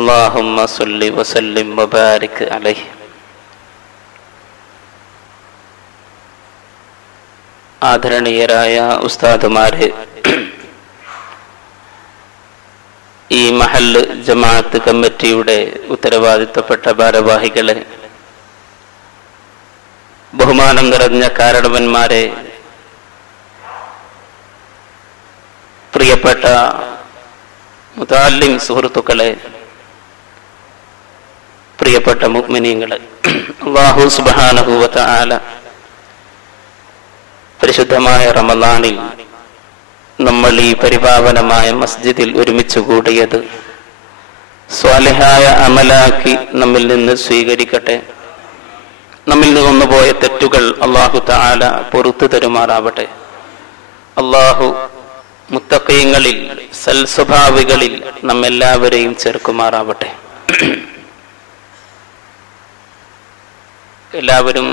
اللهم صل وسلم وبارك عليه. ആദരണീയരായ ഉസ്താദുമാരെ, ഈ മഹല്ല് ജമാഅത്ത് കമ്മിറ്റിയുടെ ഉത്തരവാദിത്തപ്പെട്ട ഭാരവാഹികളെ, ബഹുമാനം നിറഞ്ഞ കാരണവന്മാരെ, പ്രിയപ്പെട്ട മുതഅല്ലിം സുഹൃത്തുക്കളെ, പ്രിയപ്പെട്ട മുഅ്മിനീങ്ങളെ, അല്ലാഹു സുബ്ഹാനഹു വ തആല പരിശുദ്ധമായ റമളാനിൽ നമ്മൾ ഈ പരിപാവനമായ മസ്ജിദിൽ ഒരുമിച്ച് കൂടിയത് സ്വാലിഹായ അമലാക്കി നമ്മിൽ നിന്ന് സ്വീകരിക്കട്ടെ. നമ്മിൽ നിന്ന് പോയ തെറ്റുകൾ അല്ലാഹു തആല പൊറുത്തു തരുമാറാവട്ടെ. അല്ലാഹു മുത്തഖീങ്ങളിൽ, സൽസ്വഭാവികളിൽ നമ്മെല്ലാവരെയും ചേർക്കുമാറാവട്ടെ. എല്ലാവരും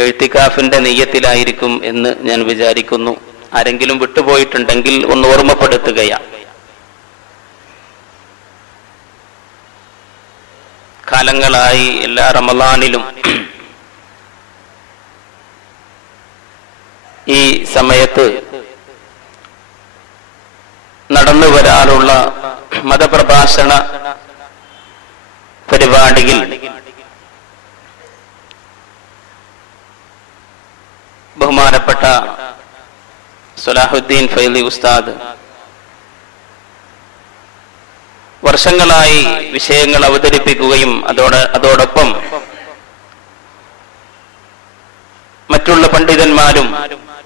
എഴുത്തിക്കാഫിന്റെ നെയ്യത്തിലായിരിക്കും എന്ന് ഞാൻ വിചാരിക്കുന്നു. ആരെങ്കിലും വിട്ടുപോയിട്ടുണ്ടെങ്കിൽ ഒന്ന് ഓർമ്മപ്പെടുത്തുകയാണ്. കാലങ്ങളായി എല്ലാ റമളാനിലും ഈ സമയത്ത് നടന്നു വരാറുള്ള മതപ്രഭാഷണ പരിപാടിയിൽ ബഹുമാനപ്പെട്ട സലാഹുദ്ദീൻ ഫൈലി ഉസ്താദ് വർഷങ്ങളായി വിഷയങ്ങൾ അവതരിപ്പിക്കുകയും അതോടൊപ്പം മറ്റുള്ള പണ്ഡിതന്മാരും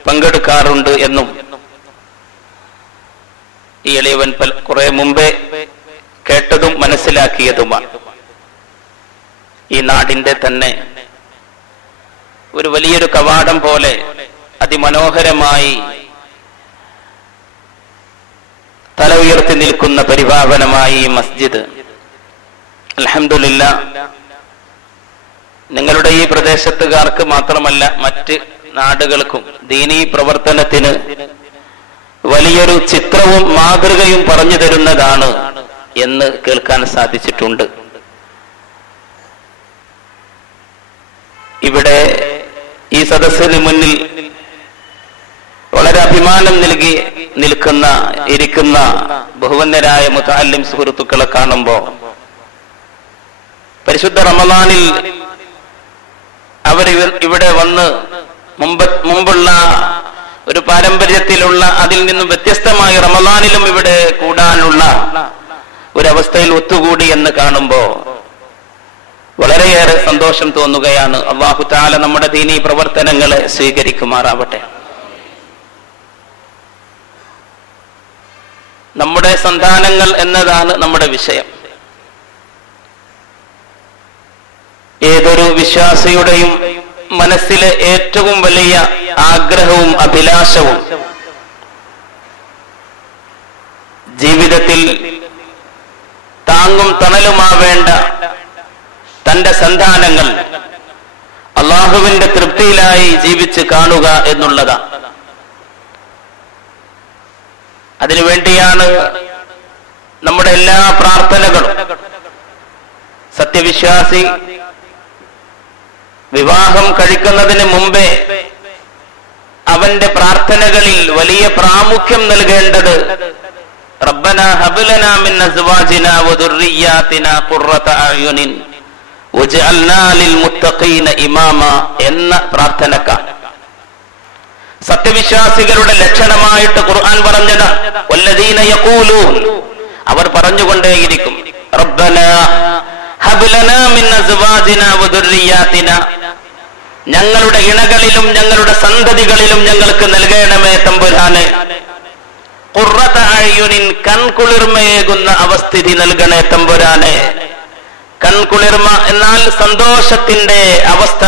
പങ്കെടുക്കാറുണ്ട് എന്നും ഈ എളിയവൻ കുറെ മുമ്പേ കേട്ടതും മനസ്സിലാക്കിയതുമാണ്. ഈ നാടിന്റെ തന്നെ ഒരു വലിയൊരു കവാടം പോലെ അതിമനോഹരമായി തല ഉയർത്തി നിൽക്കുന്ന പരിപാവനമായ ഈ മസ്ജിദ്, അൽഹംദുലില്ലാ, നിങ്ങളുടെ ഈ പ്രദേശത്തുകാർക്ക് മാത്രമല്ല മറ്റ് നാടുകൾക്കും ദീനീ പ്രവർത്തനത്തിന് വലിയൊരു ചിത്രവും മാതൃകയും പറഞ്ഞു തരുന്നതാണ് എന്ന് കേൾക്കാൻ സാധിച്ചിട്ടുണ്ട്. ഇവിടെ ഈ സദസ്സിന് മുന്നിൽ വളരെ അഭിമാനം നൽകി ഇരിക്കുന്ന ബഹുവന്യരായ മുതഅല്ലിം സുഹൃത്തുക്കളെ കാണുമ്പോ, പരിശുദ്ധ റമളാനിൽ അവർ ഇവിടെ വന്ന് മുമ്പുള്ള ഒരു പാരമ്പര്യത്തിലുള്ള അതിൽ നിന്നും വ്യത്യസ്തമായി റമളാനിലും ഇവിടെ കൂടാനുള്ള ഒരവസ്ഥയിൽ ഒത്തുകൂടി എന്ന് കാണുമ്പോ വളരെയേറെ സന്തോഷം തോന്നുകയാണ്. അല്ലാഹു തആല നമ്മുടെ ദീനീ പ്രവർത്തനങ്ങളെ സ്വീകരിക്കുമാറാവട്ടെ. നമ്മുടെ സന്താനങ്ങൾ എന്നതാണ് നമ്മുടെ വിഷയം. ഏതൊരു വിശ്വാസിയുടെയും മനസ്സിലെ ഏറ്റവും വലിയ ആഗ്രഹവും അഭിലാഷവും ജീവിതത്തിൽ താങ്ങും തണലുമാവേണ്ട തന്റെ സന്താനങ്ങൾ അള്ളാഹുവിന്റെ തൃപ്തിയിലായി ജീവിച്ച് കാണുക എന്നുള്ളതാണ്. അതിനുവേണ്ടിയാണ് നമ്മുടെ എല്ലാ പ്രാർത്ഥനകളും. സത്യവിശ്വാസി വിവാഹം കഴിക്കുന്നതിന് മുമ്പേ അവന്റെ പ്രാർത്ഥനകളിൽ വലിയ പ്രാമുഖ്യം നൽകേണ്ടത് റബ്ബനാ ഹബ് ലനാ മിൻ അസ്വാജിനാ വദുർരിയ്യാതിനാ ഖുർറത അയുനിൻ വജഅൽനാ ലിൽ മുത്തഖീന ഇമാമ എന്ന പ്രാർത്ഥനക്കാണ്. സത്യവിശ്വാസികളുടെ ലക്ഷണമായിട്ട് ഖുർആൻ പറഞ്ഞത് വല്ലദീന യഖൂലൂൻ, അവർ പറഞ്ഞുകൊണ്ടേയിരിക്കും, റബ്ബനാ ഹബ് ലനാ മിൻ അസ്വാജിനാ വദുർരിയ്യാതിനാ, ഞങ്ങളുടെ ഇണകളിലും ഞങ്ങളുടെ സന്തതികളിലും ഞങ്ങൾക്ക് നൽകണമേ തമ്പുരാനെ, ഖുർറത അയുനിൻ, കൺകുളിർമയേകുന്ന അവസ്ഥിതി നൽകണേ തമ്പുരാനെ. കൺകുളിർമ എന്നാൽ സന്തോഷത്തിന്റെ അവസ്ഥ.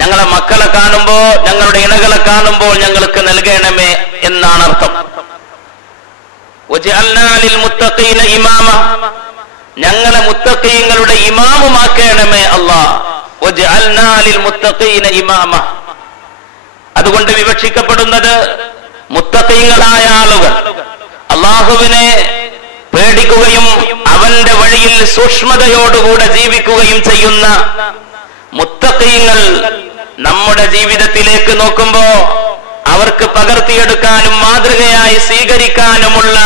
ഞങ്ങളെ മക്കളെ കാണുമ്പോ, ഞങ്ങളുടെ ഇണകളെ കാണുമ്പോൾ ഞങ്ങൾക്ക് നൽകണമേ എന്നാണ് അർത്ഥം. വജഅൽനാ ലിൽ മുത്തഖീന ഇമാമ, ഞങ്ങളെ മുത്തഖീങ്ങളുടെ ഇമാമുമാക്കണമേ അല്ലാഹ്. വജഅൽനാ ലിൽ മുത്തഖീന ഇമാമ, അതുകൊണ്ട് വിവക്ഷിക്കപ്പെടുന്നത് മുത്തഖീങ്ങളായ ആളുകൾ, അള്ളാഹുവിനെ പേടിക്കുകയും അവന്റെ വഴിയിൽ സൂക്ഷ്മതയോടുകൂടെ ജീവിക്കുകയും ചെയ്യുന്ന മുത്തഖീങ്ങൾ നമ്മുടെ ജീവിതത്തിലേക്ക് നോക്കുമ്പോ അവർക്ക് പകർത്തിയെടുക്കാനും മാതൃകയായി സ്വീകരിക്കാനുമുള്ള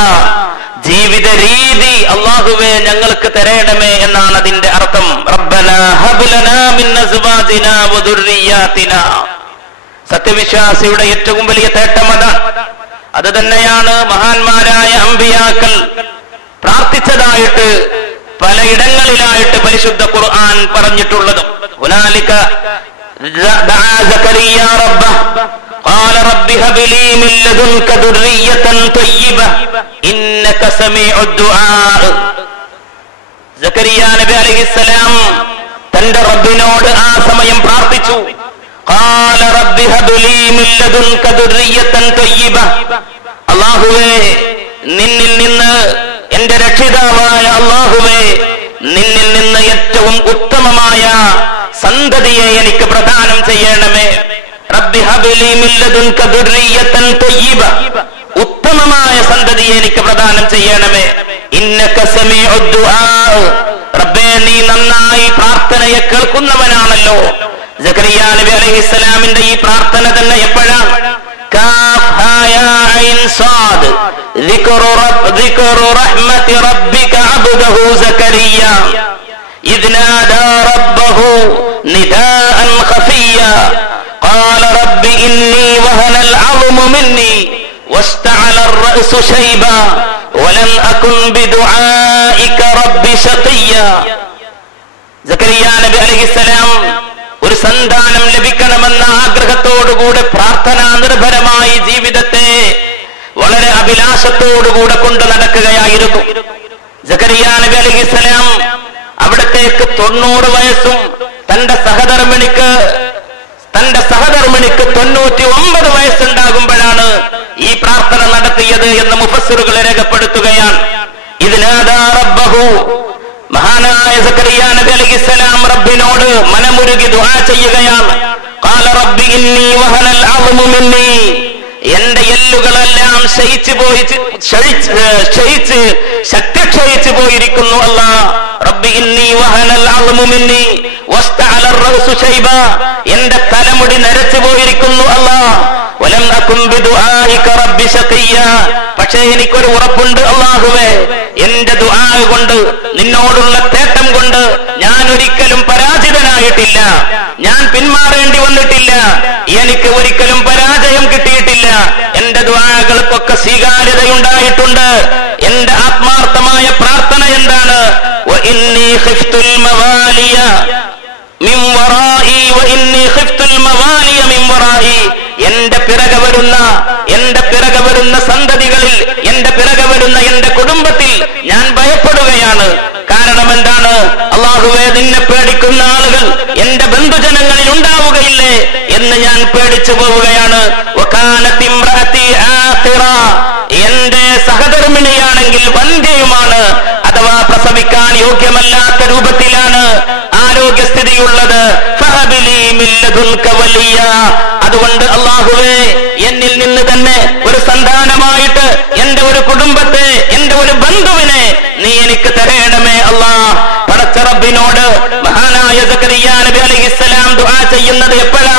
ജീവിത രീതി അല്ലാഹുവേ ഞങ്ങൾക്ക് തരേണമേ എന്നാണ് അതിന്റെ അർത്ഥം. റബ്ബനാ ഹബ് ലനാ മിൻ അസ്വാജിനാ വദുർരിയാതിനാ. സത്യവിശ്വാസിയുടെ ഏറ്റവും വലിയ തേട്ടം അത് തന്നെയാണ് ദായ അമ്പിയാക്കൾ പ്രാർത്ഥിച്ചതായിട്ട് പലയിടങ്ങളിലായിട്ട് പരിശുദ്ധ ഖുർആൻ പറഞ്ഞിട്ടുള്ളതും. ഹുനാലിക ദഅ സകരിയ റബ്ബഹ ഖാല റബ്ബി ഹബ് ലീ മിൻ ലദുൻക ദുർരിയതൻ തയ്യിബഹ ഇന്നക സമീഉദ് ദുആ. സക്കരിയ നബി അലൈഹിസ്സലാം തന്റെ റബ്ബിനോട് ആ സമയം പ്രാർത്ഥിച്ചു. ഖാല റബ്ബി ഹബ് ലീ മിൻ ലദുൻക ദുർരിയതൻ തയ്യിബഹ. അല്ലാഹുവേ, നിന്നിൽ നിന്ന് എന്റെ രക്ഷിതാവായ അല്ലാഹുവേ, നിന്നിൽ നിന്ന് ഏറ്റവും ഉത്തമമായ സന്തതിയെ എനിക്ക് പ്രദാനം ചെയ്യണമേ. റബ്ബി ഹബ് ലീ മിൻ ലദുൻക ദുർരിയതൻ തയ്യിബഹ. ഉത്തമമായ സന്തതിയെ എനിക്ക് പ്രദാനം ചെയ്യണമേ. ഇന്നക സമീഉദ് ദുആ. റബ്ബേ, നീ നന്നായി പ്രാർത്ഥനയെ കേൾക്കുന്നവനാണല്ലോ. സക്കരിയ നബി അലൈഹിസ്സലാമിന്റെ ഈ പ്രാർത്ഥന തന്നെ എപ്പോഴാണ്? കാഫ് ഹാ യാ ഐൻ സാദ് ദിക്റു റഹ്മത്തി റബ്ബിക അബ്ദഹു സക്കരിയ ഇദ് നാദാ റബ്ബഹു നിദാഅൻ ഖഫിയ്യ ഖാല റബ്ബി ഇന്നി വഹനൽ അദ്മു മിന്നി വസ്തഅല الرأس ശൈബ വലം അകുൻ ബിദുആഇക റബ്ബി ശഖിയ്യ. സക്കരിയ നബി അലൈഹിസ്സലാം ഒരു സന്താനം ലഭിക്കണമെന്ന ആഗ്രഹത്തോടുകൂടെ പ്രാർത്ഥനാ നിർഭരമായി ജീവിതത്തെ വളരെ അഭിലാഷത്തോടുകൂടെ കൊണ്ടു നടക്കുകയായിരുന്നു. സക്കരിയ നബി അലൈഹിസ്സലാം അവിടത്തേക്ക് 90 വയസ്സും തന്റെ സഹധർമ്മിണിക്ക് 99 വയസ്സുണ്ടാകുമ്പോഴാണ് ഈ പ്രാർത്ഥന നടത്തിയത് എന്ന് മുഫസ്സിറുകൾ രേഖപ്പെടുത്തുകയാണ്. ഇതിനാദാ റബ്ബഹു, മഹാനായ സക്കരിയ നബി അലൈഹിസ്സലാം റബ്ബിനോട് മനമുരുകി ദുആ ചെയ്യുകയാണ്. ഖാല റബ്ബി ഇന്നി വഹനൽ അദ്മു മിന്നി. എന്റെ എല്ലുകളെല്ലാം ശക്തിക്ഷയിച്ചു പോയിരിക്കുന്നു അല്ലാഹ്. റബ്ബി ഇന്നി വഹനൽ അദ്മു മിന്നി വസ്തഅല الرأس ശൈബ. എന്റെ തലമുടി നരച്ചു പോയിരിക്കുന്നു അല്ലാഹ്. വലം അകുൻ ബിദുആഇക റബ്ബി ശഖിയ്യ. പക്ഷേ എനിക്കൊരു ഉറപ്പുണ്ട് അല്ലാഹുവേ, എന്റെ ദുആ കൊണ്ട്, നിന്നോടുള്ള തേട്ടം കൊണ്ട് ഞാൻ ഒരിക്കലും പരാജിതനായിട്ടില്ല. ഞാൻ പിന്മാറേണ്ടി വന്നിട്ടില്ല. എനിക്ക് ഒരിക്കലും പരാജയം കിട്ടിയിട്ടില്ല. എന്റെ ദുആകൾക്കൊക്കെ സ്വീകാര്യതയുണ്ടായിട്ടുണ്ട്. എന്റെ ആത്മാർത്ഥമായ പ്രാർത്ഥന എന്താണ്? വഇന്നി ഖിഫ്തുൽ മവാലിയ മിൻ വറാഇ വഇന്നി ഖിഫ്തുൽ മവാലിയ മിൻ വറാഇ. എന്റെ പിറകെ വരുന്ന സന്തതികളിൽ, എന്റെ പിറകെ വരുന്ന എന്റെ കുടുംബത്തിൽ ഞാൻ ഭയപ്പെടുകയാണ്. കാരണം എന്താണ്? അല്ലാഹുവേ, നിന്നെ പേടിക്കുന്ന ആളുകൾ എന്റെ ബന്ധുജനങ്ങളിൽ ഉണ്ടാവുകയില്ലേ എന്ന് ഞാൻ പേടിച്ചു പോവുകയാണ്. വകാനത് ഇംറഅതി ആഖിറ. എന്റെ സഹധർമ്മിണിയാണെങ്കിൽ വന്ധ്യയുമാണ്, അഥവാ പ്രസവിക്കാൻ യോഗ്യമല്ലാത്ത രൂപത്തിലാണ് ആരോഗ്യസ്ഥിതിയുള്ളത്. ഫഹബ് ലീ മിൻ ലദുൻക വലിയ. അതുകൊണ്ട് അല്ലാഹുവേ, എന്നിൽ നിന്ന് തന്നെ ഒരു സന്താനമായിട്ട് എന്റെ ഒരു കുടുംബത്തെ, എന്റെ ഒരു ബന്ധുവിനെ നീ എനിക്ക് തരേണമേ അല്ലാഹ്. പടച്ച റബ്ബിനോട് മഹാനായ സക്കരിയ നബി അലൈഹിസ്സലാം ദുആ ചെയ്യുന്നത് എപ്പോഴാ?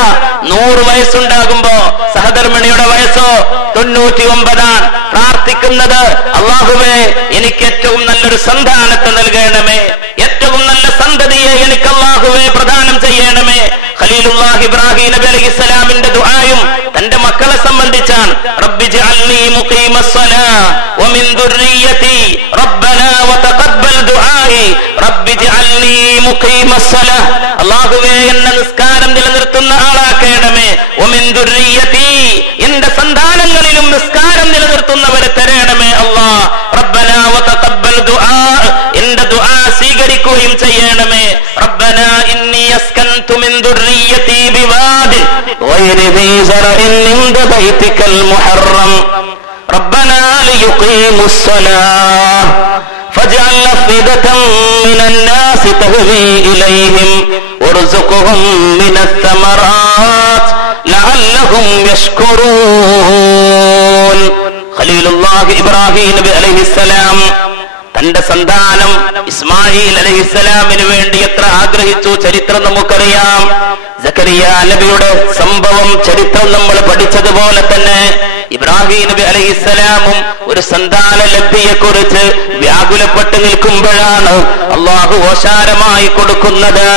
100 വയസ്സുണ്ടാകുമ്പോ. സഹധർമ്മിണിയുടെ വയസ്സോ 99. പ്രാർത്ഥിക്കുന്നത് അല്ലാഹുവേ, എനിക്ക് ഏറ്റവും നല്ലൊരു സന്താനത്തെ നൽകണമേ, ഏറ്റവും നല്ല സന്തതിയെ എനിക്ക് അല്ലാഹുവേ പ്രദാനം ചെയ്യണമേ. ഖലീലുല്ലാഹി ഇബ്രാഹിം നബി അലൈഹിസ്സലാമിന്റെ ദുആയും തന്റെ മക്കളെ സംബന്ധിച്ചാണ്. റബ്ബി ജഅൽനി മുഖീമസ്സലാ വമിൻ ദുർരിയതി റബ്ബനാ വതഖബ്ബൽ ദുആഇ റബ്ബി ജഅൽനി മുഖീമസ്സലാ. അല്ലാഹുവേ, എന്നെ നിസ്കാരം നിലനിർത്തുന്ന ആളാക്കണമേ. വമിൻ ദുർരിയതി, എന്റെ സന്താനങ്ങളിലും നിസ്കാരം നിലനിർത്തുന്നവരെ തരണമേ അല്ലാഹ്. റബ്ബനാ വതഖബ്ബൽ ദുആ, എന്റെ ദുആ സ്വീകരിക്കുകയും ചെയ്യണമേ. റബ്ബനാ ഇന്നി അസ്കൻതു മിൻ ദുർരിയതി ബിവാദിൻ ഗൈരി ദീ സറഇൻ ഇൻദ ബൈതികൽ മുഹറം റബ്ബനാ ലിയുഖീമുസ് സ്വലാഹ് ഫജ്അൽ അഫ്ഇദതൻ മിനൻ നാസി തഹ്വി ഇലൈഹിം വർസുഖ്ഹും മിനസ് സമറാത്ത് ലഅല്ലഹും യശ്കുറൂൻ. ഖലീലുല്ലാഹി ഇബ്രാഹിം നബി അലൈഹിസ്സലാം തന്റെ സന്താനം ഇസ്മായിൽ അലൈഹിസ്സലാമിന് വേണ്ടി എത്ര ആഗ്രഹിച്ചു ചരിത്രം നമുക്കറിയാം. സക്കരിയ നബിയുടെ സംഭവം ചരിത്രം നമ്മൾ പഠിച്ചതുപോലെ തന്നെ ഇബ്രാഹിം നബി അലൈഹിസ്സലാമും ഒരു സന്താന ലബ്ധിയെക്കുറിച്ച് വ്യാകുലപ്പെട്ട് നിൽക്കുമ്പോഴാണ് അള്ളാഹു ഓശാരമായി കൊടുക്കുന്നത്,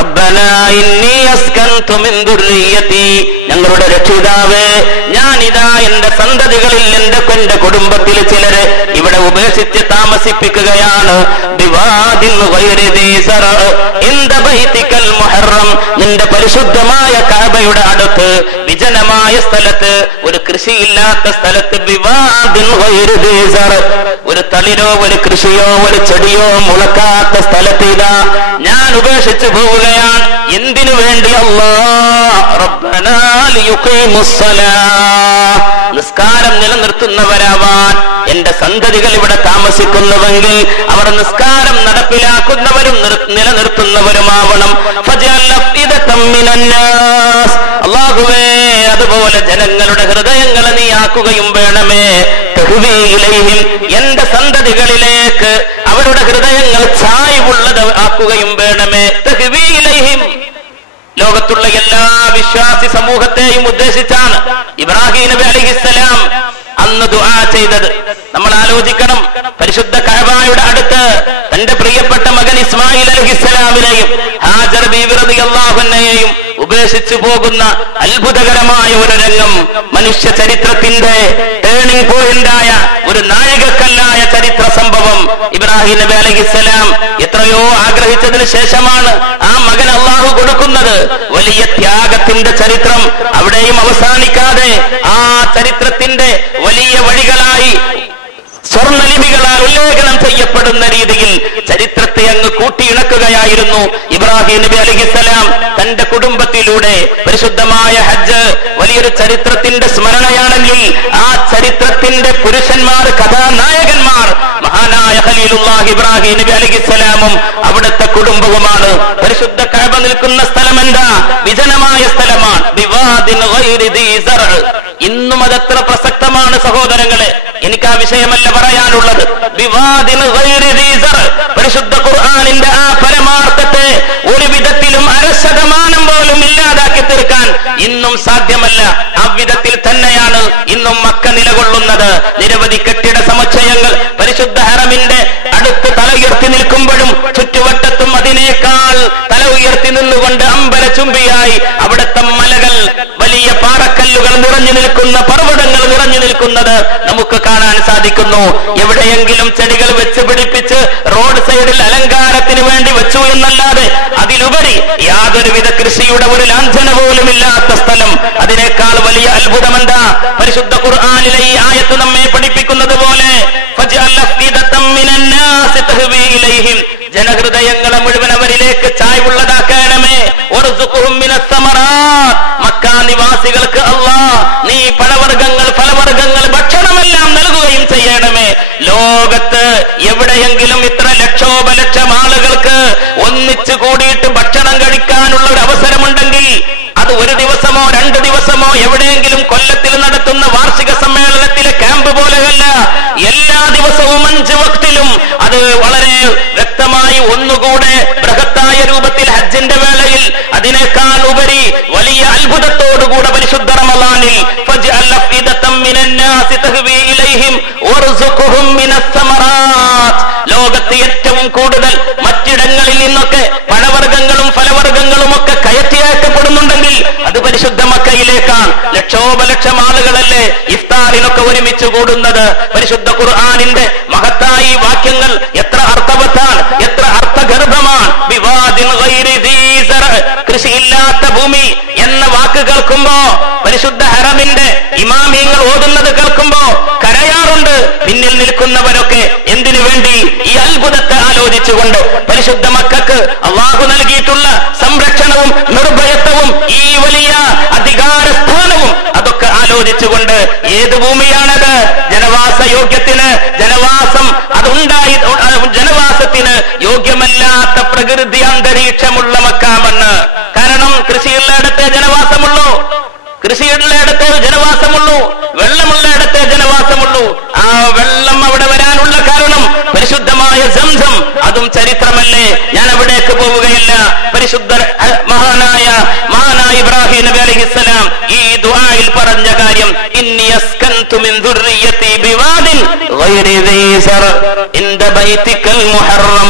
റബ്ബനാ ഇന്നി അസ്കൻതു മിൻ ദുർരിയതി, ഞങ്ങളുടെ രക്ഷിതാവേ, ഞാനിതാ എന്റെ സന്തതികളിൽ എന്റെ കുടുംബത്തിൽ ചിലര് ഇവിടെ ഉപേക്ഷിച്ച് താമസിപ്പിക്കുകയാണ്. ബിവാദിൻ ഗൈരി ദീ സറ ഇൻദ ബൈതികൽ മുഹറം, നിന്റെ പരിശുദ്ധമായ കഅബയുടെ അടുത്ത് വിജനമായ സ്ഥലത്ത്, ഒരു കൃഷിയില്ലാത്ത സ്ഥലത്ത്, ബിവാദിൻ ഗൈരി ദീ സറ, ഒരു തളിരോ ഒരു കൃഷിയോ ഒരു ചെടിയോ മുളക്കാത്ത സ്ഥലത്ത് ഇതാ ഞാൻ ഉപേക്ഷിച്ചു പോവുകയാണ്. എന്തിനു വേണ്ടി? അല്ലാഹ് റബ്ബനാ ലിയുഖീമുസ്സലാഹ്, നിസ്കാരം നിലനിർത്തുന്നവരാവാൻ എന്റെ സന്തതികൾ ഇവിടെ താമസിക്കുന്നുവെങ്കിൽ അവർ നിസ്കാരം നടപ്പിലാക്കുന്നവരും നിലനിർത്തുന്നവരുമാവണം. അല്ലാഹുവേ, അതുപോലെ ജനങ്ങളുടെ ഹൃദയങ്ങളെ നീ ആക്കുകയും വേണമേ. തഹ്വീ ഇലൈഹിം, എന്റെ സന്തതികളിലേക്ക് അവരുടെ ഹൃദയങ്ങൾ ചായ്വുള്ളത് ആക്കുകയും വേണമേ. തഹ്വീ ഇലൈഹിം, ലോകത്തുള്ള എല്ലാ വിശ്വാസി സമൂഹത്തെയും ഉദ്ദേശിച്ചാണ് ഇബ്രാഹിം നബി അലൈഹിസ്സലാം അന്ന് ദുആ ചെയ്തത്. നമ്മൾ ആലോചിക്കണം, പരിശുദ്ധ കഅബയുടെ അടുത്ത് തന്റെ പ്രിയപ്പെട്ട മകൻ ഇസ്മായിൽ അലൈഹിസ്സലാമിനെയും ഹാജർ ബീവി റളിയല്ലാഹു അൻഹയെയും ഉപേക്ഷിച്ചു പോകുന്ന അത്ഭുതകരമായ ഒരു രംഗം, മനുഷ്യ ചരിത്രത്തിന്റെ ടേണിംഗ് പോയിന്റായ ഒരു നാഴികക്കല്ലായ ചരിത്ര സംഭവം. ഇബ്രാഹിം നബി അലൈഹിസ്സലാം എത്രയോ ആഗ്രഹിച്ചതിന് ശേഷമാണ് ആ മകൻ അള്ളാഹു കൊടുക്കുന്നത്. വലിയ ത്യാഗത്തിന്റെ ചരിത്രം അവിടെയും അവസാനിക്കാതെ ആ ചരിത്രത്തിന്റെ വലിയ വഴികളായി സ്വർണ്ണലിപികളാൽ ഉല്ലേഖനം ചെയ്യപ്പെടുന്ന രീതിയിൽ ചരിത്രത്തെ അങ്ങ് കൂട്ടിയിണക്കുകയായിരുന്നു ഇബ്രാഹിം നബി അലൈഹിസ്സലാം തന്റെ കുടുംബത്തിലൂടെ. പരിശുദ്ധമായ ഹജ്ജ് വലിയൊരു ചരിത്രത്തിന്റെ സ്മരണയാണെങ്കിൽ ആ ചരിത്രത്തിന്റെ പുരുഷന്മാർ, കഥാനായകന്മാർ മഹാനായ ഖലീലുല്ലാഹ് ഇബ്രാഹിം നബി അലൈഹിസ്സലാമും അവിടുത്തെ കുടുംബവുമാണ്. പരിശുദ്ധ കഅബ നിൽക്കുന്ന സ്ഥലം എന്താ? വിജനമായ സ്ഥലമാണ്. ബിവാദിൻ ഗൈരി ദീ സറ. ഇന്നും അതെത്ര പ്രസക്തമാണ് സഹോദരങ്ങളെ. എനിക്ക് ആ വിഷയമല്ല പറയാനുള്ളത്. ബിവാദിൻ ഗൈരി ദീ സറ, പരിശുദ്ധ ഖുർആനിന്റെ ആ പരമാർത്ഥത്തെ ഒരു വിധത്തിലും 1% പോലും ഇല്ലാതാക്കി തീർക്കാൻ ഇന്നും സാധ്യമല്ല. ആ വിധത്തിൽ തന്നെയാണ് ഇന്നും മക്ക നിലകൊള്ളുന്നത്. നിരവധി കെട്ടിട സമുച്ചയങ്ങൾ പരിശുദ്ധ ഹറമിന്റെ അടുത്ത് തല ഉയർത്തി നിൽക്കുമ്പോഴും ചുറ്റുവട്ടത്തും അതിനേക്കാൾ തല ഉയർത്തി നിന്നുകൊണ്ട് അമ്പലചുംബിയായി അവിടുത്തെ മലകൾ, വലിയ പാറക്കല്ലുകൾ നിറഞ്ഞു നിൽക്കുന്ന, പർവ്വതങ്ങൾ നിറഞ്ഞു നിൽക്കുന്നത് നമുക്ക് കാണാൻ സാധിക്കുന്നു. എവിടെയെങ്കിലും ചെടികൾ വെച്ച് പിടിപ്പിച്ച് റോഡ് സൈഡിൽ അലങ്കാരത്തിന് വേണ്ടി വെച്ചു എന്നല്ലാതെ അതിലുപരി യാതൊരുവിധ കൃഷിയുടെ ഒരു ലാഞ്ചന പോലും ഇല്ലാത്ത സ്ഥലം. അതിനേക്കാൾ വലിയ അത്ഭുതമെന്താ? പരിശുദ്ധ ഖുർആനിലെ ഈ ആയത്ത് നമ്മെ പഠിപ്പിക്കുന്നത് പോലെ ജനഹൃദയങ്ങളെ മുഴുവൻ അവരിലേക്ക് ചായ്വുള്ളതാക്കണമേ. മക്ക നിവാസികൾക്ക് അല്ലാഹ് നീ പഴവർഗ്ഗങ്ങൾ, ഫലവർഗ്ഗങ്ങൾ, ഭക്ഷണമെല്ലാം നൽകുകയും ചെയ്യണമേ. ലോകത്ത് എവിടെയെങ്കിലും ഇത്ര ലക്ഷോപലക്ഷം ആളുകൾക്ക് ഒന്നിച്ചു കൂടിയിട്ട് ഭക്ഷണം കഴിക്കാനുള്ള ഒരു അവസരമുണ്ടെങ്കിൽ അത് ഒരു ദിവസമോ 2 ദിവസമോ എവിടെയെങ്കിലും കൊല്ലത്തിൽ നടത്തുന്ന വാർഷിക സമ്മേളനത്തിലെ ക്യാമ്പ് പോലെയല്ല. എല്ലാ ദിവസവും 5 വക്തിലും അത് വളരെ വ്യക്തമായി ഒന്നുകൂടെ ബൃഹത്തായ രൂപത്തിൽ ഹജ്ജിന്റെ വേളയിൽ അതിനേക്കാൾ ഉപരി വലിയ അത്ഭുതത്തോടുകൂടെ പരിശുദ്ധ റമളാനിൽ ലോകത്ത് ഏറ്റവും കൂടുതൽ മറ്റിടങ്ങളിൽ നിന്നൊക്കെ പഴവർഗ്ഗങ്ങളും ഫലവർഗ്ഗങ്ങളും ഒക്കെ കയറ്റിയയക്കപ്പെടുന്നുണ്ടെങ്കിൽ അത് പരിശുദ്ധ മക്കയിലേക്കാണ്. ലക്ഷോപലക്ഷം ആളുകളല്ലേ ഇഫ്താറിനൊക്കെ ഒരുമിച്ച് കൂടുന്നത്. പരിശുദ്ധ ഖുർആനിന്റെ മഹത്തായ വാക്യങ്ങൾ എത്ര അർത്ഥവത്താണ്, എത്ര അർത്ഥഗർഭമാണ്. ബിവാദിൻ ഗൈരി ദീ സറ, കൃഷിയില്ലാത്ത ഭൂമി എന്ന വാക്ക് കേൾക്കുമ്പോ, പരിശുദ്ധ ഹറമിന്റെ ഇമാമിയങ്ങൾ ഓതുന്നത് കേൾക്കുമ്പോ കരയാറുണ്ട് പിന്നിൽ നിൽക്കുന്നവരൊക്കെ. എന്തിനു വേണ്ടി? ഈ അത്ഭുതത്തെ ആലോചിച്ചുകൊണ്ട്. പരിശുദ്ധ മക്കൾക്ക് അള്ളാഹു നൽകിയിട്ടുള്ള സംരക്ഷണവും നിർഭയത്വവും ഈ വലിയ അധികാരസ്ഥാനവും അതൊക്കെ ആലോചിച്ചുകൊണ്ട്. ഏത് ഭൂമിയാണത്? ജനവാസ യോഗ്യത്തിന്, ജനവാസം അതുണ്ടായി, ജനവാസത്തിന് യോഗ്യമല്ലാത്ത പ്രകൃതി അന്തരീക്ഷമുള്ള മക്കാമെന്ന്. കാരണം കൃഷിയുള്ളയിടത്തെ ജനവാസമുള്ളൂ, കൃഷിയുള്ളയിടത്തെ ജനവാസമുള്ളൂ, വെള്ളമുള്ളയിടത്തെ ജനവാസമുള്ളൂ. ആ വെള്ളം അവിടെ വരാനുള്ള കാരണം പരിശുദ്ധമായ സംസം, അതും ചരിത്രമല്ലേ. ഞാൻ അവിടേക്ക് പോവുകയില്ല. പരിശുദ്ധ മഹാനായ ഇബ്രാഹിം നബി അലൈഹിസ്സലാം ഈ ദുആയിൽ പറഞ്ഞ കാര്യം, ഇന്നി അസ്കൻതു മിൻ ദുർരിയതി ബിവാദിൻ ഗൈരി ദീ സർ ഇൻദ ബൈതിക്കൽ മുഹറം.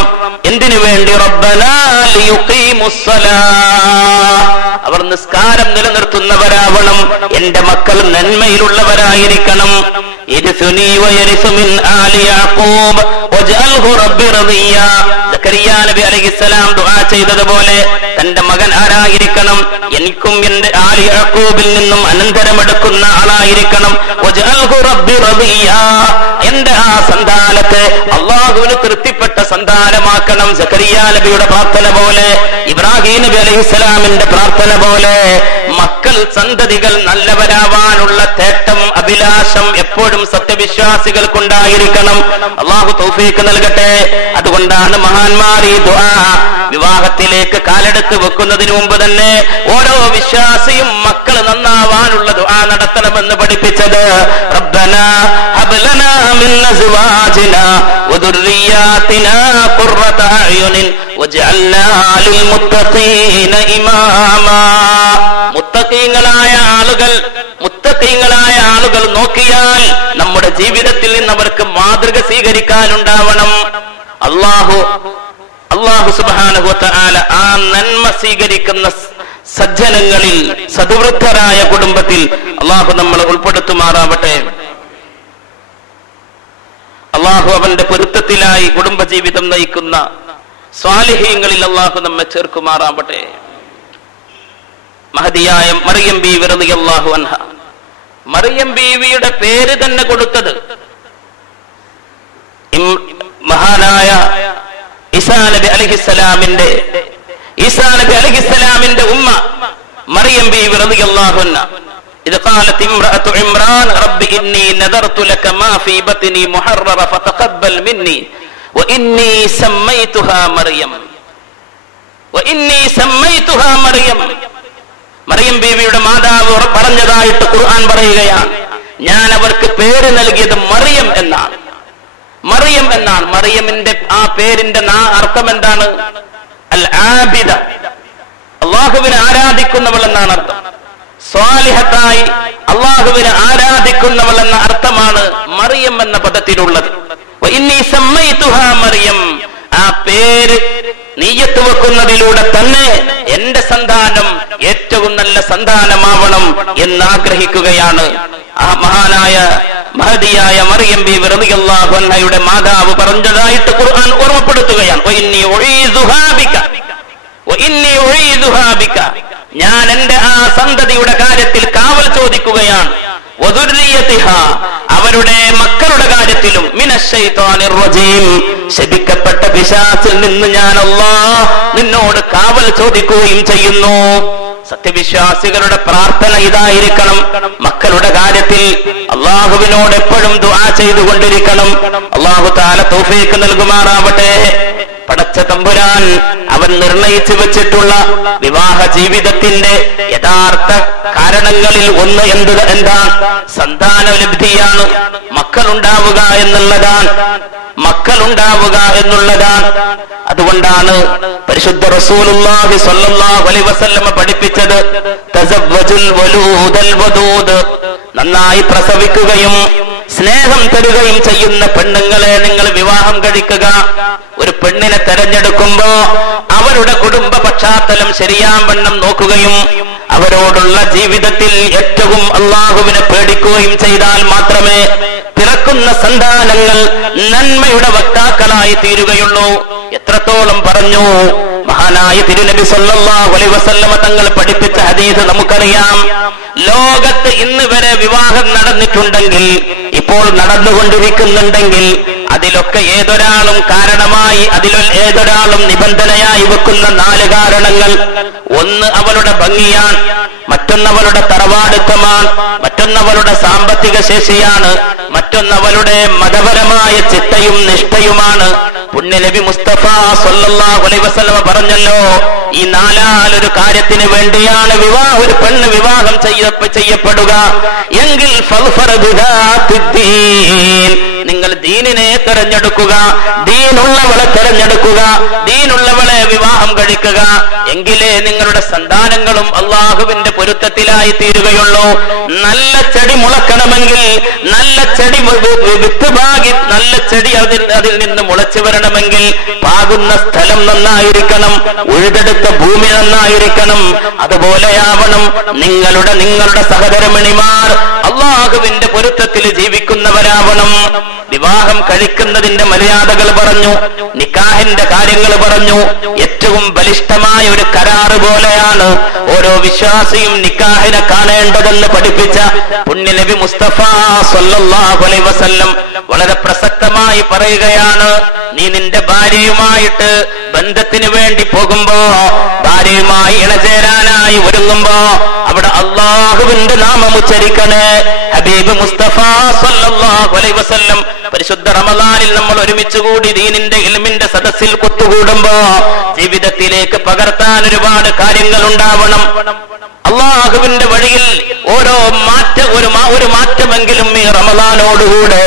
എന്തിനു വേണ്ടി? റബ്ബനാ ലിയുഖീമുസ്സലാഹ്, അവർ നിസ്കാരം നിലനിർത്തുന്നവരാവണം. എന്റെ മക്കൾ നന്മയിലുള്ളവരായിരിക്കണം. ഇർസുനി വയരിസു മിൻ ആലി യാഖൂബ് വജ്അൽഹു റബ്ബി റദിയ. സക്കരിയ നബി അലൈഹിസ്സലാം ദുആ ചെയ്തതുപോലെ തന്റെ മകൻ ആരായിരിക്കണം? എനിക്കും എന്റെ ആലി യാഖൂബിൽ നിന്നും അനന്തരമെടുക്കുന്ന ആളായിരിക്കണം. വജ്അൽഹു റബ്ബി റദിയ, എന്റെ ആ സന്താനത്തെ അല്ലാഹുവിന് തൃപ്തിപ്പെട്ട സന്താനമാക്കണം. സക്കരിയ നബിയുടെ പ്രാർത്ഥന പോലെ, ഇബ്രാഹിം നബി അലൈഹിസ്സലാമിന്റെ പ്രാർത്ഥന പോലെ മക്കൾ സന്തതികൾ നല്ലവരാവാനുള്ള തേട്ടം, അഭിലാഷം എപ്പോഴും സത്യവിശ്വാസികൾക്കുണ്ടായിരിക്കണം. അല്ലാഹു തൗഫീഖ് നൽകട്ടെ. അതുകൊണ്ടാണ് മഹാന്മാർ ഈ ദുആ വിവാഹത്തിലേക്ക് കാലെടുത്ത് വെക്കുന്നതിന് മുമ്പ് തന്നെ ഓരോ വിശ്വാസിയും മക്കൾ നന്നാവാനുള്ള ദുആ നടത്തണമെന്ന് പഠിപ്പിച്ചത്. റബ്ബനാ ഹബ് ലനാ മിൻ അസ്വാജിനാ വദുർരിയാതിനാ ഖുർറത അയുനിൻ വജ്അൽനാ ലിൽ മുത്തഖീന ഇമാമാ. മുത്തഖീങ്ങളായ ആളുകൾ നോക്കിയാൽ നമ്മുടെ ജീവിതത്തിൽ നിന്ന് അവർക്ക് മാതൃക സ്വീകരിക്കാനുണ്ടാവണം. അല്ലാഹു സുബ്ഹാനഹു വ തആല ആ നന്മ സ്വീകരിക്കുന്ന സജ്ജനങ്ങളിൽ, സദ്വൃദ്ധരായ കുടുംബത്തിൽ അല്ലാഹു നമ്മളെ ഉൾപ്പെടുത്തുമാറാവട്ടെ. അല്ലാഹു അവന്റെ പൊരുത്തത്തിലായി കുടുംബജീവിതം നയിക്കുന്ന സ്വാലിഹീങ്ങളിൽ അല്ലാഹു നമ്മെ ചേർക്കുമാറാവട്ടെ. മഹദിയായ മറിയം ബീവി റളിയല്ലാഹു അൻഹ, മറിയം ബീവിയുടെ പേര് തന്നെ കൊടുത്തത് മഹാനായ ഈസാ നബി അലൈഹിസ്സലാമിന്റെ ഉമ്മ മറിയം ബീവി റളിയല്ലാഹു അൻഹ. إذ قالت امرأة عمران رب إني نذرت لك ما في بطني محرر فتقبل مني وإني سميتها مريم. മറിയം ബീവിയുടെ മാതാവ് പറഞ്ഞതായിട്ട് ഖുർആൻ പറയുകയാണ്, ഞാൻ അവർക്ക് പേര് നൽകിയത് മറിയം എന്നാണ്. മറിയമിന്റെ ആ പേരിന്റെ അർത്ഥം എന്താണ്? അൽ ആബിദ, അല്ലാഹുവിനെ ആരാധിക്കുന്നവൾ എന്നാണ് അർത്ഥം. സ്വാലിഹത്തായി അല്ലാഹുവിനെ ആരാധിക്കുന്നവൾ എന്ന അർത്ഥമാണ് മറിയം എന്ന പദത്തിലുള്ളത്. ഇന്നി സമ്മൈതുഹാ മറിയം, ആ പേര് നിയ്യത്ത് വെക്കുന്നതിലൂടെ തന്നെ എന്റെ സന്താനം ഏറ്റവും നല്ല സന്താനമാവണം എന്നാഗ്രഹിക്കുകയാണ്. ആ മഹാനായ മഹദിയായ മറിയം ബീവി റളിയല്ലാഹു അൻഹയുടെ മാതാവ് പറഞ്ഞതായിട്ട് ഖുർആൻ ഓർമ്മപ്പെടുത്തുകയാണ്. ഞാൻ എന്റെ ആ സന്തതിയുടെ കാര്യത്തിൽ കാവൽ ചോദിക്കുകയാണ്. അവരുടെ മക്കളുടെ കാര്യത്തിലും മിനശ്ശൈത്വാനിർ റജീം, ശപിക്കപ്പെട്ട പിശാചിൽ നിന്ന് ഞാൻ അല്ലാഹ് നിന്നോട് കാവൽ ചോദിക്കുകയും ചെയ്യുന്നു. സത്യവിശ്വാസികളുടെ പ്രാർത്ഥന ഇതായിരിക്കണം. മക്കളുടെ കാര്യത്തിൽ അല്ലാഹുവിനോട് എപ്പോഴും ദുആ ചെയ്തുകൊണ്ടിരിക്കണം. അല്ലാഹു തആല തൗഫീഖ് നൽകുമാറാവട്ടെ. പടച്ച തമ്പുരാൻ അവൻ നിർണയിച്ചു വെച്ചിട്ടുള്ള വിവാഹ ജീവിതത്തിന്റെ യഥാർത്ഥ കാരണങ്ങളിൽ ഒന്ന് എന്താണ്? സന്താനലബ്ധിയാണ്. മക്കളുണ്ടാവുക എന്നുള്ളതാണ്. അതുകൊണ്ടാണ് പരിശുദ്ധ റസൂലുള്ളാഹി സ്വല്ലല്ലാഹു അലൈഹി വസല്ലം പഠിപ്പിച്ചത്, തസവ്വജുൽ വലൂദൽ വദൂദ്, നന്നായി പ്രസവിക്കുകയും സ്നേഹം തരുകയും ചെയ്യുന്ന പെണ്ണുങ്ങളെ നിങ്ങൾ വിവാഹം കഴിക്കുക. ഒരു പെണ്ണിനെ തെരഞ്ഞെടുക്കുമ്പോ അവരുടെ കുടുംബ പശ്ചാത്തലം ശരിയാവണ്ണം നോക്കുകയും അവരോടുള്ള ജീവിതത്തിൽ ഏറ്റവും അല്ലാഹുവിനെ പേടിക്കുകയും ചെയ്താൽ മാത്രമേ പിറക്കുന്ന സന്താനങ്ങൾ നന്മയുടെ വക്താക്കളായി തീരുകയുള്ളൂ. എത്രത്തോളം പറഞ്ഞു മഹാനായ തിരുനബി സല്ലല്ലാഹു അലൈഹി വസല്ലമ തങ്ങൾ പഠിപ്പിച്ച ഹദീസ് നമുക്കറിയാം. ലോകത്ത് ഇന്ന് വരെ വിവാഹം നടന്നിട്ടുണ്ടെങ്കിൽ, ഇപ്പോൾ നടന്നുകൊണ്ടിരിക്കുന്നുണ്ടെങ്കിൽ, അതിലൊക്കെ ഏതൊരാളും കാരണമായി, ഏതൊരാളും നിബന്ധനയായി വെക്കുന്ന 4 കാരണങ്ങൾ. ഒന്ന് അവളുടെ ഭംഗിയാണ്, മറ്റൊന്നവളുടെ തറവാടുത്തമാണ്, മറ്റൊന്നവളുടെ സാമ്പത്തിക ശേഷിയാണ്, മറ്റൊന്നവളുടെ മതപരമായ ചിട്ടയും നിഷ്ഠയുമാണ്, പുണ്യനബി മുസ്തഫ സല്ലല്ലാഹു അലൈഹി വസല്ലം പറഞ്ഞല്ലോ, ഈ നാലാലൊരു കാര്യത്തിന് വേണ്ടിയാണ് ഒരു പെണ്ണ് വിവാഹം ചെയ്യപ്പെടുക എങ്കിൽ നിങ്ങൾ ദീനിനെ തെരഞ്ഞെടുക്കുക, ദീനുള്ളവളെ തെരഞ്ഞെടുക്കുക, ദീനുള്ളവളെ വിവാഹം കഴിക്കുക. എങ്കിലേ നിങ്ങളുടെ സന്താനങ്ങളും അള്ളാഹുവിന്റെ പൊരുത്തത്തിലായി തീരുകയുള്ളൂ. നല്ല ചെടി മുളക്കണമെങ്കിൽ, നല്ല ചെടി വിത്ത് പാകി നല്ല ചെടി അതിൽ നിന്ന് മുളച്ചു വരണമെങ്കിൽ പാകുന്ന സ്ഥലം നന്നായിരിക്കണം, ഉഴുതെടുത്ത ഭൂമി നന്നായിരിക്കണം. അതുപോലെയാവണം നിങ്ങളുടെ സഹധർമ്മിണിമാർ അള്ളാഹുവിന്റെ പൊരുത്തത്തിൽ ജീവിക്കുന്നവരാവണം. വിവാഹം കഴിക്കുന്നതിന്റെ മര്യാദകൾ പറഞ്ഞു, നിക്കാഹിന്റെ കാര്യങ്ങൾ പറഞ്ഞു. ഏറ്റവും ബലിഷ്ഠമായ ഒരു കരാറ് പോലെയാണ് ഓരോ വിശ്വാസിയും നിക്കാഹിനെ കാണേണ്ടതെന്ന് പഠിപ്പിച്ച പുണ്യനബി മുസ്തഫ സല്ലല്ലാഹു അലൈഹി വസല്ലം വളരെ പ്രസക്തമായി പറയുകയാണ്, നീ നിന്റെ ഭാര്യയുമായിട്ട് ബന്ധത്തിന് വേണ്ടി പോകുമ്പോ, ഭാര്യയുമായി ഇണചേരാനായി ഒരുങ്ങുമ്പോ അവിടെ അള്ളാഹുവിന്റെ നാമം ഉച്ചരിക്കണേ. ഹബീബ് മുസ്തഫ സല്ലല്ലാഹു അലൈഹി വസല്ലം പരിശുദ്ധ റമദാനിൽ നമ്മൾ ഒരുമിച്ചുകൂടി ദീനിന്റെ ഇൽമിന്റെ സദസ്സിൽ കൊത്തുകൂടുമ്പോ ജീവിതത്തിലേക്ക് പകർത്താൻ ഒരുപാട് കാര്യങ്ങൾ ഉണ്ടാവണം. അള്ളാഹുവിന്റെ വഴിയിൽ ഒരു മാറ്റമെങ്കിലും ഈ റമദാനോടുകൂടെ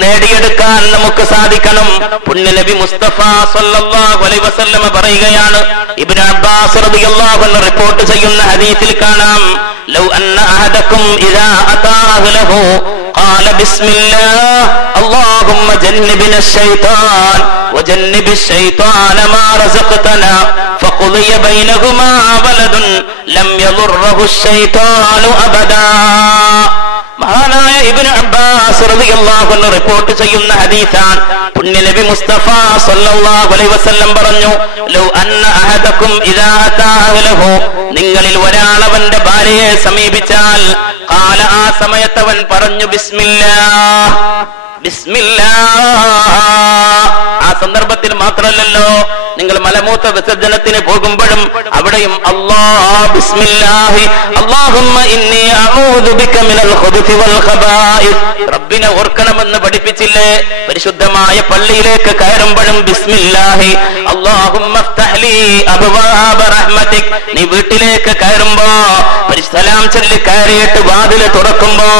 നേടിയെടുക്കാൻ നമുക്ക് സാധിക്കണം. പുണ്യനബി മുസ്തഫ സല്ലല്ലാഹു അലൈഹി വസല്ലം പറയുകയാണ്, ഇബ്നു അബ്ബാസ് റളിയല്ലാഹു അൻഹു റിപ്പോർട്ട് ചെയ്യുന്ന ഹദീസിൽ കാണാം, ലൗ അന്ന അഹദകും ഇദാ അതാ അഹ്ലഹു ഖാല ബിസ്മില്ലാഹ് اللهم جنبنا الشيطان وجنب الشيطان ما رزقتنا فقضي بينهما ولد لم يضره الشيطان أبدا. മഹാനായ ഇബ്നു അബ്ബാസ് റളിയല്ലാഹു അൻഹു റിപ്പോർട്ട് ചെയ്യുന്ന ഹദീസാണ്. പുണ്യനബി മുസ്തഫ സല്ലല്ലാഹു അലൈഹി വസല്ലം പറഞ്ഞു, ലൗ അന്ന അഹദകും ഇദാ അതാ അഹ്ലഹു, നിങ്ങളിൽ ഒരാൾ അവന്റെ ഭാര്യയെ സമീപിച്ചാൽ, ഖാല, ആ സമയത്തവൻ പറഞ്ഞു, ബിസ്മില്ലാഹ്, ആ സന്ദർഭത്തിൽ മാത്രമല്ലല്ലോ, നിങ്ങൾ മലമൂത്ര വിസർജനത്തിന് പോകുമ്പോഴും അവിടെയും അല്ലാഹ് ബിസ്മില്ലാഹി അല്ലാഹുമ്മ ഇന്നി അഊദു ബിക മിനൽ ഖുബുസി വൽ ഖബായിസ്, റബ്ബിനെ ഓർക്കണമെന്ന് പഠിപ്പിച്ചില്ലേ? പരിശുദ്ധമായ പള്ളിയിലേക്ക് കയറുമ്പോഴും ബിസ്മില്ലാഹി അല്ലാഹുമ്മ ഇഫ്തഹ് ലീ അബ്വാബ റഹ്മതിക്, നീ വീട്ടിലേക്ക് കയറുമ്പോ സലാം ചൊല്ലി കയറിയിട്ട് വാതിൽ തുറക്കുമ്പോ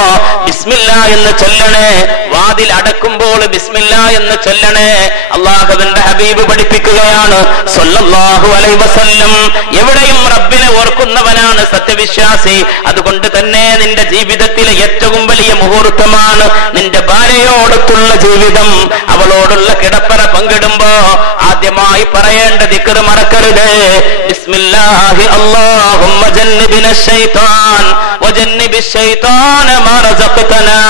ബിസ്മില്ലാഹ് എന്ന് ചൊല്ലണേ, വാതിൽ അടക്കുമ്പോൾ ബിസ്മില്ലാഹ് എന്ന് ചൊല്ലണേ. അല്ലാഹുവിന്റെ ഹബീബ് പഠിപ്പിക്കുകയാണ് സല്ലല്ലാഹു അലൈഹി വസല്ലം, എവിടെയും റബ്ബിനെ ഓർക്കുന്നവനാണ് സത്യവിശ്വാസി. അതുകൊണ്ട് തന്നെ നിന്റെ ജീവിതത്തിലെ ഏറ്റവും വലിയ മുഹൂർത്തമാണ് നിന്റെ ഭാര്യയോടൊത്തുള്ള ജീവിതം. അവളോടുള്ള കിടപ്പറ പങ്കിടുമ്പോ ആദ്യമായി പറയേണ്ട ദിക്ർ മറക്കരുത്, ബിസ്മില്ലാഹി അല്ലാഹുമ്മ ജന്നിബിന ശൈത്താൻ വജന്നിബി ശൈത്താന മാ റസഖ്തനാ.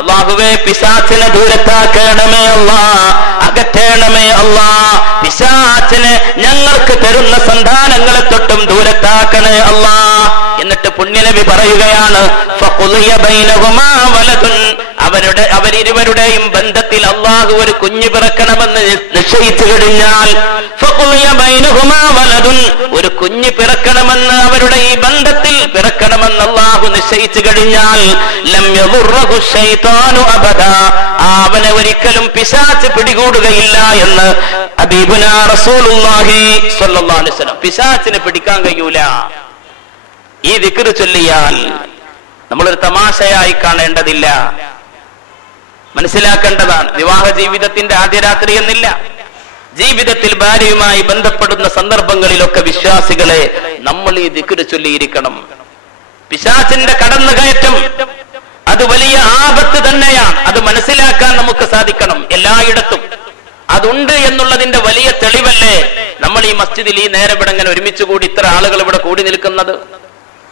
അല്ലാഹുവേ, പിശാചിനെ ദൂരത്താക്കണമേ അല്ലാഹ്, അകറ്റണമേ അല്ലാഹ്. പിശാചിനെ ഞങ്ങൾക്ക് തരുന്ന സന്താനങ്ങളെ തൊട്ടും ദൂരത്താക്കണേ അല്ലാഹ്. എന്നിട്ട് പുണ്യനബി പറയുകയാണ്, ഫഖുളിയ ബൈനഹുമാ വലദുൻ, അവരിരുവരുടെയും ബന്ധത്തിൽ അല്ലാഹു ഒരു കുഞ്ഞ് പിറക്കണമെന്ന് നിശ്ചയിച്ചു കഴിഞ്ഞാൽ, ഫഖുളിയ ബൈനഹുമാ വലദുൻ, ഒരു കുഞ്ഞ് പിറക്കണമെന്ന് അവരുടെ ഈ ബന്ധത്തിൽ പിറക്കണമെന്ന് അല്ലാഹു നിശ്ചയിച്ചു കഴിഞ്ഞാൽ, ലം യദുർറഹു ശൈത്താനു അബദാ, അവനെ ഒരിക്കലും പിശാച് പിടികൂടുകയില്ല എന്ന് ഹബീബുനാ റസൂലുള്ളാഹി സ്വല്ലല്ലാഹു അലൈഹി വസല്ലം. പിശാചിനെ പിടിക്കാൻ കഴിയൂല. ഈ ദിക്ർ ചൊല്ലിയാൽ നമ്മളൊരു തമാശയായി കാണേണ്ടതില്ല, മനസ്സിലാക്കേണ്ടതാണ്. വിവാഹ ജീവിതത്തിന്റെ ആദ്യ രാത്രി എന്നില്ല, ജീവിതത്തിൽ ഭാര്യയുമായി ബന്ധപ്പെടുന്ന സന്ദർഭങ്ങളിലൊക്കെ വിശ്വാസികളെ നമ്മൾ ഈ ദിക്ർ ചൊല്ലിയിരിക്കണം. പിശാചിന്റെ കടന്നുകയറ്റം അത് വലിയ ആപത്ത് തന്നെയാണ്. അത് മനസ്സിലാക്കാൻ നമുക്ക് സാധിക്കണം. എല്ലായിടത്തും അതുണ്ട് എന്നുള്ളതിന്റെ വലിയ തെളിവല്ലേ നമ്മൾ ഈ മസ്ജിദിൽ ഈ നേരം ഇവിടെ ഇങ്ങനെ ഒരുമിച്ച് കൂടി ഇത്ര ആളുകൾ ഇവിടെ കൂടി നിൽക്കുന്നത്?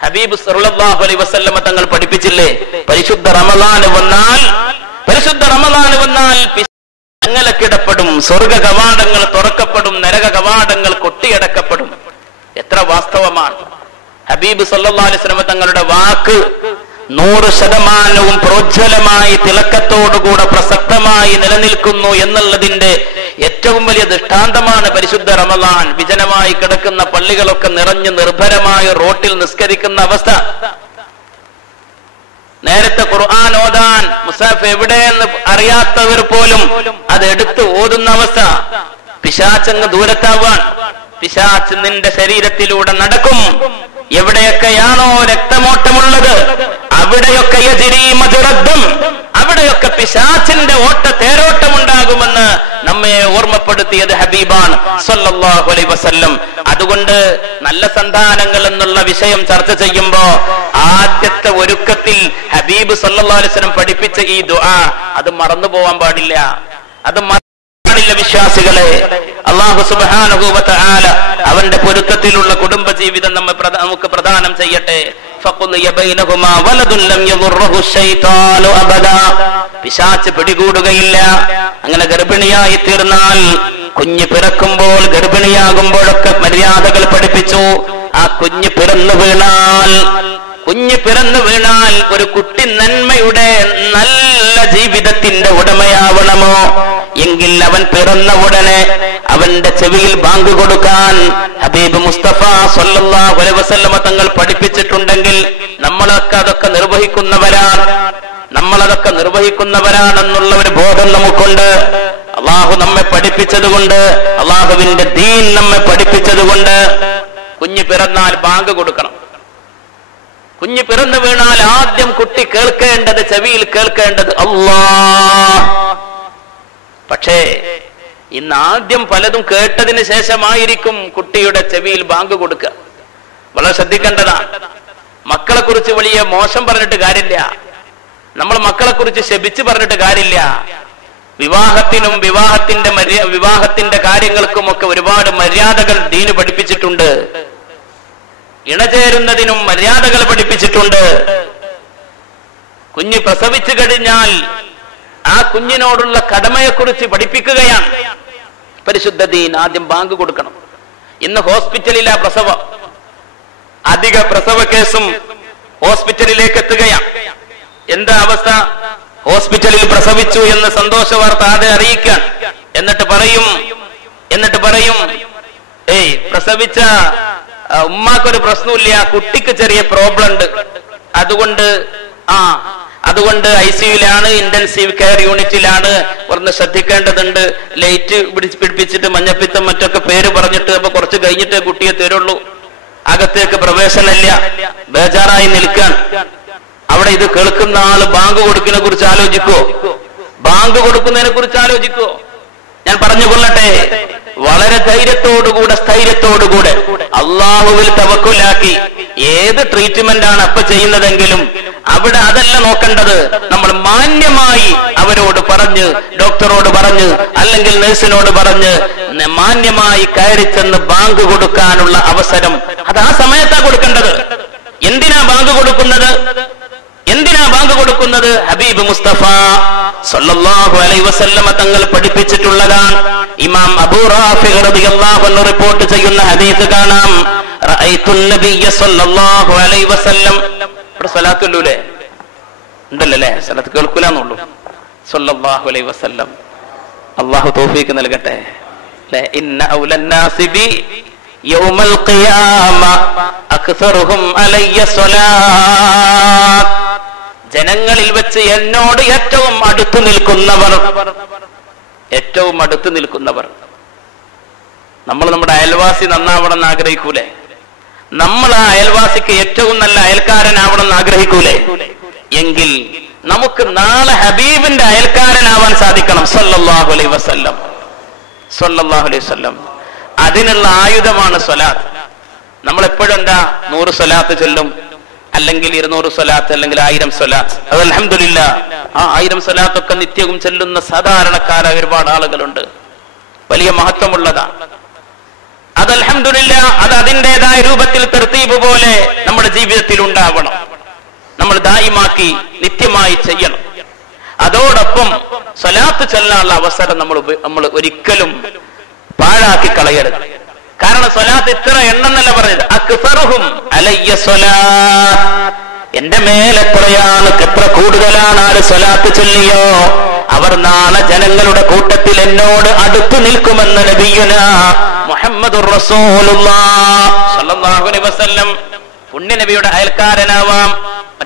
ഹബീബ് സല്ലല്ലാഹു അലൈഹി വസല്ലം തങ്ങൾ പഠിപ്പിച്ചില്ലേ, പരിശുദ്ധ റമദാൻ വന്നാൽ ഞങ്ങലക്കിടപ്പെടും, സ്വർഗ കവാടങ്ങൾ തുറക്കപ്പെടും, നരക കവാടങ്ങൾ കൊട്ടിയടക്കപ്പെടും. എത്ര വാസ്തവമാണ്! ഹബീബ് സല്ലല്ലാഹു അലൈഹി വസല്ലം തങ്ങളുടെ വാക്ക് 100% പ്രോജ്വലമായി തിളക്കത്തോടുകൂടെ പ്രസക്തമായി നിലനിൽക്കുന്നു എന്നുള്ളതിന്റെ ഏറ്റവും വലിയ ദൃഷ്ടാന്തമാണ് പരിശുദ്ധ റമദാൻ. വിജനമായി കിടക്കുന്ന പള്ളികളൊക്കെ നിറഞ്ഞ് നിർഭരമായ റോട്ടിൽ നിസ്കരിക്കുന്ന അവസ്ഥ. നേരത്തെ ഖുർആൻ ഓതാൻ മുസാഫ് എവിടെയെന്ന് അറിയാത്തവർ പോലും അത് എടുത്ത് ഓതുന്ന അവസ്ഥ. പിശാചങ്ങ് ദൂരത്താവാൻ. പിശാച് നിന്റെ ശരീരത്തിലൂടെ നടക്കും. എവിടെയൊക്കെയാണോ രക്തമോട്ടമുള്ളത് അവിടെയൊക്കെ അവിടെയൊക്കെ പിശാചിന്റെ തേരോട്ടമുണ്ടാകുമെന്ന് നമ്മെ ഓർമ്മപ്പെടുത്തിയത് ഹബീബാണ് സല്ലല്ലാഹു അലൈഹി വസല്ലം. അതുകൊണ്ട് നല്ല സന്താനങ്ങൾ എന്നുള്ള വിഷയം ചർച്ച ചെയ്യുമ്പോ ആദ്യത്തെ ഒരുക്കത്തിൽ ഹബീബ് സല്ലല്ലാഹു അലൈഹി വസല്ലം പഠിപ്പിച്ച ഈ ദുആ അത് മറന്നു പോവാൻ പാടില്ല. അത് വിശ്വാസികളെ, അല്ലാഹു സുബ്ഹാനഹു വ തആല അവന്റെ പൊരുത്തത്തിലുള്ള കുടുംബ ജീവിതം നമുക്ക് പ്രദാനം ചെയ്യട്ടെ. പിശാച് പിടികൂടുകയില്ല. അങ്ങനെ ഗർഭിണിയായി തീർന്നാൽ, കുഞ്ഞ് പിറക്കുമ്പോൾ ഗർഭിണിയാകുമ്പോഴൊക്കെ മര്യാദകൾ പഠിപ്പിച്ചു. ആ കുഞ്ഞ് പിറന്നു വീണാൽ ഒരു കുട്ടി നന്മയുടെ നല്ല ജീവിതത്തിന്റെ ഉടമയാവണമോ എങ്കിൽ അവൻ പിറന്ന ഉടനെ അവന്റെ ചെവിയിൽ ബാങ്ക് കൊടുക്കാൻ ഹബീബ് മുസ്തഫ സ്വല്ലല്ലാഹു അലൈഹി വസല്ലമ തങ്ങൾ പഠിപ്പിച്ചിട്ടുണ്ടെങ്കിൽ നമ്മളൊക്കെ അതൊക്കെ നിർവഹിക്കുന്നവരാണെന്നുള്ള ഒരു ബോധം നമുക്കുണ്ട്. അള്ളാഹു നമ്മെ പഠിപ്പിച്ചതുകൊണ്ട്, അള്ളാഹുവിന്റെ ദീൻ നമ്മെ പഠിപ്പിച്ചതുകൊണ്ട് കുഞ്ഞ് പിറന്നാൽ ബാങ്ക് കൊടുക്കണം. കുഞ്ഞ് പിറന്നു വീണാൽ ആദ്യം കുട്ടി കേൾക്കേണ്ടത്, ചെവിയിൽ കേൾക്കേണ്ടത് അല്ലാഹ്. പക്ഷേ ഇന്ന് ആദ്യം പലതും കേട്ടതിന് ശേഷമായിരിക്കും കുട്ടിയുടെ ചെവിയിൽ ബാങ്ക് കൊടുക്കുക. വളരെ ശ്രദ്ധിക്കേണ്ടതാണ്. മക്കളെ കുറിച്ച് വലിയ മോശം പറഞ്ഞിട്ട് കാര്യമില്ല. നമ്മൾ മക്കളെ കുറിച്ച് ശപിച്ച് പറഞ്ഞിട്ട് കാര്യമില്ല. വിവാഹത്തിനും വിവാഹത്തിന്റെ കാര്യങ്ങൾക്കുമൊക്കെ ഒരുപാട് മര്യാദകൾ ദീന് പഠിപ്പിച്ചിട്ടുണ്ട്. ഇണചേരുന്നതിനും മര്യാദകൾ പഠിപ്പിച്ചിട്ടുണ്ട്. കുഞ്ഞ് പ്രസവിച്ചു കഴിഞ്ഞാൽ ആ കുഞ്ഞിനോടുള്ള കടമയെക്കുറിച്ച് പഠിപ്പിക്കുകയാണ് പരിശുദ്ധ ദീൻ. ആദ്യം ബാങ്ക് കൊടുക്കണം. ഇന്ന് ഹോസ്പിറ്റലിലെ പ്രസവം, അധിക പ്രസവ കേസും ഹോസ്പിറ്റലിലേക്ക് എത്തുകയാണ്. എന്താ അവസ്ഥ? ഹോസ്പിറ്റലിൽ പ്രസവിച്ചു എന്ന് സന്തോഷ വാർത്ത ആദ്യം അറിയിക്കാൻ, എന്നിട്ട് പറയും പ്രസവിച്ച ഉമ്മാക്കൊരു പ്രശ്നമില്ല, കുട്ടിക്ക് ചെറിയ പ്രോബ്ലം ഉണ്ട്, അതുകൊണ്ട് ICUലാണ്, ഇന്റൻസീവ് കെയർ യൂണിറ്റിലാണ്, ഒന്ന് ശ്രദ്ധിക്കേണ്ടതുണ്ട്, ലൈറ്റ് പിടിപ്പിച്ചിട്ട് മഞ്ഞപ്പിത്തം മറ്റൊക്കെ പേര് പറഞ്ഞിട്ട് അപ്പൊ കുറച്ച് കഴിഞ്ഞിട്ട് കുട്ടിയെ തരുള്ളൂ, അകത്തേക്ക് പ്രവേശനമില്ല, ബേജാറായി നിൽക്കാൻ. അവിടെ ഇത് കേൾക്കുന്ന ആള് ബാങ്ക് കൊടുക്കുന്നതിനെ കുറിച്ച് ആലോചിക്കോ? ബാങ്ക് കൊടുക്കുന്നതിനെ കുറിച്ച് ആലോചിക്കോ? ഞാൻ പറഞ്ഞുകൊള്ളട്ടെ, വളരെ ധൈര്യത്തോടുകൂടെ സ്ഥൈര്യത്തോടുകൂടെ അള്ളാഹുവിൽ തവക്കുലാക്കി ഏത് ട്രീറ്റ്മെന്റ് ആണ് അപ്പൊ ചെയ്യുന്നതെങ്കിലും അവിടെ അതല്ല നോക്കേണ്ടത്. നമ്മൾ മാന്യമായി അവരോട് പറഞ്ഞ്, ഡോക്ടറോട് പറഞ്ഞ്, അല്ലെങ്കിൽ നഴ്സിനോട് പറഞ്ഞ് മാന്യമായി കയറി ചെന്ന് ബാങ്ക് കൊടുക്കാനുള്ള അവസരം അത് ആ സമയത്താ കൊടുക്കേണ്ടത്. എന്തിനാ ബാങ്ക് കൊടുക്കുന്നത്? ഹബീബ് മുസ്തഫ സല്ലല്ലാഹു അലൈഹി വസല്ലമ തങ്ങൾ പഠിപ്പിച്ചിട്ടുള്ളതാണ്. ഇമാം അബൂ റാഫി റളിയല്ലാഹു അൻഹു റിപ്പോർട്ട് ചെയ്യുന്ന ഹദീസ് കാണാം. റഅയ്തുൻ നബിയ്യ സല്ലല്ലാഹു അലൈഹി വസല്ലം. ഇവിടെ സ്വലാത്തുല്ലൂലേ ഉണ്ടല്ലേ? സ്വലാത്ത് കേൾക്കൂലെന്നുള്ളൂ. സല്ലല്ലാഹു അലൈഹി വസല്ലം. അല്ലാഹു തൗഫീഖ് നൽകട്ടെ. ഇന്ന ഔലന്നാസി ബി യൗമൽ ഖിയാമ അക്സറുഹും അലയ്യ സ്വലാത്ത്. ജനങ്ങളിൽ വെച്ച് എന്നോട് ഏറ്റവും അടുത്ത് നിൽക്കുന്നവർ. നമ്മൾ നമ്മുടെ അയൽവാസി നന്നാവണം എന്ന് ആഗ്രഹിക്കൂലേ? നമ്മൾ ആ അയൽവാസിക്ക് ഏറ്റവും നല്ല അയൽക്കാരനാവണം എന്ന് ആഗ്രഹിക്കൂലേ? എങ്കിൽ നമുക്ക് നാളെ ഹബീബിന്റെ അയൽക്കാരനാവാൻ സാധിക്കണം. സല്ലല്ലാഹു അലൈഹി വസല്ലം. അതിനുള്ള ആയുധമാണ് സ്വലാത്ത്. നമ്മൾ എപ്പോഴും എന്താ 100 സ്വലാത്ത് ചൊല്ലും, അല്ലെങ്കിൽ 200 സ്വലാത്ത്, അല്ലെങ്കിൽ 1000 സ്വലാത്ത്. അത് അൽഹംദുലില്ലാ, ആ 1000 സ്വലാത്തൊക്കെ നിത്യവും ചെല്ലുന്ന സാധാരണക്കാരായ ഒരുപാട് ആളുകളുണ്ട്. വലിയ മഹത്വമുള്ളതാണ് അത്. അൽഹംദുലില്ലാ, അത് അതിൻ്റെതായ രൂപത്തിൽ തർത്തീബ് പോലെ നമ്മുടെ ജീവിതത്തിൽ ഉണ്ടാവണം. നമ്മൾ ദായിമാക്കി നിത്യമായി ചെയ്യണം. അതോടൊപ്പം സ്വലാത്ത് ചൊല്ലാനുള്ള അവസരം നമ്മൾ ഒരിക്കലും പാഴാക്കി കളയരുത്. കാരണം സ്വലാത്ത് ഇത്ര എണ്ണം എന്നല്ല പറഞ്ഞത്, അക്സറുഹും അലയ്യ സ്വലാത്ത്. എന്റെ മേലെത്രയാണ്, എത്ര കൂടുതലാണ് ആര് സ്വലാത്ത് ചൊല്ലിയോ അവർ നാളെ ജനങ്ങളുടെ കൂട്ടത്തിൽ എന്നോട് അടുത്തു നിൽക്കുമെന്ന് നബിയുനാ മുഹമ്മദുർ റസൂലുള്ളാഹ് സ്വല്ലല്ലാഹു അലൈഹി വസല്ലം. പുണ്യ നബിയുടെ അയൽക്കാരനാവാം,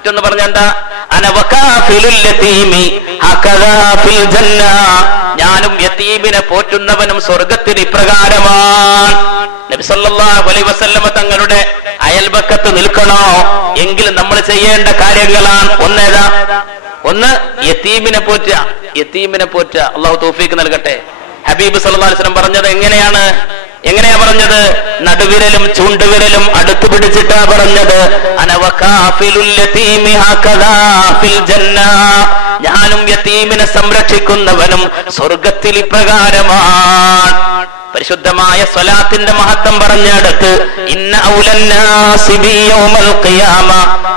മറ്റൊന്ന് പറഞ്ഞെന്താ? അന വകാഫിലുൽ യതീമി ഹകദാ ഫിൽ ജന്ന, ഞാനും യതീമിനെ പോറ്റുന്നവനും സ്വർഗ്ഗത്തിൽ ഇപ്രകാരമാണ്. നബി സല്ലല്ലാഹു അലൈഹി വസല്ലമ തങ്ങളുടെ അയൽപക്കത്ത് നിൽക്കണോ എങ്കിൽ നമ്മൾ ചെയ്യേണ്ട കാര്യങ്ങളാണ്. ഒന്നേതാ? ഒന്ന് യതീമിനെ പോറ്റുക. യതീമിനെ പോറ്റുക. അള്ളാഹു തൗഫീഖ് നൽകട്ടെ. ഹബീബ് സല്ലല്ലാഹു അലൈഹി വസല്ലം പറഞ്ഞത് എങ്ങനെയാ പറഞ്ഞത്? നടുവിരലും ചൂണ്ടുവിരലും അടുത്തു പിടിച്ചിട്ടാ പറഞ്ഞത്. അന വകാഫിലുൽ യതീമി ഹകദാ ഫിൽ ജന്ന, ഞാനും യതീമിനെ സംരക്ഷിക്കുന്നവനും സ്വർഗ്ഗത്തിൽ ഇപ്രകാരമാണ്. പരിശുദ്ധമായ സ്വലാത്തിന്റെ മഹത്വം പറഞ്ഞെടുത്ത് ഇന്ന ഔലന്നാസി ബി യൗമൽ ഖിയാമ,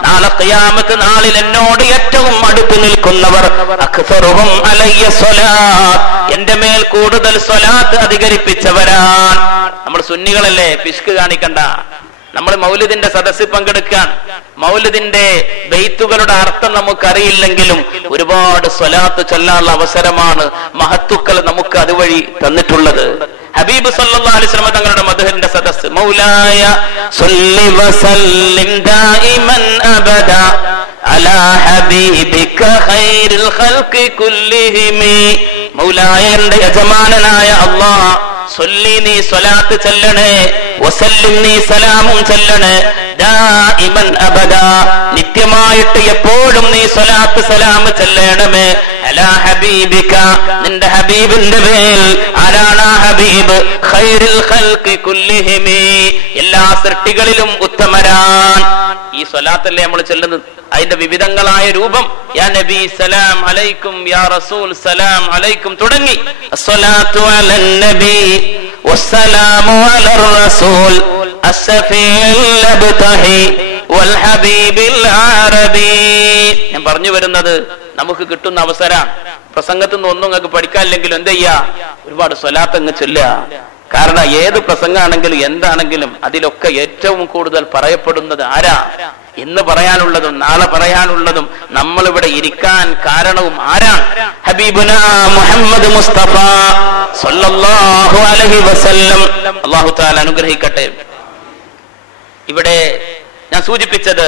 നാളെ ഖിയാമത്ത് നാളിൽ എന്നോട് ഏറ്റവും അടുത്ത് നിൽക്കുന്നവർ അക്സറുഹും അലയ്യ സ്വലാത്ത്, എന്റെ മേൽ കൂടുതൽ സ്വലാത്ത് അധികരിപ്പിച്ചവരാണ്. നമ്മൾ സുന്നികളല്ലേ, പിശുക്ക് കാണിക്കണ്ട. നമ്മൾ മൗലിദിന്റെ സദസ്സിൽ പങ്കെടുക്കാൻ, മൗലിദിന്റെ ബെയ്ത്തുകളുടെ അർത്ഥം നമുക്കറിയില്ലെങ്കിലും ഒരുപാട് സ്വലാത്ത് ചൊല്ലാനുള്ള അവസരമാണ് മഹത്തുക്കൾ നമുക്ക് അതുവഴി തന്നിട്ടുള്ളത്. ഹബീബ് സല്ലല്ലാഹു അലൈഹി വസല്ലം തങ്ങളുടെ മദ്ഹിന്റെ സദസ്സ് മൗലായ സല്ലി വസല്ലിം ദായിമൻ അബദ അലാ ഹബീബിക ഖൈറുൽ ഖൽഖി കുല്ലിഹിം. മൗലായ, എന്റെ യജമാനനായ അല്ലാഹ്, സല്ലി നീ സ്വലാത്ത് ചൊല്ലണേ, വസല്ലിം നീ സലാമും ചൊല്ലണേ, ദായിമൻ അബദ നിത്യമായിട്ട് എപ്പോഴും നീ സ്വലാത്ത് സലാം ചൊല്ലണമേ, അലാ ഹബീബിക നിന്റെ ഹബീബിന്റെ മേൽ. ആരാണ് ആ ഹബീബ്? ഖൈറുൽ ഖൽഖി കുല്ലിഹിം, എല്ലാ സൃഷ്ടികളിലും ഉത്തമരാൻ. ഈ സ്വലാത്തല്ലേ നമ്മൾ ചൊല്ലുന്നത്. അതിന്റെ വിവിധങ്ങളായ രൂപം യാ നബി സലാം അലൈക്കും, യാ റസൂൽ സലാം അലൈക്കും തുടങ്ങി. അസ്സലാത്തു അലൻ നബി വസ്സലാമു അലർ റസൂൽ അസ്സഫീൽ അബ്തഹി വൽ ഹബീബിൽ അറബി. ഞാൻ പറഞ്ഞു വരുന്നത് നമുക്ക് കിട്ടുന്ന അവസരം. പ്രസംഗത്തിൽ നിന്ന് ഒന്നും നിങ്ങൾക്ക് പഠിക്കാനില്ലെങ്കിലും എന്ത് ചെയ്യാ? ഒരുപാട് സ്വലാത്ത് അങ്ങ് ചൊല്ലുക. കാരണം ഏത് പ്രസംഗമാണെങ്കിലും എന്താണെങ്കിലും അതിലൊക്കെ ഏറ്റവും കൂടുതൽ പറയപ്പെടുന്നത് ആരാ? ഇന്ന് പറയാനുള്ളതും നാളെ പറയാനുള്ളതും നമ്മളിവിടെ ഇരിക്കാൻ കാരണവും ആരാണ്? ഹബീബുനാ മുഹമ്മദ് മുസ്തഫ സല്ലല്ലാഹു അലൈഹി വസല്ലം. അല്ലാഹു തആല അനുഗ്രഹിക്കട്ടെ. ഇവിടെ ഞാൻ സൂചിപ്പിച്ചത്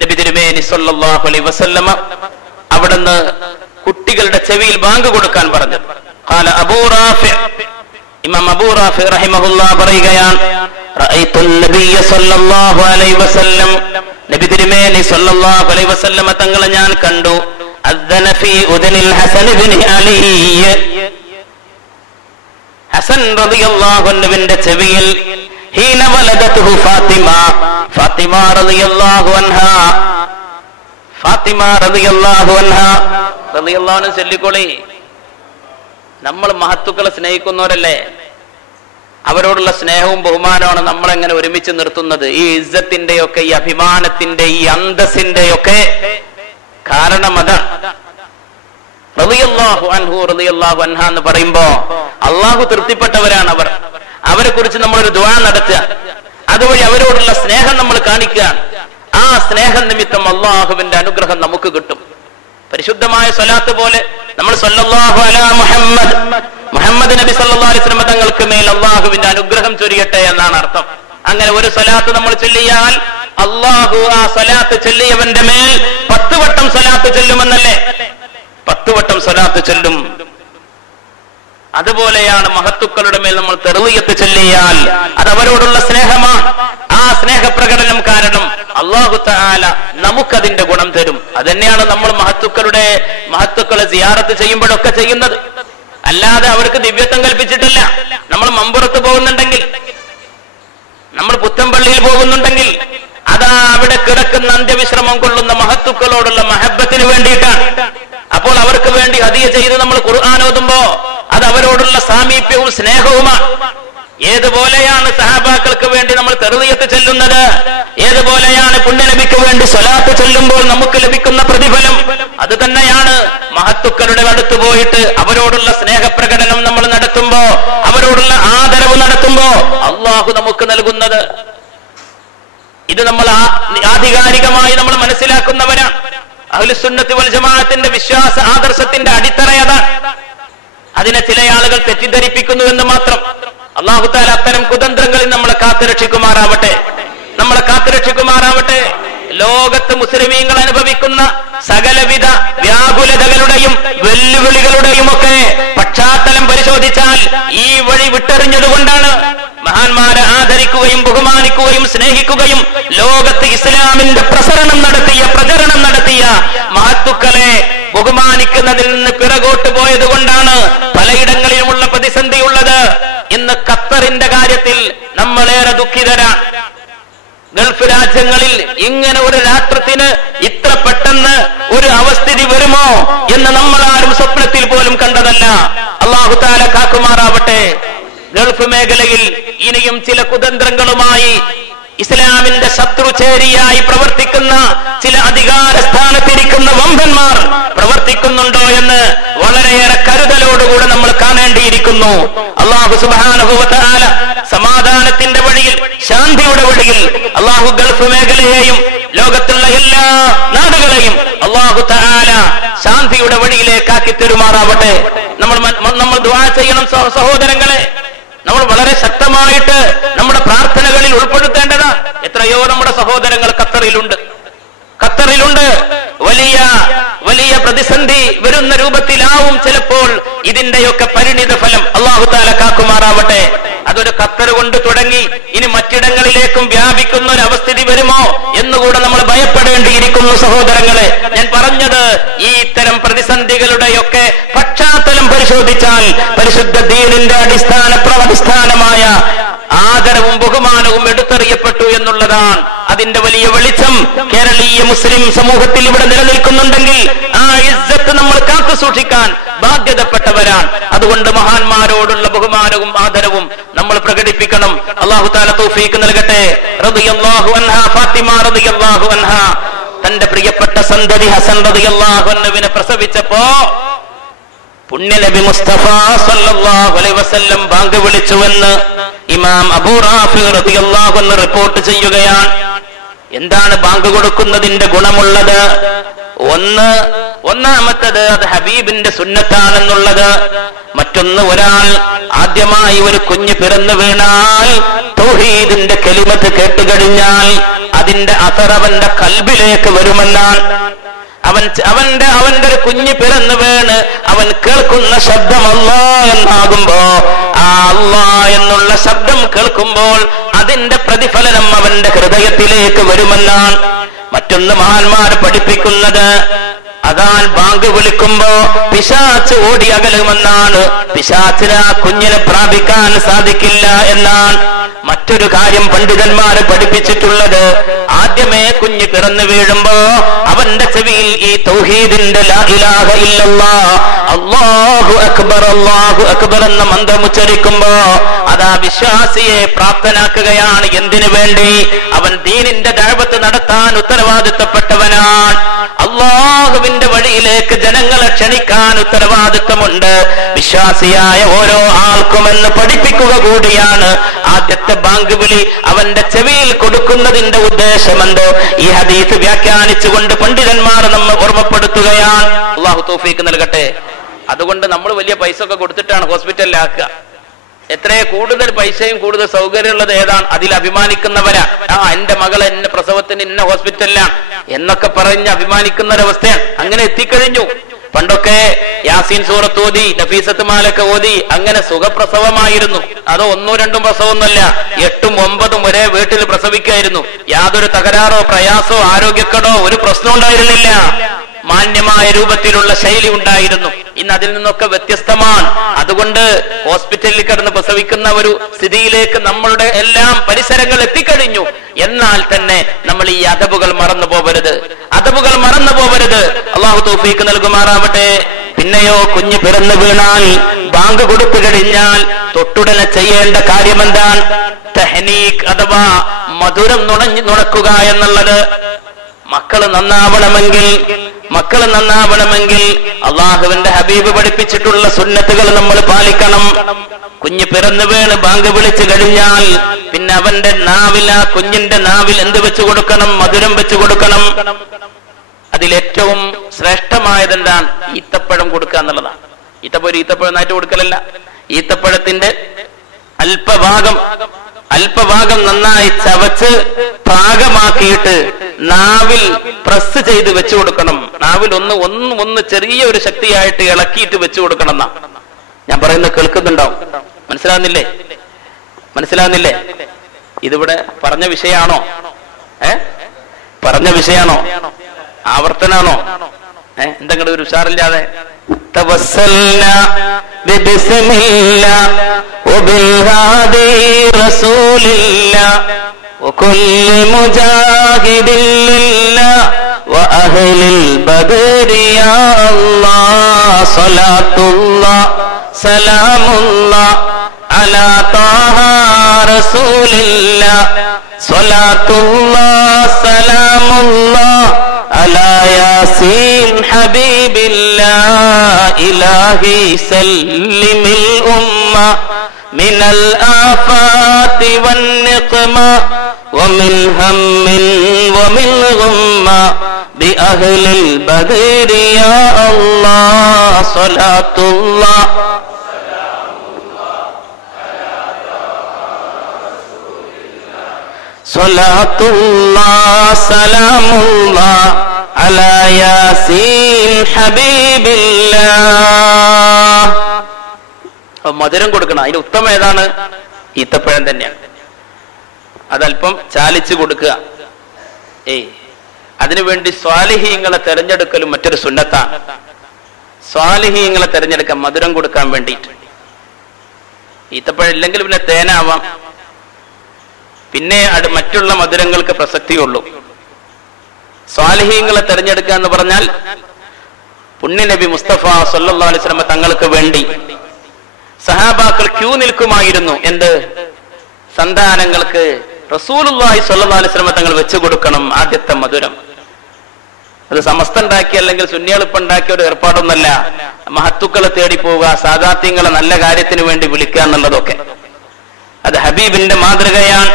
നബി തിരുമേനി സല്ലല്ലാഹു അലൈഹി വസല്ലമ അവിടുന്ന് കുട്ടികളുടെ ചെവിയിൽ ബാങ്ക് കൊടുക്കാൻ പറഞ്ഞു. ഖാല അബൂ റാഫി, ഇമാം അബൂ റാഫി റഹിമഹുല്ലാഹ് പറയുകയാണ്, റഅയ്തുൻ നബിയ്യ സല്ലല്ലാഹു അലൈഹി വസല്ലം, നബി തിരുമേനി സല്ലല്ലാഹു അലൈഹി വസല്ലമ തങ്ങളെ ഞാൻ കണ്ടു. അദ്ദന ഫീ ഉദനിൽ ഹസൻ ഇബ്നു അലി, ഹസൻ റളിയല്ലാഹു അൻഹുവിന്റെ ചെവിയിൽ ഹീന വലദതുഹു ഫാത്തിമ, ഫാത്തിമ റളിയല്ലാഹു അൻഹാ, ഫാത്തിമ റളിയല്ലാഹു അൻഹാ, റളിയല്ലാഹു അൻഹ ചൊല്ലിക്കോളി. നമ്മൾ മഹത്തുക്കളെ സ്നേഹിക്കുന്നവരല്ലേ, അവരോടുള്ള സ്നേഹവും ബഹുമാനമാണ് നമ്മളെങ്ങനെ ഒരുമിച്ച് നിർത്തുന്നത്. ഈ ഇസ്സത്തിന്റെയൊക്കെ ഈ അഭിമാനത്തിന്റെ ഈ അന്തസ്സിന്റെയൊക്കെ കാരണം അതാണ്. റളിയല്ലാഹു അൻഹു റളിയല്ലാഹു അൻഹ എന്ന് പറയുമ്പോ അള്ളാഹു തൃപ്തിപ്പെട്ടവരാണ് അവർ. അവരെ കുറിച്ച് നമ്മളൊരു ദുആ നടത്തുക, അതുവഴി അവരോടുള്ള സ്നേഹം നമ്മൾ കാണിക്കുക. ആ സ്നേഹം നിമിത്തം അള്ളാഹുവിന്റെ അനുഗ്രഹം നമുക്ക് കിട്ടും. പരിശുദ്ധമായ സ്വലാത്ത് പോലെ നമ്മൾ സല്ലല്ലാഹു അലാ മുഹമ്മദ്, മുഹമ്മദ് നബി സല്ലല്ലാഹു അലൈഹി വസല്ലം തങ്ങൾക്ക് മേൽ അള്ളാഹുവിന്റെ അനുഗ്രഹം ചൊരിയട്ടെ എന്നാണ് അർത്ഥം. അങ്ങനെ ഒരു സ്വലാത്ത് നമ്മൾ ചൊല്ലിയാൽ അള്ളാഹു ആ സ്വലാത്ത് ചൊല്ലിയവന്റെ മേൽ 10 വട്ടം സ്വലാത്ത് ചൊല്ലുമെന്നല്ലേ? 10 വട്ടം സ്വലാത്ത് ചൊല്ലും. അതുപോലെയാണ് മഹത്തുക്കളുടെ മേൽ നമ്മൾ തെറുവിയത്ത് ചൊല്ലിയാൽ അത് അവരോടുള്ള സ്നേഹമാണ്. ആ സ്നേഹപ്രകടനം കാരണം അല്ലാഹു തആല നമുക്കതിന്റെ ഗുണം തരും. അതന്നെയാണ് നമ്മൾ മഹത്തുക്കളെ സിയാറത്ത് ചെയ്യുമ്പോഴൊക്കെ ചെയ്യുന്നത്. അല്ലാതെ അവർക്ക് ദിവ്യത്വം കൽപ്പിച്ചിട്ടില്ല. നമ്മൾ മമ്പുറത്ത് പോകുന്നുണ്ടെങ്കിൽ, നമ്മൾ പുത്തൻപള്ളിയിൽ പോകുന്നുണ്ടെങ്കിൽ അതാ അവിടെ കിടക്കുന്ന അന്ത്യവിശ്രമം കൊള്ളുന്ന മഹത്തുക്കളോടുള്ള മഹബത്തിന് വേണ്ടിയിട്ടാണ്. അപ്പോൾ അവർക്ക് വേണ്ടി ഹദിയ ചെയ്ത് നമ്മൾ ഖുർആൻ ഓതുമ്പോ അത് അവരോടുള്ള സാമീപ്യവും സ്നേഹവുമാണ്. ഏതുപോലെയാണ് സഹാബാക്കൾക്ക് വേണ്ടി നമ്മൾ തർവിയത്ത് ചൊല്ലുന്നത്, ഏതുപോലെയാണ് പുണ്യനബിക്ക് വേണ്ടി സ്വലാത്ത് ചൊല്ലുമ്പോൾ നമുക്ക് ലഭിക്കുന്ന പ്രതിഫലം, അത് തന്നെയാണ് മഹത്തുക്കളുടെ അടുത്ത് പോയിട്ട് അവരോടുള്ള സ്നേഹപ്രകടനം നമ്മൾ നടത്തുമ്പോ, അവരോടുള്ള ആദരവ് നടത്തുമ്പോ അള്ളാഹു നമുക്ക് നൽകുന്നത്. ഇത് നമ്മൾ ആധികാരികമായി നമ്മൾ മനസ്സിലാക്കുന്നവരാണ്. അഹ്ലുസുന്നത്തി വൽ ജമാഅത്തിന്റെ വിശ്വാസ ആദർശത്തിന്റെ അടിത്തറ അതാണ്. അതിനെ ചില ആളുകൾ തെറ്റിദ്ധരിപ്പിക്കുന്നു എന്ന് മാത്രം. അല്ലാഹു തആല അത്തരം കുതന്ത്രങ്ങളിൽ നമ്മളെ കാത്തുരക്ഷിക്കുമാറാവട്ടെ. ലോകത്ത് മുസ്ലിമീങ്ങൾ അനുഭവിക്കുന്ന സകലവിധ വ്യാകുലതകളുടെയും വെല്ലുവിളികളുടെയും ഒക്കെ പശ്ചാത്തലം പരിശോധിച്ചാൽ ഈ വഴി വിട്ടെറിഞ്ഞതുകൊണ്ടാണ്. മഹാന്മാരെ ആദരിക്കുകയും ബഹുമാനിക്കുകയും സ്നേഹിക്കുകയും ലോകത്ത് ഇസ്ലാമിന്റെ പ്രചരണം നടത്തിയ മഹത്തുക്കളെ ബഹുമാനിക്കുന്നതിൽ നിന്ന് പിറകോട്ട് പോയത് കൊണ്ടാണ് പലയിടങ്ങളിലുമുള്ള പ്രതിസന്ധിയുള്ളത്. ഇന്ന് ഖത്തറിന്റെ കാര്യത്തിൽ നമ്മളേറെ ദുഃഖിതരാണ്. ഗൾഫ് രാജ്യങ്ങളിൽ ഇങ്ങനെ ഒരു രാഷ്ട്രത്തിന് ഇത്ര പെട്ടെന്ന് ഒരു അവസ്ഥിതി വരുമോ എന്ന് നമ്മളാരും സ്വപ്നത്തിൽ പോലും കണ്ടതല്ല. അല്ലാഹു തആല കാക്കുമാറാവട്ടെ. ഗൾഫ് മേഖലയിൽ ഇനിയും ചില കുതന്ത്രങ്ങളുമായി ഇസ്ലാമിന്റെ ശത്രുചേരിയായി പ്രവർത്തിക്കുന്ന ചില അധികാര സ്ഥാനത്തിരിക്കുന്ന വമ്പന്മാർ പ്രവർത്തിക്കുന്നുണ്ടോ എന്ന് വളരെയേറെ കരുതലോടുകൂടെ നമ്മൾ കാണേണ്ടിയിരിക്കുന്നു. അല്ലാഹു സുബ്ഹാനഹു വ തആല സമാധാനത്തിന്റെ വഴിയിൽ, ശാന്തിയുടെ വഴിയിൽ അല്ലാഹു ഗൾഫ് മേഖലയെയും ലോകത്തുള്ള എല്ലാ നാടുകളെയും അല്ലാഹു തആല ശാന്തിയുടെ വഴിയിലേക്കാക്കി തെരുമാറാവട്ടെ. നമ്മൾ ദുആ ചെയ്യണം സഹോദരങ്ങളെ. നമ്മൾ വളരെ ശക്തമായിട്ട് നമ്മുടെ പ്രാർത്ഥനകളിൽ ഉൾപ്പെടുത്തേണ്ടതാ. എത്രയോ നമ്മുടെ സഹോദരങ്ങൾ ഖത്തറിലുണ്ട്. വലിയ വലിയ പ്രതിസന്ധി വരുന്ന രൂപത്തിലാവും ചിലപ്പോൾ ഇതിന്റെയൊക്കെ പരിണിത ഫലം. അല്ലാഹു തആല കാക്കുമാറാവട്ടെ. അതൊരു ഖത്തർ കൊണ്ട് തുടങ്ങി ഇനി മറ്റിടങ്ങളിലേക്കും വ്യാപിക്കുന്ന ഒരു അവസ്ഥിതി വരുമോ എന്നുകൂടെ നമ്മൾ ഭയപ്പെടേണ്ടിയിരിക്കുന്നു സഹോദരങ്ങളെ. ഞാൻ പറഞ്ഞത് ഈ ഇത്തരം പ്രതിസന്ധികളുടെയൊക്കെ പശ്ചാത്തലം പരിശോധിച്ചാൽ പരിശുദ്ധ ദീനിന്റെ അടിസ്ഥാനമായ ആദരവും ബഹുമാനവും എടുത്തെറിയപ്പെട്ടു എന്നുള്ളതാണ്. അതിന്റെ വലിയ വെളിച്ചം കേരളീയ മുസ്ലിം സമൂഹത്തിൽ ഇവിടെ നിലനിൽക്കുന്നുണ്ടെങ്കിൽ ആ ഇസ്സത്ത് നമ്മൾ കാത്തു സൂക്ഷിക്കാൻ ബാധ്യതപ്പെട്ടവരാണ്. അതുകൊണ്ട് മഹാന്മാരോടുള്ള ബഹുമാനവും ആദരവും നമ്മൾ പ്രകടിപ്പിക്കണം. അല്ലാഹു തആല തൗഫീഖ് നൽകട്ടെ. റളിയല്ലാഹു അൻഹാ ഫാത്തിമ റളിയല്ലാഹു അൻഹാ തന്റെ പ്രിയപ്പെട്ട സന്തതി ഹസൻ റളിയല്ലാഹു അൻഹുവിനെ പ്രസവിച്ചപ്പോ പുണ്യനബി മുസ്തഫ സല്ലല്ലാഹു അലൈഹി വസല്ലം ബാങ്ക് വിളിച്ചുവെന്ന് ഇമാം അബൂ റാഫി റളിയല്ലാഹു അൻഹു റിപ്പോർട്ട് ചെയ്യുകയാണ്. എന്താണ് ബാങ്ക് കൊടുക്കുന്നതിന്റെ ഗുണമുള്ളത്? ഒന്നാമത്തത് അത് ഹബീബിന്റെ സുന്നത്താണെന്നുള്ളത്. മറ്റൊന്ന്, ഒരാൾ ആദ്യമായി ഒരു കുഞ്ഞ് പിറന്നു വീണാൽ തൗഹീദിന്റെ കലിമത്ത് കേട്ടുകഴിഞ്ഞാൽ അതിന്റെ അസർ അവന്റെ ഖൽബിലേക്ക് വരുമെന്നാണ്. അവന്റെ ഒരു കുഞ്ഞ് പിറന്നു വീണ് അവൻ കേൾക്കുന്ന ശബ്ദം അല്ലാഹ് എന്നാകുമ്പോ ആ അല്ലാഹ് എന്നുള്ള ശബ്ദം കേൾക്കുമ്പോൾ അതിന്റെ പ്രതിഫലനം അവന്റെ ഹൃദയത്തിലേക്ക് വരുമെന്നാണ്. മറ്റൊന്ന് മഹാന്മാർ പഠിപ്പിക്കുന്നത് അതാൻ ബാങ്ക് വിളിക്കുമ്പോ പിശാച്ച് ഓടി അകലുമെന്നാണ്. പിശാച്ചിന് ആ കുഞ്ഞിനെ പ്രാപിക്കാൻ സാധിക്കില്ല എന്നാണ്. മറ്റൊരു കാര്യം പണ്ഡിതന്മാര് പഠിപ്പിച്ചിട്ടുള്ളത്, ആദ്യമേ കുഞ്ഞ് പിറന്നു വീഴുമ്പോ അവന്റെ ചെവിയിൽ ഈ തൗഹീദിന്റെ ലാ ഇലാഹ ഇല്ലല്ലാഹ് അല്ലാഹു അക്ബർ എന്ന മന്ത്രം ഉച്ചരിക്കുമ്പോ അതാ വിശ്വാസിയെ പ്രാപ്തനാക്കുകയാണ്. എന്തിനു വേണ്ടി? അവൻ ദീനിന്റെ ദഅവത്ത് നടത്താൻ ഉത്തരവാദിത്തപ്പെട്ടവനാണ്. അല്ലാഹുവിന്റെ വഴിയിലേക്ക് ജനങ്ങളെ ക്ഷണിക്കാൻ ഉത്തരവാദിത്തമുണ്ട് വിശ്വാസിയായ ഓരോ ആൾക്കുമെന്ന് പഠിപ്പിക്കുക കൂടിയാണ് ആദ്യത്തെ ബാങ്ക് വിളി. അവന്റെ ചെവിയിൽ കൊടുക്കുന്നതിന്റെ ഉദ്ദേശമെന്ത്? ഈ ഹദീസ് വ്യാഖ്യാനിച്ചുകൊണ്ട് പണ്ഡിതന്മാർ നമ്മെ ഓർമ്മപ്പെടുത്തുകയാണ്. അല്ലാഹു തൗഫീഖ് നൽകട്ടെ. അതുകൊണ്ട് നമ്മൾ വലിയ പൈസ ഒക്കെ കൊടുത്തിട്ടാണ് ഹോസ്പിറ്റലിലാക്കുക. എത്രയോ കൂടുതൽ പൈസയും കൂടുതൽ സൗകര്യമുള്ളത് ഏതാണ്? അതിൽ അഭിമാനിക്കുന്നവരാ. എന്റെ മകൾ എന്നെ പ്രസവത്തിന് ഇന്ന ഹോസ്പിറ്റലിലാണ് എന്നൊക്കെ പറഞ്ഞ് അഭിമാനിക്കുന്ന ഒരവസ്ഥയാണ്. അങ്ങനെ എത്തിക്കഴിഞ്ഞു. പണ്ടൊക്കെ യാസീൻ സൂറത്ത് ഓതി, നഫീസത്ത് മാലൊക്കെ ഓതി അങ്ങനെ സുഖപ്രസവമായിരുന്നു. അതോ 1-2 പ്രസവമൊന്നുമല്ല, 8, 9 വരെ വീട്ടിൽ പ്രസവിക്കായിരുന്നു. യാതൊരു തകരാറോ പ്രയാസോ ആരോഗ്യക്കേടോ ഒരു പ്രശ്നം ഉണ്ടായിരുന്നില്ല. മാന്യമായ രൂപത്തിലുള്ള ശൈലി ഉണ്ടായിരുന്നു. ഇന്ന് അതിൽ നിന്നൊക്കെ വ്യത്യസ്തമാണ്. അതുകൊണ്ട് ഹോസ്പിറ്റലിൽ കിടന്ന് പ്രസവിക്കുന്ന ഒരു സ്ഥിതിയിലേക്ക് നമ്മളുടെ എല്ലാം പരിസരങ്ങൾ എത്തിക്കഴിഞ്ഞു. എന്നാൽ തന്നെ നമ്മൾ ഈ അദബുകൾ മറന്നു പോകരുത്. അല്ലാഹു തൗഫീഖ് നൽകുമാറാവട്ടെ. പിന്നെയോ കുഞ്ഞ് പിറന്നു വീണാൽ ബാങ്ക് കൊടുത്തു കഴിഞ്ഞാൽ തൊട്ടുടനെ ചെയ്യേണ്ട കാര്യമെന്താണ്? തഹ്നീഖ് അഥവാ മധുരം നുണക്കുക എന്നുള്ളത്. മക്കള് നന്നാവണമെങ്കിൽ അള്ളാഹുവിന്റെ ഹബീബ് പഠിപ്പിച്ചിട്ടുള്ള സുന്നത്തുകൾ നമ്മൾ പാലിക്കണം. കുഞ്ഞ് പിറന്നു വീണ് ബാങ്ക് വിളിച്ചു കഴിഞ്ഞാൽ പിന്നെ അവന്റെ നാവിൽ, ആ കുഞ്ഞിന്റെ നാവിൽ എന്ത് വെച്ചു കൊടുക്കണം? മധുരം വെച്ചു കൊടുക്കണം. അതിലേറ്റവും ശ്രേഷ്ഠമായത് എന്താണ്? ഈത്തപ്പഴം കൊടുക്കുക എന്നുള്ളതാണ്. ഈത്തപ്പഴം നായിട്ട് കൊടുക്കലല്ല. ഈത്തപ്പഴത്തിന്റെ അല്പഭാഗം നന്നായി ചവച്ച് പാകമാക്കിയിട്ട് നാവിൽ പ്രസ് ചെയ്ത് വെച്ചു കൊടുക്കണം. നാവിൽ ഒന്ന് ചെറിയ ഒരു ശക്തിയായിട്ട് ഇളക്കിയിട്ട് വെച്ചു കൊടുക്കണം എന്നാ ഞാൻ പറയുന്നത്. കേൾക്കുന്നുണ്ടോ? മനസ്സിലാവുന്നില്ലേ? ഇതിവിടെ പറഞ്ഞ വിഷയാണോ? പറഞ്ഞ വിഷയാണോ? ആവർത്തനാണോ? എന്തെങ്കിലും ഒരു ഉഷാറില്ലാതെ തവസ്സൽനാ ബിസ്മില്ലാ വബിൽഹാദി റസൂലില്ലാ വകുല്ലി മുജാഹിദിൻ ലില്ലാ വഅഹ്ലിൽ ബദരി യാ അല്ലാഹ് സ്വലാത്തുല്ലാഹ് സലാമുല്ലാഹ് അലാ ത്വാഹ റസൂലില്ലാ സ്വലാത്തുല്ലാഹ് സലാമുല്ലാഹ് അലാ യാസീൻ ഹബീബില്ലാഹ് ഇലാഹി സല്ലിമിൽ ഉമ്മ മിനൽ ആഫാതി വന്നിഖ്മ വമിൻ ഹമ്മിൻ വമിൻ ഗുമ്മ ബിഅഹ്ലിൽ ബദരി യാ അല്ലാഹ് സ്വലാത്തുല്ലാഹ് സ്വലാത്തുല്ലാഹ് സലാമുല്ലാഹ് അലാ യാസീൻ ഹബീബില്ലാഹ്. മധുരം കൊടുക്കണം. അതിന് ഉത്തമം ഏതാണ്? ഈത്തപ്പഴം തന്നെയാണ്. അതല്പം ചാലിച്ചു കൊടുക്കുക. അതിനുവേണ്ടി സ്വാലിഹീങ്ങളെ തെരഞ്ഞെടുക്കലും മറ്റൊരു സുന്നത്താണ്. സ്വാലിഹീങ്ങളെ തെരഞ്ഞെടുക്കാൻ മധുരം കൊടുക്കാൻ വേണ്ടിയിട്ട്. ഈത്തപ്പഴം ഇല്ലെങ്കിൽ പിന്നെ തേനാവാം, പിന്നെ മറ്റുള്ള മധുരങ്ങൾക്ക് പ്രസക്തിയുള്ളൂ. സ്വാലിഹീങ്ങളെ തെരഞ്ഞെടുക്കുക എന്ന് പറഞ്ഞാൽ പുണ്യ നബി മുസ്തഫ സല്ലല്ലാഹു അലൈഹി വസല്ലം തങ്ങൾക്ക് വേണ്ടി സഹാബാക്കൾ ക്യൂ നിൽക്കുമായിരുന്നു. എന്ത്? സന്താനങ്ങൾക്ക് റസൂലുള്ളാഹി സ്വല്ലല്ലാഹു അലൈഹി വസല്ലം തങ്ങൾ വെച്ചു കൊടുക്കണം ആദ്യത്തെ മധുരം. അത് സമസ്ത ഉണ്ടാക്കി അല്ലെങ്കിൽ സുന്നിയളിപ്പുണ്ടാക്കിയ ഒരു ഏർപ്പാടൊന്നല്ല. മഹത്തുക്കളെ തേടി പോവുക, സാദാത്യങ്ങളെ നല്ല കാര്യത്തിന് വേണ്ടി വിളിക്കുക എന്നുള്ളതൊക്കെ അത് ഹബീബിന്റെ മാതൃകയാണ്.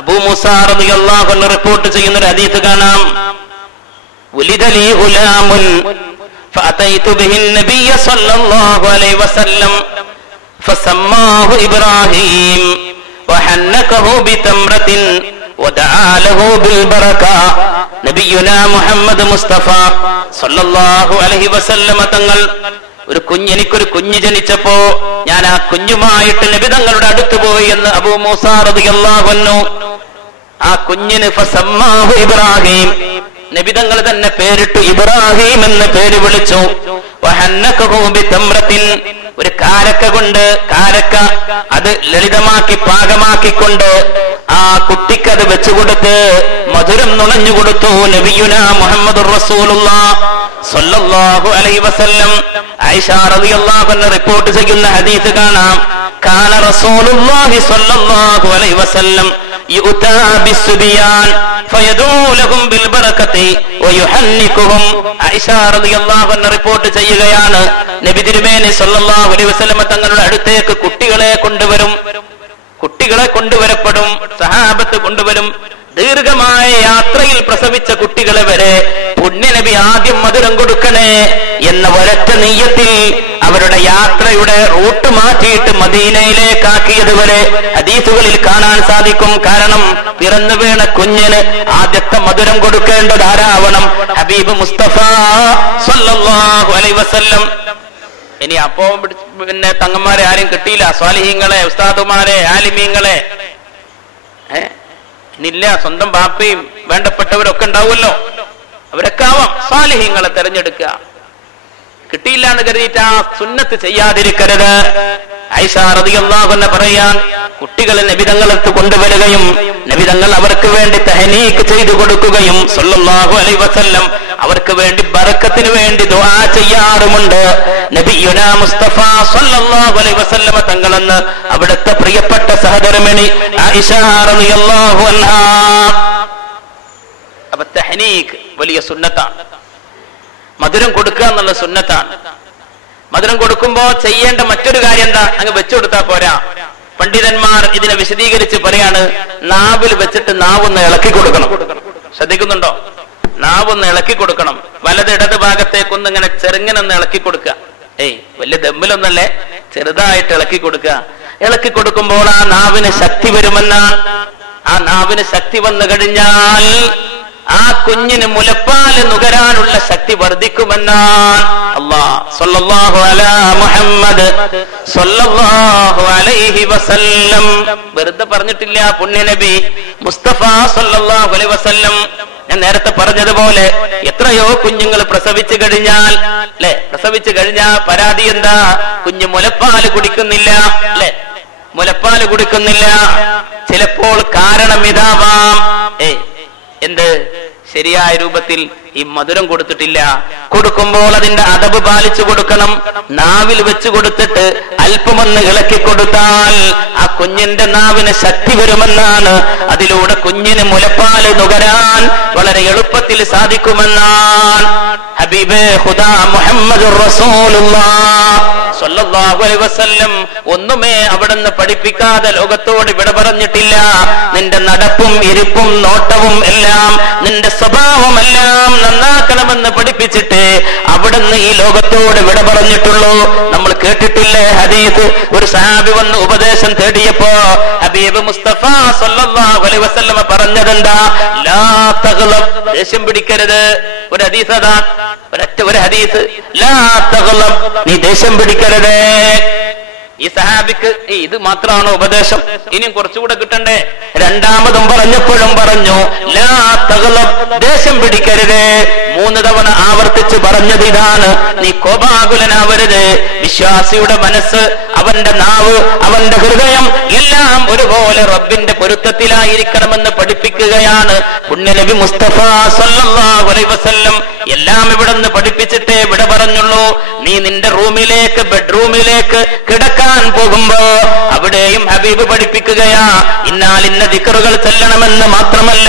അബൂ മൂസാ റളിയല്ലാഹു അൻഹു റിപ്പോർട്ട് ചെയ്യുന്ന ഒരു ഹദീസ് കാണാം. ഉലിദ ലീ ഗുലാമുൻ ഫഅതൈതു ബിഹി നബിയ സ്വല്ലല്ലാഹു അലൈഹി വസല്ലം ഫസമ്മാഹു ഇബ്രാഹീം വഹന്നകഹു ബിതംറത്തിൻ വദആ ലഹു ബിൽബറക. നബിയുനാ മുഹമ്മദ് മുസ്തഫ സ്വല്ലല്ലാഹു അലൈഹി വസല്ലം തങ്ങൾ എനിക്കൊരു കുഞ്ഞ് ജനിച്ചപ്പോ ഞാൻ ആ കുഞ്ഞുമായിട്ട് നബി തങ്ങളുടെ അടുത്ത് പോയി എന്ന് അബൂ മൂസാ റളിയല്ലാഹു അൻഹു. ആ കുഞ്ഞിന് ഫസമ്മാഹു ഇബ്രാഹീം, നബി തങ്ങൾ തന്നെ പേരിട്ടു ഇബ്രാഹീം എന്ന് പേര് വിളിച്ചു. വഹന്നകഹു ബിതംറത്തിൻ, ഒരു കാരക്ക കൊണ്ട്, കാരക്ക അത് ലളിതമാക്കി പാകമാക്കിക്കൊണ്ട് ആ കുട്ടിക്കത് വെച്ചുകൊടുത്ത് മധുരം നുണഞ്ഞു കൊടുത്തു. നബിയുനാ മുഹമ്മദുർ റസൂലുള്ളാഹ് സ്വല്ലല്ലാഹു അലൈഹി വസല്ലം. ആയിഷ റളിയല്ലാഹു അൻഹ റിപ്പോർട്ട് ചെയ്യുന്ന ഹദീസ് കാണാം. കാന റസൂലുള്ളാഹി സ്വല്ലല്ലാഹു അലൈഹി വസല്ലം യുഅതാ ബിസ്സുബിയാൻ ഫയദൂ ലഹും ബിൽബറകതി വയുഹന്നികുഹും. ആയിഷ റളിയല്ലാഹു അൻഹ റിപ്പോർട്ട് ചെയ്യുകയാണ്, നബി തിരുമേനി സ്വല്ലല്ലാഹു അലൈഹി വസല്ലം തങ്ങളുടെ അടുത്തേക്ക് കുട്ടികളെ കൊണ്ടുവരപ്പെടും, സഹാബത്ത് കൊണ്ടുവരും. ദീർഘമായ യാത്രയിൽ പ്രസവിച്ച കുട്ടികളെ വരെ പുണ്യനബി ആദ്യം മധുരം കൊടുക്കണേ എന്ന ഒരൊറ്റ നിയ്യത്തിൽ അവരുടെ യാത്രയുടെ റൂട്ട് മാറ്റിയിട്ട് മദീനയിലേക്കാക്കിയത് വരെ ഹദീസുകളിൽ കാണാൻ സാധിക്കും. കാരണം പിറന്നു വീണ കുഞ്ഞിന് ആദ്യത്തെ മധുരം കൊടുക്കേണ്ടത് ആരാവണം? ഹബീബ് മുസ്തഫ സ്വല്ലല്ലാഹു അലൈഹി വസല്ലം. ഇനി അപ്പോ പിന്നെ തങ്ങന്മാരെ ആരും കിട്ടിയില്ല, സ്വാലിഹീങ്ങളെ, ഉസ്താദുമാരെ, ആലിമീങ്ങളെ ഇനിയില്ല. സ്വന്തം ബാപ്പയും വേണ്ടപ്പെട്ടവരൊക്കെ ഉണ്ടാവുമല്ലോ, അവരൊക്കെ ആവാം. സ്വാലിഹീങ്ങളെ തെരഞ്ഞെടുക്കുക. കിട്ടിയില്ല എന്ന് കരുതിയിട്ട് ആ സുന്നത്ത് ചെയ്യാതിരിക്കരുത്. ആയിഷ റളിയല്ലാഹു അൻഹ പറയാൻ, കുട്ടികളെ നബിതങ്ങളെടുത്ത് കൊണ്ടുവരികയും നബിതങ്ങൾ അവർക്ക് വേണ്ടി തഹ്നീക്ക് ചെയ്തു കൊടുക്കുകയും സ്വല്ലല്ലാഹു അലൈഹി വസല്ലം അവർക്ക് വേണ്ടി ബറക്കത്തിന് വേണ്ടി ദുആ ചെയ്യാറുമുണ്ട്. നബിയുനാ മുസ്തഫ സ്വല്ലല്ലാഹു അലൈഹി വസല്ലം തങ്ങളെന്ന് അവിടുത്തെ പ്രിയപ്പെട്ട സഹധർമ്മിണി ആയിഷ റളിയല്ലാഹു അൻഹ. അപ്പൊ തഹ്നീക്ക് വലിയ സുന്നത്താണ്. മധുരം കൊടുക്കുക എന്നുള്ള സുന്നത്താണ്. മധുരം കൊടുക്കുമ്പോ ചെയ്യേണ്ട മറ്റൊരു കാര്യം എന്താ? അങ്ങ് വെച്ചു കൊടുത്താൽ പോരാ. പണ്ഡിതന്മാർ ഇതിനെ വിശദീകരിച്ച് പറയാണ്, നാവിൽ വെച്ചിട്ട് നാവൊന്ന് ഇളക്കി കൊടുക്കണം. ശ്രദ്ധിക്കുന്നുണ്ടോ? നാവൊന്ന് ഇളക്കി കൊടുക്കണം. വലത് ഇടത് ഭാഗത്തേക്കൊന്ന് ഇങ്ങനെ ചെറുങ്ങനെ ഒന്ന് ഇളക്കി കൊടുക്കുക. വലിയ ദമ്മിലൊന്നല്ലേ, ചെറുതായിട്ട് ഇളക്കി കൊടുക്കുക. ഇളക്കി കൊടുക്കുമ്പോൾ ആ നാവിന് ശക്തി വരുമെന്നാണ്. ആ നാവിന് ശക്തി വന്നു കഴിഞ്ഞാൽ ആ കുഞ്ഞിന് മുലപ്പാല് നുകരാനുള്ള ശക്തി വർദ്ധിക്കുമെന്നാണ്. അല്ലാഹ് സ്വല്ലല്ലാഹു അലാ മുഹമ്മദ് സ്വല്ലല്ലാഹു അലൈഹി വസല്ലം വെറുതെ പറഞ്ഞിട്ടില്ല. പുണ്യനബി മുസ്തഫ സ്വല്ലല്ലാഹു അലൈഹി വസല്ലം ഞാൻ നേരത്തെ പറഞ്ഞതുപോലെ എത്രയോ കുഞ്ഞുങ്ങൾ പ്രസവിച്ചു കഴിഞ്ഞാൽ പരാതി എന്താ? കുഞ്ഞ് മുലപ്പാല് കുടിക്കുന്നില്ല, അല്ലെ? മുലപ്പാല് കുടിക്കുന്നില്ല. ചിലപ്പോൾ കാരണം ഇതാവാം, എന്ത്? ശരിയായ രൂപത്തിൽ ഈ മധുരം കൊടുത്തിട്ടില്ല. കൊടുക്കുമ്പോൾ അതിന്റെ അദബ് പാലിച്ചു കൊടുക്കണം. നാവിൽ വെച്ച് കൊടുത്തിട്ട് അല്പമൊന്ന് ഇളക്കി കൊടുത്താൽ ആ കുഞ്ഞിന്റെ നാവിന് ശക്തി വരുമെന്നാണ്. അതിലൂടെ കുഞ്ഞിന് മുലപ്പാല് നുകരാൻ വളരെ എളുപ്പത്തിൽ സാധിക്കുമെന്നാണ് ഹബീബേ ഖുദാ മുഹമ്മദുർ റസൂലുള്ളാഹ് സ്വല്ലല്ലാഹു അലൈഹി വസല്ലം ഒന്നുമേ അവിടുന്ന് പഠിപ്പിക്കാതെ ലോകത്തോട് വിട പറഞ്ഞിട്ടില്ല. നിന്റെ നടപ്പും ഇരിപ്പും നോട്ടവും എല്ലാം, നിന്റെ സ്വഭാവമെല്ലാം നന്നാക്കണമെന്ന് പഠിപ്പിച്ചിട്ട് അവിടുന്ന് ഈ ലോകത്തോട് വിട പറഞ്ഞിട്ടുള്ളൂ. നമ്മൾ കേട്ടിട്ടില്ലേ ഹദീസ്? ഒരു സഹാബി വന്ന് ഉപദേശം തേടിയപ്പോ ഹബീബ് മുസ്തഫ സ്വല്ലല്ലാഹു അലൈഹി വസല്ലം പറഞ്ഞതെന്താ? ലാ തഗ്ളബ്, ദേഷ്യം പിടിക്കരുത്. ഒരു ഹദീസ് അതാണ്, ഒരു ഹദീസ്. ലാ തഗ്ളബ്, നീ ദേഷ്യം പിടിക്കരുത്. ഈ സഹാബിക്ക് ഇത് മാത്രമാണോ ഉപദേശം? ഇനിയും കുറച്ചുകൂടെ കിട്ടണ്ടേ? രണ്ടാമതും പറഞ്ഞപ്പോഴും പറഞ്ഞു ലാ തഗ്ളബ്, ദേഷ്യം പിടിക്കരുത്. 3 തവണ ആവർത്തിച്ച് പറഞ്ഞത് ഇതാണ്. നീ കോപാകുലനാവരുത്. വിശ്വാസിയുടെ മനസ്സ്, അവന്റെ നാവ്, അവന്റെ ഹൃദയം എല്ലാം ഒരുപോലെ റബ്ബിന്റെ പൊരുത്തത്തിലായിരിക്കണമെന്ന് പഠിപ്പിക്കുകയാണ് പുണ്യനബി മുസ്തഫ സ്വല്ലല്ലാഹു അലൈഹി വസല്ലം. എല്ലാം ഇവിടുന്ന് പഠിപ്പിച്ചിട്ടേ വിട പറഞ്ഞുള്ളൂ. നീ നിന്റെ റൂമിലേക്ക്, ബെഡ്റൂമിലേക്ക് കിടക്കാൻ പോകുമ്പോ അവിടെയും ഹബീബ് പഠിപ്പിക്കുകയാ. ഇന്നാലിന്ന ദിക്റുകൾ ചെല്ലണമെന്ന് മാത്രമല്ല,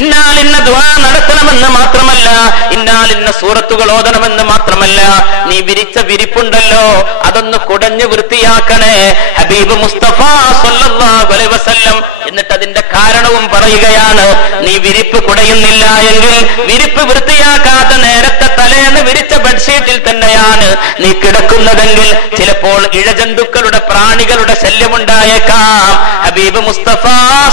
ഇന്നാലിന്ന ദുആ നടത്തണമെന്ന് മാത്രമല്ല, ഇന്നാലിന്ന സൂറത്തുകൾ ഓതണമെന്ന് മാത്രമല്ല, നീ വിരിച്ച വിരിപ്പുണ്ടല്ലോ അതൊന്ന് കുടഞ്ഞ് വൃത്തിയാക്കണേ ഹബീബ് മുസ്തഫ സ്വല്ലല്ലാഹു അലൈഹി വസല്ലം. എന്നിട്ട് അതിന്റെ കാരണവും പറയുകയാണ്. നീ വിരിപ്പ് കുടയുന്നില്ല എങ്കിൽ, വിരിപ്പ് വൃത്തിയാക്കാത്ത നേരത്തെ തലേന്ന് വിരിച്ച ബെഡ്ഷീറ്റിൽ തന്നെയാണ് നീ കിടക്കുന്നതെങ്കിൽ ചിലപ്പോൾ ഇഴജന്തുക്കളുടെ, പ്രാണികളുടെ ശല്യമുണ്ടായേക്കാം. ഹബീബ് മുസ്തഫ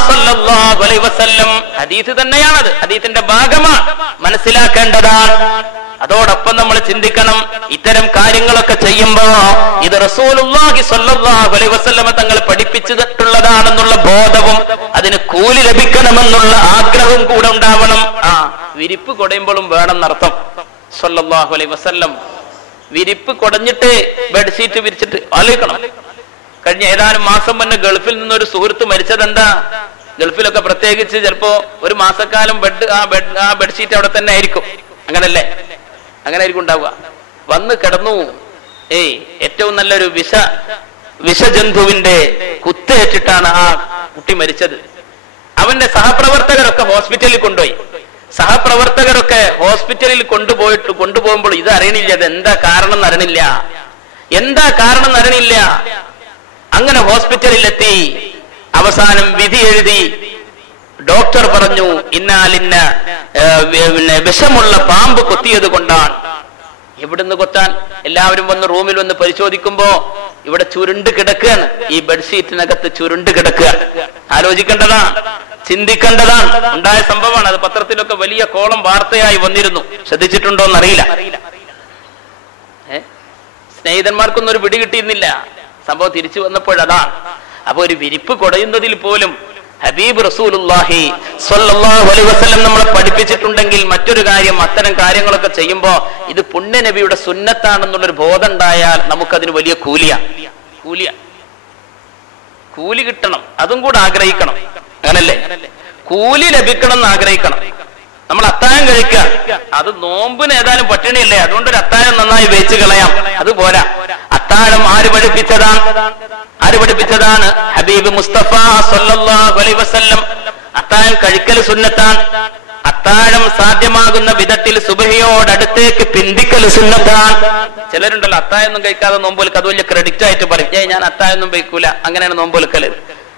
സ്വല്ലല്ലാഹു അലൈഹി വസല്ലം ഹദീസ് തന്നെയാണത്, ഹദീസിന്റെ ഭാഗമാണ്, മനസ്സിലാക്കേണ്ടതാണ്. അതോടൊപ്പം നമ്മൾ ചിന്തിക്കണം, ഇത്തരം കാര്യങ്ങളൊക്കെ ചെയ്യുമ്പോ ഇത് റസൂലുള്ളാഹി സ്വല്ലല്ലാഹു അലൈഹി വസല്ലം തങ്ങൾ പഠിപ്പിച്ചിട്ടുള്ളതാണെന്നുള്ള ബോധവും അതിന് കൂലി ലഭിക്കണമെന്നുള്ള ആഗ്രഹവും കൂടെ ഉണ്ടാവണം. വിരിപ്പ് കൊടയുമ്പോഴും വേണമെന്നർത്ഥം. സ്വല്ലല്ലാഹു അലൈഹി വസല്ലം വിരിപ്പ് കൊടഞ്ഞിട്ട് ബെഡ്ഷീറ്റ് വിരിച്ചിട്ട് ആലോചിക്കണം. കഴിഞ്ഞ ഏതാനും മാസം മുന്നേ ഗൾഫിൽ നിന്നൊരു സുഹൃത്ത് മരിച്ചതെന്താ? ഗൾഫിലൊക്കെ പ്രത്യേകിച്ച് ചിലപ്പോ ഒരു മാസക്കാലം ആ ബെഡ്ഷീറ്റ് അവിടെ തന്നെ ആയിരിക്കും. അങ്ങനല്ലേ? അങ്ങനെ ആയിരിക്കും ഉണ്ടാവുക. വന്ന് കിടന്നു. ഏറ്റവും നല്ലൊരു വിഷജന്തുവിന്റെ കുത്തേറ്റിട്ടാണ് ആ കുട്ടി മരിച്ചത്. അവന്റെ സഹപ്രവർത്തകരൊക്കെ ഹോസ്പിറ്റലിൽ കൊണ്ടുപോയി. സഹപ്രവർത്തകരൊക്കെ ഹോസ്പിറ്റലിൽ കൊണ്ടുപോകുമ്പോൾ ഇത് അറിയണില്ല, ഇത് എന്താ കാരണം എന്നറിയണില്ല. അങ്ങനെ ഹോസ്പിറ്റലിലെത്തി. അവസാനം വിധി എഴുതി. ഡോക്ടർ പറഞ്ഞു ഇന്നാലിന്ന വിഷമുള്ള പാമ്പ് കൊത്തിയത് കൊണ്ടാണ്. എവിടുന്ന് കൊത്താൻ? എല്ലാവരും വന്ന് റൂമിൽ വന്ന് പരിശോധിക്കുമ്പോ ഇവിടെ ചുരുണ്ട് കിടക്കുകയാണ്. ഈ ബെഡ്ഷീറ്റിനകത്ത് ചുരുണ്ട് കിടക്കുക. ആലോചിക്കേണ്ടതാണ്, ചിന്തിക്കേണ്ടതാണ്. ഉണ്ടായ സംഭവമാണ്. അത് പത്രത്തിലൊക്കെ വലിയ കോളം വാർത്തയായി വന്നിരുന്നു. ശ്രദ്ധിച്ചിട്ടുണ്ടോ എന്നറിയില്ല. സ്നേഹിതന്മാർക്കൊന്നും ഒരു പിടി കിട്ടിയിരുന്നില്ല. സംഭവം തിരിച്ചു വന്നപ്പോഴതാണ്. അപ്പൊ ഒരു വിരിപ്പ് കൊടയുന്നതിൽ പോലും ഹബീബ് റസൂലുള്ളാഹി സ്വല്ലല്ലാഹു അലൈഹി വസല്ലം നമ്മളെ പഠിപ്പിച്ചിട്ടുണ്ടെങ്കിൽ മറ്റൊരു കാര്യം, അത്തരം കാര്യങ്ങളൊക്കെ ചെയ്യുമ്പോ ഇത് പുണ്യ നബിയുടെ സുന്നത്താണെന്നുള്ളൊരു ബോധം ഉണ്ടായാൽ നമുക്കതിന് വലിയ കൂലി കിട്ടണം. അതും കൂടെ ആഗ്രഹിക്കണം. അങ്ങനല്ലേ? കൂലി ലഭിക്കണം എന്ന് ആഗ്രഹിക്കണം. നമ്മൾ അത്താഴം കഴിക്കുക, അത് നോമ്പിന് ഏതായാലും പട്ടിണിയല്ലേ, അതുകൊണ്ടൊരു അത്താഴം നന്നായി വേച്ച് കളയാം. അതുപോരാ. അത്താഴം ആര് പഠിപ്പിച്ചതാണ്? ഹബീബ് മുസ്തഫ സ്വല്ലല്ലാഹു അലൈഹി വസല്ലം. അത്താഴം കഴിക്കൽ സുന്നത്താണ്. അത്താഴം സാധ്യമാകുന്ന വിധത്തിൽ സുബഹിയോടടുത്തേക്ക് പിന്തിക്കൽ സുന്നത്താണ്. ചിലരുണ്ടല്ലോ അത്താഴൊന്നും കഴിക്കാതെ നോമ്പൊലിക്ക്, അത് വലിയ ക്രെഡിറ്റ് ആയിട്ട് പറയും. ഞാൻ അത്താഴൊന്നും കഴിക്കൂല, അങ്ങനെയാണ് നോമ്പൊലിക്കല്.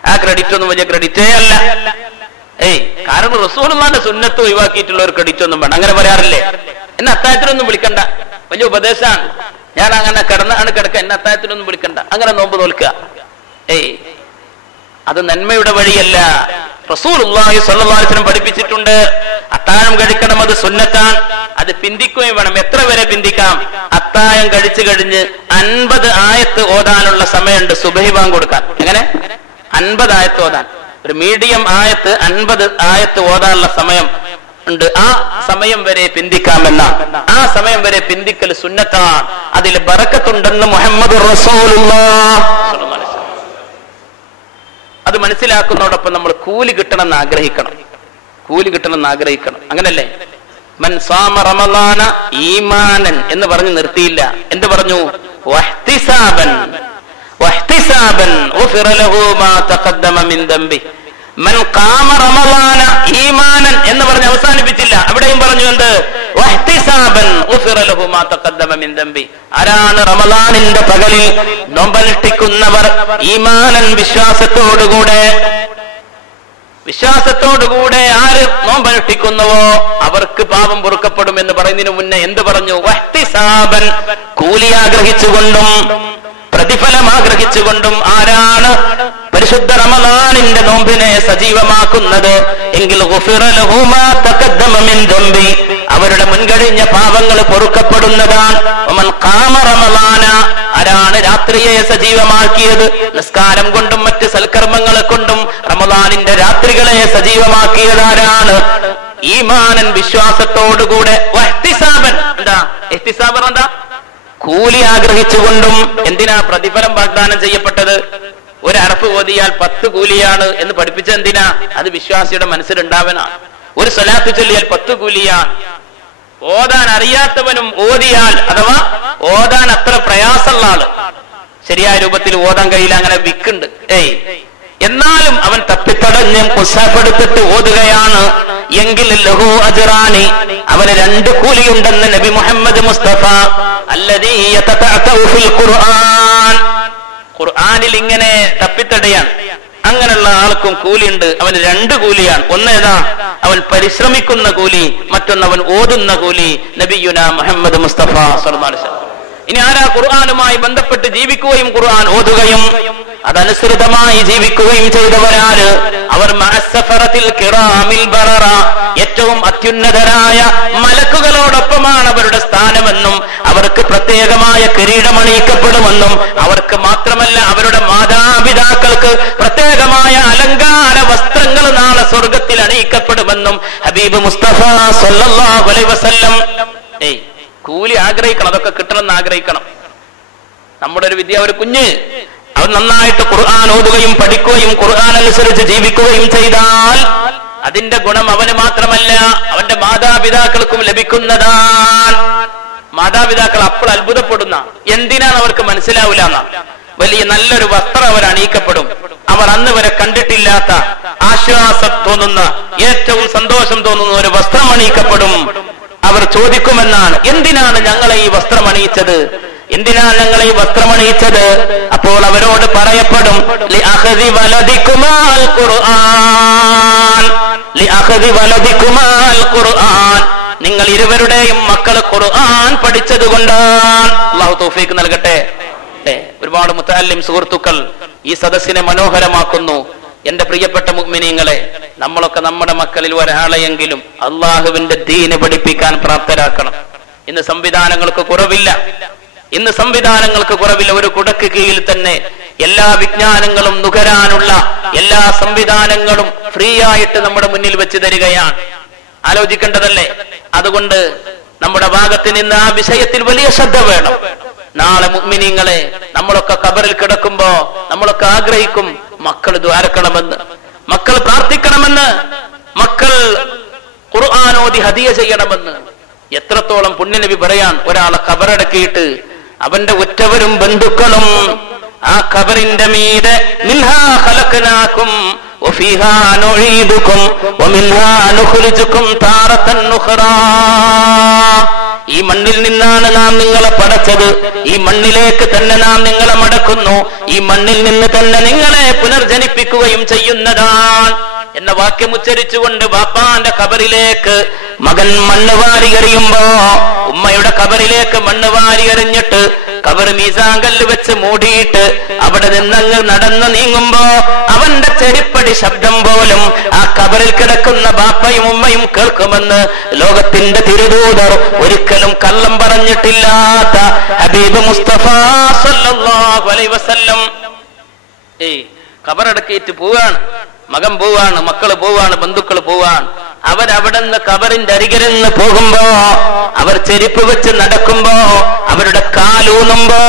ആ ക്രെഡിറ്റ് ഒന്നും വലിയ ക്രെഡിറ്റേ അല്ല. കാരണം റസൂലുള്ളാഹിന്റെ സുന്നത്ത് ഒഴിവാക്കിയിട്ടുള്ള ഒരു ക്രെഡിറ്റ് ഒന്നും വേണം. അങ്ങനെ പറയാറില്ലേ? എന്നെ അത്താഴത്തിനൊന്നും വിളിക്കണ്ട, വലിയ ഉപദേശമാണ്. ഞാൻ അങ്ങനെ കിടക്കുക, എന്നെ അത്താഴത്തിനൊന്നും വിളിക്കണ്ട, അങ്ങനെ നോമ്പ് നോൽക്കുക. അത് നന്മയുടെ വഴിയല്ല. റസൂലുള്ളാഹി സ്വല്ലല്ലാഹു അലൈഹി വസല്ലം പഠിപ്പിച്ചിട്ടുണ്ട്, അത്താഴം കഴിക്കണം, അത് സുന്നത്താണ്, അത് പിന്തിക്കുകയും വേണം. എത്ര വരെ പിന്തിക്കാം? അത്താഴം കഴിച്ചു കഴിഞ്ഞ് 50 ആയത്ത് ഓതാനുള്ള സമയമുണ്ട് സുബഹി ബാങ്ക് കൊടുക്കാൻ. എങ്ങനെ 50 ആയത്ത് ഓതാൻ, ഒരു മീഡിയം ആയത്ത് 50 ആയത്ത് ഓതാനുള്ള സമയം ഉണ്ട്. ആ സമയം വരെ പിന്തിക്കാമെന്ന, ആ സമയം വരെ പിന്തിക്കൽ സുന്നത്താണ്, അതിൽ ബറക്കത്തുണ്ടെന്ന് മുഹമ്മദുർ റസൂലുള്ളാഹി സ്വല്ലല്ലാഹു അലൈഹി വസല്ലം. അത് മനസ്സിലാക്കുന്നതോടൊപ്പം നമ്മൾ കൂലി കിട്ടണമെന്ന് ആഗ്രഹിക്കണം, കൂലി കിട്ടണമെന്ന് ആഗ്രഹിക്കണം. അങ്ങനല്ലേ? മൻ സാമ റമളാന ഈമാനൻ എന്ന് പറഞ്ഞു നിർത്തിയില്ല, എന്ത് പറഞ്ഞു? വഹ്തിസാബൻ വഹ്തിസാബൻ ഗുഫിറ ലഹു മാ തഖദ്ദമ മിൻ ദംബി. മൻ ഖാമ റമളാന ഈമാനൻ എന്ന് പറഞ്ഞ് അവസാനിപ്പിച്ചില്ല, അവിടെയും പറഞ്ഞു എന്ത്? വഹ്തിസാബൻ ഗുഫിറ ലഹു മാ തഖദ്ദമ മിൻ ദംബി. ആരാണ് റമളാനിന്റെ പകലിൽ നോമ്പനുഷ്ഠിക്കുന്നവർ ഈമാനൻ വിശ്വാസത്തോടുകൂടെ ആര് നോമ്പനുഷ്ഠിക്കുന്നുവോ അവർക്ക് പാപം പൊറുക്കപ്പെടും എന്ന് പറയുന്നതിന് മുന്നേ എന്ത് പറഞ്ഞു? വഹ്തിസാബൻ, കൂലി ആഗ്രഹിച്ചുകൊണ്ടും പ്രതിഫലം ആഗ്രഹിച്ചുകൊണ്ടും ആരാണ് പരിശുദ്ധ റമളാനിന്റെ നോമ്പിനെ സജീവമാക്കുന്നത് എങ്കിൽ ഗുഫിറ ലഹു മാ തഖദ്ദമ മിൻ ദംബി, അവരുടെ മുൻകഴിഞ്ഞ പാപങ്ങൾ പൊറുക്കപ്പെടുന്നതാണ്. വമൻ ഖാമ റമളാന, ആരാണ് രാത്രിയെ സജീവമാക്കിയത്, നിസ്കാരം കൊണ്ടും മറ്റ് സൽക്കർമ്മങ്ങളെ കൊണ്ടും റമളാനിന്റെ രാത്രികളെ സജീവമാക്കിയതാരാണ്? ഈമാനൻ, വിശ്വാസത്തോടുകൂടെ. വഹ്തിസാബൻ, എന്താ ഇഹ്തിസാബൻ? എന്താ? കൂലി ആഗ്രഹിച്ചുകൊണ്ടും. എന്തിനാ പ്രതിഫലം വാഗ്ദാനം ചെയ്യപ്പെട്ടത്? ഒരു അറഫ് ഓതിയാൽ 10 കൂലിയാണ് എന്ന് പഠിപ്പിച്ച എന്തിനാ? അത് വിശ്വാസിയുടെ മനസ്സിലുണ്ടാവനാണ്. ഒരു സ്വലാത്ത് ചൊല്ലിയാൽ 10 കൂലിയാണ്. ഓതാൻ അറിയാത്തവനും ഓതിയാൽ, അഥവാ ഓതാൻ അത്ര പ്രയാസമുള്ള ആള്, ശരിയായ രൂപത്തിൽ ഓതാൻ കഴിയില്ല, അങ്ങനെ വിക്കുണ്ട്, എന്നാലും അവൻ തപ്പിത്തടഞ്ഞ് മുസാഫെടുത്തിട്ട് ഓതുകയാണ് എങ്കിൽ ലഹു അജ്റാനി, അവന് 2 കൂലിയുണ്ടെന്ന് നബി മുഹമ്മദ് മുസ്തഫ. അല്ലദീ യതതഅതഉ ഫിൽ ഖുർആൻ, ഖുർആനിൽ ഇങ്ങനെ തപ്പിത്തടയാണ്, അങ്ങനെയുള്ള ആൾക്കും കൂലിയുണ്ട്. അവന് 2 കൂലിയാണ്. ഒന്നേതാ? അവൻ പരിശ്രമിക്കുന്ന കൂലി, മറ്റൊന്ന് അവൻ ഓതുന്ന കൂലി. നബിയുനാ മുഹമ്മദ് മുസ്തഫ സ്വല്ലല്ലാഹു അലൈഹി വസല്ലം. ഇനി ആരാ ഖുർആനുമായി ബന്ധപ്പെട്ട് ജീവിക്കുകയും ഖുർആൻ ഓതുകയും അതനുസൃതമായി ജീവിക്കുകയും ചെയ്തവരാണ് അവർ? മഅസ്സഫറത്തിൽ കിറാമിൽ ബററ, ഏറ്റവും അത്യുന്നതരായ മലക്കുകളോടൊപ്പമാണ് അവരുടെ സ്ഥാനമെന്നും അവർക്ക് പ്രത്യേകമായ കിരീടമണിയിക്കപ്പെടുമെന്നും അവർക്ക് മാത്രമല്ല അവരുടെ മാതാപിതാക്കൾക്ക് പ്രത്യേകമായ അലങ്കാര വസ്ത്രങ്ങൾ നാളെ സ്വർഗത്തിൽ അണിയിക്കപ്പെടുമെന്നും ഹബീബ് മുസ്തഫ സ്വല്ലല്ലാഹു അലൈഹി വസല്ലം. കൂലി ആഗ്രഹിക്കണം, അതൊക്കെ കിട്ടണമെന്ന് ആഗ്രഹിക്കണം. നമ്മുടെ ഒരു വിദ്യ, ഒരു കുഞ്ഞ് അവൻ നന്നായിട്ട് ഖുർആൻ ഓതുകയും പഠിക്കുകയും ഖുർആൻ അനുസരിച്ച് ജീവിക്കുകയും ചെയ്താൽ അതിന്റെ ഗുണം അവന് മാത്രമല്ല അവന്റെ മാതാപിതാക്കൾക്കും ലഭിക്കുന്നതാണ്. മാതാപിതാക്കൾ അപ്പോൾ അത്ഭുതപ്പെടുന്ന, എന്തിനാണ് അവർക്ക് മനസ്സിലാവില്ല എന്നാ. വലിയ നല്ലൊരു വസ്ത്രം അവർ അണിയിക്കപ്പെടും. അവർ അന്ന് വരെ കണ്ടിട്ടില്ലാത്ത, ആശ്വാസം തോന്നുന്ന, ഏറ്റവും സന്തോഷം തോന്നുന്ന ഒരു വസ്ത്രം അണിയിക്കപ്പെടും. അവർ ചോദിക്കുമെന്നാണ്, എന്തിനാണ് ഞങ്ങളെ ഈ വസ്ത്രം അണിയിച്ചത്, എന്തിനാണ് ഞങ്ങളെ ഈ വസ്ത്രം അണിയിച്ചത്? അപ്പോൾ അവരോട് പറയപ്പെടും, ലിഅഖദി വലദികുമാൽ ഖുർആൻ, ലിഅഖദി വലദികുമാൽ ഖുർആൻ, നിങ്ങൾ ഇരുവരുടെയും മക്കൾ ഖുർആൻ പഠിച്ചത് കൊണ്ടാണ്. അല്ലാഹു തൗഫീഖ് നൽകട്ടെ. ഒരുപാട് മുതഅല്ലിം സുഹൃത്തുക്കൾ ഈ സദസ്സിനെ മനോഹരമാക്കുന്നു. എന്റെ പ്രിയപ്പെട്ട മുഅ്മിനീങ്ങളെ, നമ്മളൊക്കെ നമ്മുടെ മക്കളിൽ ഒരാളെയെങ്കിലും അള്ളാഹുവിന്റെ ദീന് പഠിപ്പിക്കാൻ പ്രാപ്തരാക്കണം. ഇന്ന് സംവിധാനങ്ങൾക്ക് കുറവില്ല, ഇന്ന് സംവിധാനങ്ങൾക്ക് കുറവില്ല. ഒരു കുടക്ക് കീഴിൽ തന്നെ എല്ലാ വിജ്ഞാനങ്ങളും നുകരാനുള്ള എല്ലാ സംവിധാനങ്ങളും ഫ്രീ ആയിട്ട് നമ്മുടെ മുന്നിൽ വെച്ച് തരികയാണ്. ആലോചിക്കേണ്ടതല്ലേ? അതുകൊണ്ട് നമ്മുടെ ഭാഗത്ത് നിന്ന് ആ വിഷയത്തിൽ വലിയ ശ്രദ്ധ വേണം. നാളെ മുഅ്മിനീങ്ങളെ, നമ്മളൊക്കെ ഖബറിൽ കിടക്കുമ്പോ നമ്മളൊക്കെ ആഗ്രഹിക്കും മക്കൾ ദ്വാരക്കണമെന്ന്, മക്കൾ പ്രാർത്ഥിക്കണമെന്ന്, മക്കൾ ഖുർആൻ ഓതി ഹദിയ ചെയ്യണമെന്ന്. എത്രത്തോളം പുണ്യനബി പറയാൻ, ഒരാളെ ഖബറടക്കിയിട്ട് അവന്റെ ഉറ്റവരും ബന്ധുക്കളും ആ ഖബറിന്റെ മീതെ മിൻഹാ ഖലഖനാകും വഫീഹാ നുഈദുകും വമിൻഹാ നുഖ്രിജുകും താറതൻ നുഖറാ, ഈ മണ്ണിൽ നിന്നാണ് നാം നിങ്ങളെ പടച്ചത്, ഈ മണ്ണിലേക്ക് തന്നെ നാം നിങ്ങളെ മടക്കുന്നു, ഈ മണ്ണിൽ നിന്ന് തന്നെ നിങ്ങളെ പുനർജനിപ്പിക്കുകയും ചെയ്യുന്നതാണ് എന്ന വാക്യം ഉച്ചരിച്ചുകൊണ്ട് ബാപ്പാന്റെ ഖബറിലേക്ക് മകൻ മണ്ണ് വാരി എറിയുമ്പോ, ഉമ്മയുടെ ഖബറിലേക്ക് മണ്ണ് വാരി എറിഞ്ഞിട്ട് ഖബർ മീസാൻ കല്ല് വെച്ച് മൂടിയിട്ട് അവിടെ നിന്നങ്ങ് നടന്നു നീങ്ങുമ്പോ അവന്റെ ചെരിപ്പടി ശബ്ദം പോലും ആ ഖബറിൽ കിടക്കുന്ന ബാപ്പയും ഉമ്മയും കേൾക്കുമെന്ന് ലോകത്തിന്റെ തിരുദൂതർ ഒരിക്കലും കള്ളം പറഞ്ഞിട്ടില്ലാത്ത ഹബീബ് മുസ്തഫ സല്ലല്ലാഹു അലൈഹി വസല്ലം. ഖബറടക്കിയിട്ട് പോവാണ്, മകൻ പോവാണ്, മക്കള് പോവാണ്, ബന്ധുക്കൾ പോവാണ്. അവരവിടെ നിന്ന് ഖബറിന്റെ അരികിൽ നിന്ന് പോകുമ്പോ, അവർ ചെരുപ്പ് വെച്ച് നടക്കുമ്പോ, അവരുടെ കാലൂന്നുമ്പോ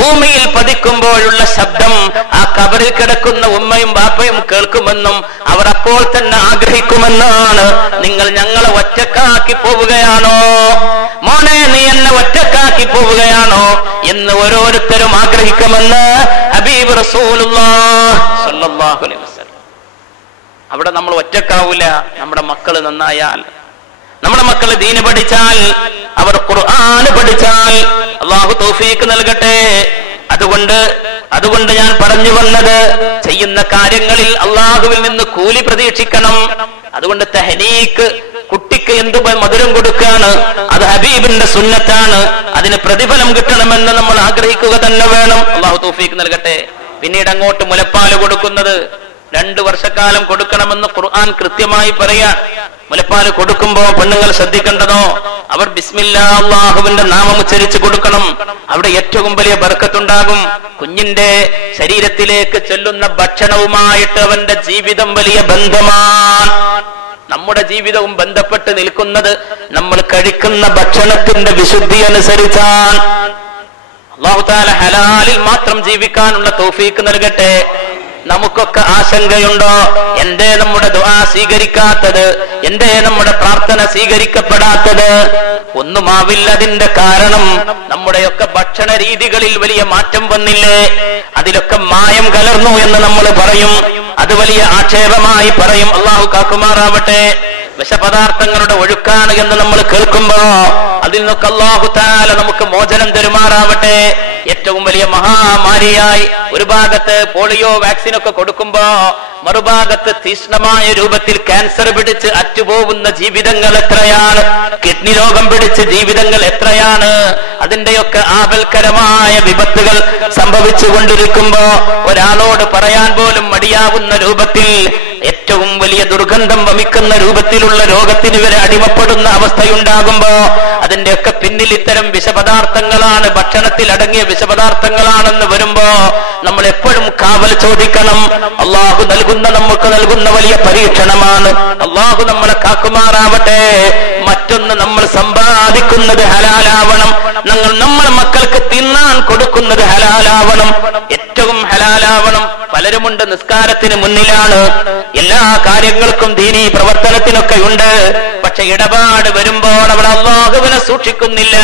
ഭൂമിയിൽ പതിക്കുമ്പോഴുള്ള ശബ്ദം ആ ഖബറിൽ കിടക്കുന്ന ഉമ്മയും ബാപ്പയും കേൾക്കുമെന്നും അവർ അപ്പോൾ തന്നെ ആഗ്രഹിക്കുമെന്നാണ്. നിങ്ങൾ ഞങ്ങളെ ഒറ്റക്കാക്കി പോവുകയാണോ മോനെ, നീ എന്നെ ഒറ്റക്കാക്കി പോവുകയാണോ എന്ന് ഓരോരുത്തരും ആഗ്രഹിക്കുമെന്ന് ഹബീബ് റസൂലുള്ളാഹി സ്വല്ലല്ലാഹു അലൈഹി വസല്ലം. അവിടെ നമ്മൾ ഒറ്റക്കാവൂല. നമ്മുടെ മക്കള് നന്നായാൽ, നമ്മുടെ മക്കള് ദീന് പഠിച്ചാൽ, അവർ ഖുർആൻ പഠിച്ചാൽ അല്ലാഹു തൗഫീഖ് നൽകട്ടെ. അതുകൊണ്ട് ഞാൻ പറഞ്ഞു വന്നത്, ചെയ്യുന്ന കാര്യങ്ങളിൽ അല്ലാഹുവിൽ നിന്ന് കൂലി പ്രതീക്ഷിക്കണം. അതുകൊണ്ട് തഹ്നീക്ക്, കുട്ടിക്ക് എന്ത് മധുരം കൊടുക്കാണ്, അത് ഹബീബിന്റെ സുന്നത്താണ്. അതിന് പ്രതിഫലം കിട്ടണമെന്ന് നമ്മൾ ആഗ്രഹിക്കുക തന്നെ വേണം. അല്ലാഹു തൗഫീഖ് നൽകട്ടെ. പിന്നീട് അങ്ങോട്ട് മുലപ്പാല് കൊടുക്കുന്നത് 2 വർഷക്കാലം കൊടുക്കണമെന്ന് ഖുർആൻ കൃത്യമായി പറയാ. മുലപ്പാല് കൊടുക്കുമ്പോ പെണ്ണുങ്ങൾ ശ്രദ്ധിക്കേണ്ടതോ, അവർ ബിസ്മില്ലാ അല്ലാഹുവിന്റെ നാമം ഉച്ചരിച്ച് കൊടുക്കണം. അവിടെ ഏറ്റവും വലിയ ബർക്കത്തുണ്ടാകും. കുഞ്ഞിന്റെ ശരീരത്തിലേക്ക് ചെല്ലുന്ന ഭക്ഷണവുമായിട്ട് അവന്റെ ജീവിതം വലിയ ബന്ധമാണ്. നമ്മുടെ ജീവിതവും ബന്ധപ്പെട്ട് നിൽക്കുന്നത് നമ്മൾ കഴിക്കുന്ന ഭക്ഷണത്തിന്റെ വിശുദ്ധി അനുസരിച്ചാണ്. അല്ലാഹു തആല ഹലാലിൽ മാത്രം ജീവിക്കാനുള്ള തൗഫീഖ് നൽകട്ടെ. നമുക്കൊക്കെ ആശങ്കയുണ്ടോ, എന്തേ നമ്മുടെ ദുആ സ്വീകരിക്കാത്തത്, എന്തേ നമ്മുടെ പ്രാർത്ഥന സ്വീകരിക്കപ്പെടാത്തത്? ഒന്നുമാവില്ല. അതിന്റെ കാരണം നമ്മുടെയൊക്കെ ഭക്ഷണ രീതികളിൽ വലിയ മാറ്റം വന്നില്ലേ, അതിലൊക്കെ മായം കലർന്നു എന്ന് നമ്മൾ പറയും. അത് വലിയ ആക്ഷേപമായി പറയും. അല്ലാഹു കാക്കുമാറാവട്ടെ. വിഷപദാർത്ഥങ്ങളുടെ ഒഴുക്കാണ് എന്ന് നമ്മൾ കേൾക്കുമ്പോ അതിൽ നിന്നൊക്കെ അല്ലാഹു തആല നമുക്ക് മോചനം തരുമാറാവട്ടെ. ഏറ്റവും വലിയ മഹാമാരിയായി ഒരു ഭാഗത്ത് പോളിയോ വാക്സിൻ ഒക്കെ കൊടുക്കുമ്പോ മറുഭാഗത്ത് തീക്ഷ്ണമായ രൂപത്തിൽ ക്യാൻസർ പിടിച്ച് അറ്റുപോകുന്ന ജീവിതങ്ങൾ എത്രയാണ്, കിഡ്നി രോഗം പിടിച്ച് ജീവിതങ്ങൾ എത്രയാണ്. അതിന്റെയൊക്കെ ആപൽക്കരമായ വിപത്തുകൾ സംഭവിച്ചു കൊണ്ടിരിക്കുമ്പോ ഒരാളോട് പറയാൻ പോലും മടിയാവുന്ന രൂപത്തിൽ, ഏറ്റവും വലിയ ദുർഗന്ധം വമിക്കുന്ന രൂപത്തിലുള്ള രോഗത്തിന് വരെ അടിമപ്പെടുന്ന അവസ്ഥയുണ്ടാകുമ്പോ അതിന്റെയൊക്കെ പിന്നിൽ ഇത്തരം വിഷപദാർത്ഥങ്ങളാണ്, ഭക്ഷണത്തിൽ അടങ്ങിയ വിഷപദാർത്ഥങ്ങളാണെന്ന് വരുമ്പോ നമ്മൾ എപ്പോഴും കാവൽ ചോദിക്കണം. അള്ളാഹു നമുക്ക് നൽകുന്ന വലിയ പരീക്ഷണമാണ്. അള്ളാഹു നമ്മളെ കാക്കുമാറാവട്ടെ. മറ്റൊന്ന്, നമ്മൾ സമ്പാദിക്കുന്നത് ഹലാലാവണം. നമ്മുടെ മക്കൾക്ക് തിന്നാൻ കൊടുക്കുന്നത് ഹലാലാവണം, ഏറ്റവും ഹലാലാവണം. പലരുമുണ്ട് നിസ്കാരത്തിന് മുന്നിലാണ്, എല്ലാ കാര്യങ്ങൾക്കും ദീനീ പ്രവർത്തനത്തിനൊക്കെ ഉണ്ട്. പക്ഷെ ഇടപാട് വരുമ്പോൾ അവിടെ അല്ലാഹുവിനെ സൂക്ഷിക്കുന്നില്ല.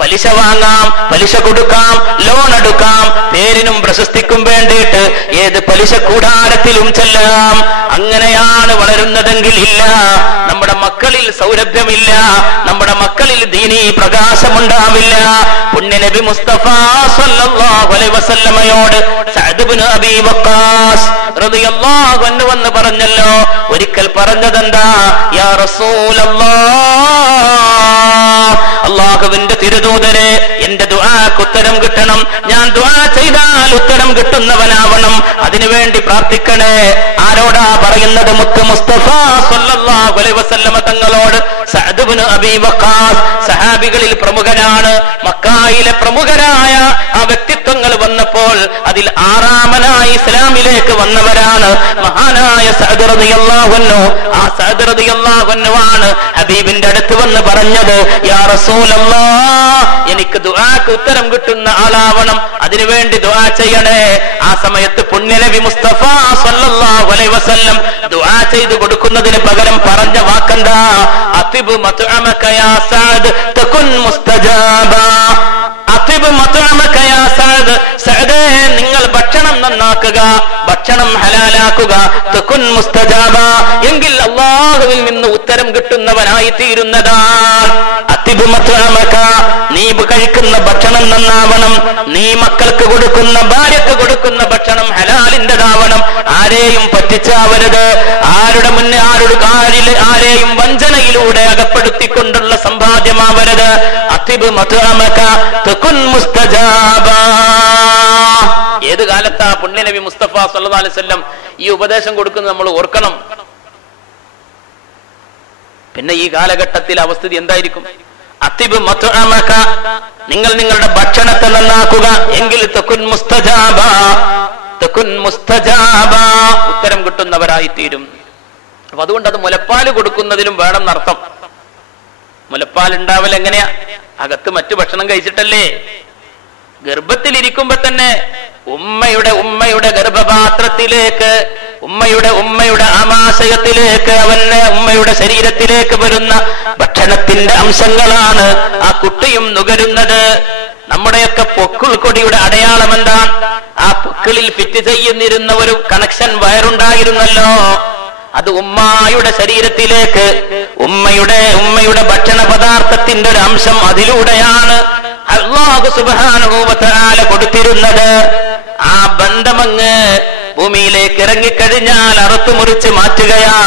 പലിശ വാങ്ങാം, പലിശ കൊടുക്കാം, ലോൺ എടുക്കാം, പേരിനും പ്രശസ്തിക്കും വേണ്ടിയിട്ട് ഏത് പലിശ കൂടാരത്തിലും ചെല്ലാം. അങ്ങനെയാണ് വളരുന്നതെങ്കിൽ ഇല്ല, നമ്മുടെ മക്കളിൽ സൗരഭ്യമില്ല, നമ്മുടെ മക്കളിൽ ദീനീ പ്രകാശമുണ്ടാവില്ല. പുണ്യ നബി മുസ്തഫ സല്ലല്ലാഹു അലൈഹി വസല്ലമയോട് സഅദ് ഇബ്നു അബീ വഖാസ് റളിയല്ലാഹു അൻഹു വന്ന് പറഞ്ഞല്ലോ. ഒരിക്കൽ പറഞ്ഞതെന്താ? യാ റസൂലല്ലാഹ്, അല്ലാഹുവിന്റെ തിരുദൂതരെ, എന്റെ ദുആക്ക് ഉത്തരം കിട്ടണം. ഞാൻ ദുആ ചെയ്താൽ ഉത്തരം കിട്ടുന്നവനാവണം. അതിനുവേണ്ടി പ്രാർത്ഥിക്കണേ. ആരോടാ പറയുന്നത്? മുത്ത് മുസ്തഫ സല്ലല്ലാഹു അലൈഹി വസല്ലമ തങ്ങളോട്. സഅദ് ഇബ്നു അബീ വഖാസ് സഹാബികളിൽ പ്രമുഖനാണ്. മക്കായിലെ പ്രമുഖരായ ആ വ്യക്തിത്വങ്ങൾ വന്നപ്പോൾ അതിൽ 6ാമനായി ഇസ്ലാമിലേക്ക് വന്നവരാണ് മഹാനായ സഅദ് റളിയല്ലാഹു അൻഹു. ആ സഅദ് റളിയല്ലാഹു അൻഹു ആണ് ഹബീബിന്റെ അടുത്ത് വന്ന് പറഞ്ഞത്, യാ റസൂലല്ലാഹ്, എനിക്ക് ദുആക്ക് ഉത്തരം കിട്ടുന്ന ആളാവണം, അതിനുവേണ്ടി ദുആ ചെയ്യണേ. ആ സമയത്ത് പുണ്യനബി മുസ്തഫ സല്ലല്ലാഹു അലൈഹി വസല്ലം ദുആ ചെയ്തു കൊടുക്കുന്നതിന് പകരം പറഞ്ഞ വാക്കെന്താ? അത്തിബ് മത്അമക യാ സഅദ് തകുൻ മുസ്തജാബ. അത്തിബ് മത്അമക യാ സഅദ്, സഅദേ, നിങ്ങൾ ഭക്ഷണം നന്നാക്കുക, ഭക്ഷണം ഹലാലാക്കുക. തകുൻ മുസ്തജാബ, എങ്കിൽ അല്ലാഹുവിൽ നിന്ന് ഉത്തരം കിട്ടുന്നവനായി തീരുന്നതാണ്. അത്തിബ് മത്അമക, നീ കഴിക്കുന്ന ഭക്ഷണം നന്നാവണം. നീ മക്കൾക്ക് കൊടുക്കുന്ന, ഭാര്യക്ക് കൊടുക്കുന്ന ഭക്ഷണം ഹലാലിൻ്റെതാവണം. ആരെയും പറ്റിച്ചാവരുത്, ആരുടെ മുന്നേ ആരെയും വഞ്ചനയിലൂടെ അകപ്പെടുത്തിക്കൊണ്ടുള്ള സമ്പാദ്യമാവരുത്. അത്തിബ് മത്അമക തകുൻ മുസ്തജാബാ. ഏത് കാലത്താ പുണ്യ നബി മുസ്തഫ സല്ലല്ലാഹു അലൈഹി വസല്ലം ഈ ഉപദേശം കൊടുക്കുന്നത് നമ്മൾ ഓർക്കണം. പിന്നെ ഈ കാലഘട്ടത്തിൽ അവസ്ഥിതി എന്തായിരിക്കും? അത്തിബ് മത്അമക, നിങ്ങൾ നിങ്ങളുടെ ഭക്ഷണത്തെ നന്നാക്കുക, എങ്കിൽ തകുൻ മുസ്തജാബാ, തകുൻ മുസ്തജാബാ, ഉത്തരം കിട്ടുന്നവരായി തീരും. അപ്പൊ അതുകൊണ്ട് അത് മുലപ്പാല് കൊടുക്കുന്നതിലും വേണം എന്നർത്ഥം. മുലപ്പാൽ ഉണ്ടാവൽ എങ്ങനെയാ? അകത്ത് മറ്റു ഭക്ഷണം കഴിച്ചിട്ടല്ലേ. ഗർഭത്തിലിരിക്കുമ്പോ തന്നെ ഉമ്മയുടെ ഗർഭപാത്രത്തിലേക്ക്, ഉമ്മയുടെ ആമാശയത്തിലേക്ക്, ഉമ്മയുടെ ശരീരത്തിലേക്ക് വരുന്ന ഭക്ഷണത്തിന്റെ അംശങ്ങളാണ് ആ കുട്ടിയും നുകരുന്നത്. നമ്മുടെയൊക്കെ പൊക്കിൾ കൊടിയുടെ അടയാളം എന്താണ്? ആ പൊക്കിളിൽ ഫിറ്റ് ചെയ്യുന്നിരുന്ന ഒരു കണക്ഷൻ വയറുണ്ടായിരുന്നല്ലോ, അത് ഉമ്മയുടെ ശരീരത്തിലേക്ക് ഉമ്മയുടെ ഭക്ഷണ പദാർത്ഥത്തിന്റെ ഒരു അംശം അതിലൂടെയാണ് അല്ലാഹു സുബ്ഹാനഹു വ തആല കൊടുത്തിരുന്നത്. ആ ബന്ധമങ്ങ് ഭൂമിയിലേക്ക് ഇറങ്ങിക്കഴിഞ്ഞാൽ അറുത്തു മുറിച്ച് മാറ്റുകയാ.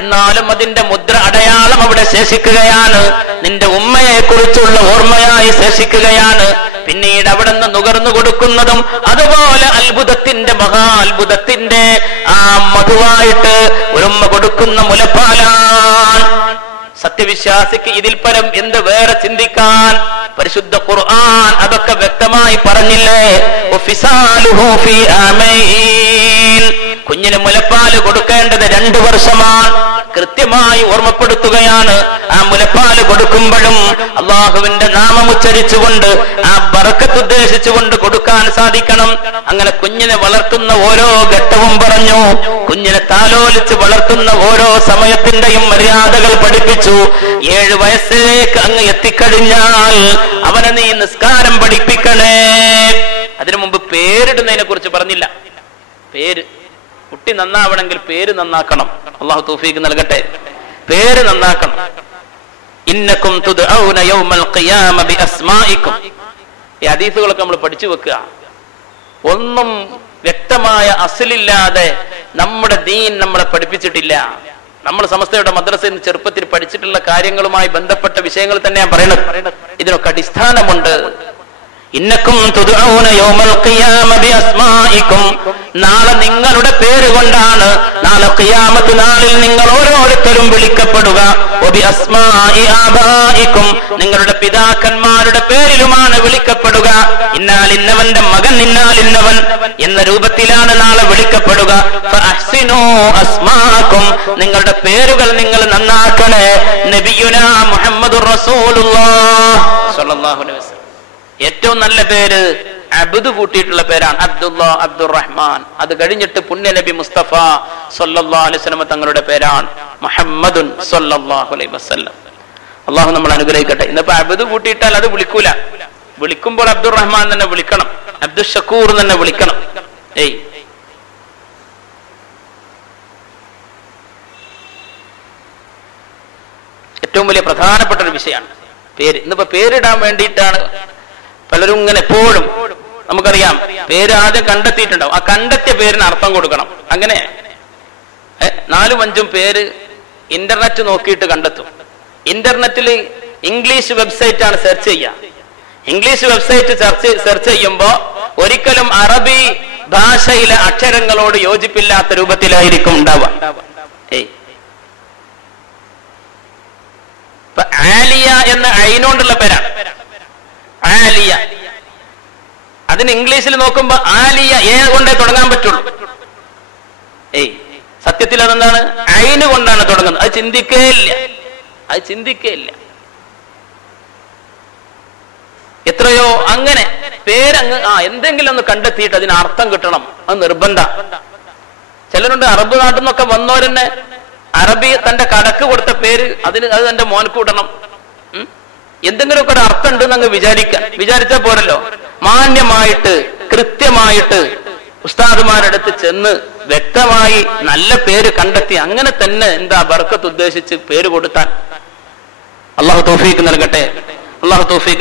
എന്നാലും അതിന്റെ മുദ്ര അടയാളം അവിടെ ശേഷിക്കുകയാണ്, നിന്റെ ഉമ്മയെ കുറിച്ചുള്ള ഓർമ്മയായി ശേഷിക്കുകയാണ്. പിന്നീട് അവിടെ നിന്ന് നുകർന്നു കൊടുക്കുന്നതും അതുപോലെ അത്ഭുതത്തിന്റെ മഹാത്ഭുതത്തിന്റെ ആ മധുവായിട്ട് ഒരുമ്മ കൊടുക്കുന്ന മുലപ്പാലാണ്. സത്യവിശ്വാസിക്ക് ഇതിൽ പരം എന്ത് വേറെ ചിന്തിക്കാൻ? പരിശുദ്ധ ഖുർആൻ അതൊക്കെ വ്യക്തമായി പറഞ്ഞില്ലേ? കുഞ്ഞിന് മുലപ്പാല് കൊടുക്കേണ്ടത് 2 വർഷമാണ്. കൃത്യമായി ഓർമ്മപ്പെടുത്തുകയാണ്. ആ മുലപ്പാല് കൊടുക്കുമ്പോഴും അള്ളാഹുവിന്റെ നാമം ഉച്ചരിച്ചുകൊണ്ട്, ആ ബറക്കത്ത് ഉദ്ദേശിച്ചുകൊണ്ട് കൊടുക്കാൻ സാധിക്കണം. അങ്ങനെ കുഞ്ഞിനെ വളർത്തുന്ന ഓരോ ഘട്ടവും പറഞ്ഞു, കുഞ്ഞിനെ താലോലിച്ച് വളർത്തുന്ന ഓരോ സമയത്തിന്റെയും മര്യാദകൾ പഠിപ്പിച്ചു. 7 വയസ്സിലേക്ക് അങ്ങ് എത്തിക്കഴിഞ്ഞാൽ അവനെ നീ നിസ്കാരം പഠിപ്പിക്കണേ. അതിനു മുമ്പ് പേരിടുന്നതിനെ കുറിച്ച് പറഞ്ഞില്ല. പേര്, കുട്ടി നന്നാവണമെങ്കിൽ പേര് നന്നാക്കണം. അള്ളാഹു തൗഫീഖ് നൽകട്ടെ. പേര് നന്നാക്കണം. ഇന്നകും തുദ്ഔന യൗമൽ ഖിയാമ ബിഅസ്മാഇകും. ഈ ഹദീസുകളൊക്കെ നമ്മൾ പഠിച്ചു വെക്കുക. ഒന്നും വ്യക്തമായ അസ്ലില്ലാതെ നമ്മുടെ ദീൻ നമ്മളെ പഠിപ്പിച്ചിട്ടില്ല. നമ്മൾ സമസ്തയുടെ മദ്രസയിൽ ചെറുപ്പത്തിൽ പഠിച്ചിട്ടുള്ള കാര്യങ്ങളുമായി ബന്ധപ്പെട്ട വിഷയങ്ങൾ തന്നെയാണ് പറയുന്നത്. ഇതിനൊക്കെ അടിസ്ഥാനമുണ്ട്. ഇന്നക്കും തുദ്ഔന യൗമൽ ഖിയാമ ബിഅസ്മാഇകും. നാളെ നിങ്ങളുടെ പേര് കൊണ്ടാണ് നാളെ ഖിയാമത്ത് നാളിൽ നിങ്ങൾ ഓരോരുത്തരും വിളിക്കപ്പെടുക. വബിഅസ്മാഇ ആബാഇകും, നിങ്ങളുടെ പിതാക്കന്മാരുടെ പേരിലുമാണ് വിളിക്കപ്പെടുക. ഇന്നാലിന്നവന്റെ മകൻ ഇന്നാലിന്നവൻ എന്ന രൂപത്തിലാണ് നാളെ വിളിക്കപ്പെടുക. ഫഅഹ്സിനൂ അസ്മാഅകും, നിങ്ങളുടെ പേരുകൾ നിങ്ങൾ നന്നാക്കണേ. നബിയുനാ മുഹമ്മദുർ റസൂലുള്ളാഹി സ്വല്ലല്ലാഹു അലൈഹി വസല്ലം ഏറ്റവും നല്ല പേര് അബ്ദു കൂട്ടിയിട്ടുള്ള പേരാണ് അബ്ദുല്ലാ, അബ്ദുറഹ്മാൻ. അത് കഴിഞ്ഞിട്ട് പുണ്യ നബി മുസ്തഫ സല്ലല്ലാഹു അലൈഹി വസല്ലം തങ്ങളുടെ പേരാണ് മുഹമ്മദുൻ സല്ലല്ലാഹു അലൈഹി വസല്ലം. അള്ളാഹു നമ്മൾ അനുഗ്രഹിക്കട്ടെ. ഇന്നിപ്പോ അബ്ദു കൂട്ടിയിട്ടാൽ അത് വിളിക്കൂല. വിളിക്കുമ്പോൾ അബ്ദുറഹ്മാൻ തന്നെ വിളിക്കണം, അബ്ദുൽ ഷക്കൂർ തന്നെ വിളിക്കണം. ഏറ്റവും വലിയ പ്രധാനപ്പെട്ട ഒരു വിഷയമാണ് പേര്. ഇന്നിപ്പോ പേരിടാൻ വേണ്ടിയിട്ടാണ് പലരും ഇങ്ങനെ എപ്പോഴും, നമുക്കറിയാം പേര് ആദ്യം കണ്ടെത്തിയിട്ടുണ്ടാവും. ആ കണ്ടെത്തിയ പേരിന് അർത്ഥം കൊടുക്കണം. അങ്ങനെ 4-5 പേര് ഇന്റർനെറ്റ് നോക്കിയിട്ട് കണ്ടെത്തും. ഇന്റർനെറ്റിൽ ഇംഗ്ലീഷ് വെബ്സൈറ്റ് ആണ് സെർച്ച് ചെയ്യുക. ഇംഗ്ലീഷ് വെബ്സൈറ്റ് സെർച്ച് ചെയ്യുമ്പോ ഒരിക്കലും അറബി ഭാഷയിലെ അക്ഷരങ്ങളോട് യോജിപ്പില്ലാത്ത രൂപത്തിലായിരിക്കും ഉണ്ടാവുക. ആലിയ എന്ന ഐനോണ്ടുള്ള പേരാണ് ആലിയ. അതിന് ഇംഗ്ലീഷിൽ നോക്കുമ്പോ ആലിയ കൊണ്ടേ തുടങ്ങാൻ പറ്റുള്ളൂ. സത്യത്തിൽ അതെന്താണ്? ഐന് കൊണ്ടാണ് തുടങ്ങുന്നത്. അത് ചിന്തിക്കേയില്ല. എത്രയോ അങ്ങനെ പേരങ്ങ് എന്തെങ്കിലും ഒന്ന് കണ്ടെത്തിയിട്ട് അതിന് അർത്ഥം കിട്ടണം, അത് നിർബന്ധ. ചിലരുണ്ട് അറബ് നാട്ടിൽ നിന്നൊക്കെ വന്നവരെന്നെ അറബി തന്റെ കടക്ക് കൊടുത്ത പേര് അത് തന്റെ മോനക്ക് വിടണം. എന്തെങ്കിലുമൊക്കെ ഒരു അർത്ഥം ഉണ്ടെന്ന് അങ്ങ് വിചാരിച്ചാൽ പോരല്ലോ. മാന്യമായിട്ട് കൃത്യമായിട്ട് ഉസ്താദുമാരടുത്ത് ചെന്ന് വ്യക്തമായി നല്ല പേര് കണ്ടെത്തി അങ്ങനെ തന്നെ എന്താ ബർക്കത്ത് ഉദ്ദേശിച്ച് പേര് കൊടുത്താൻ. അള്ളാഹു തൗഫീഖ്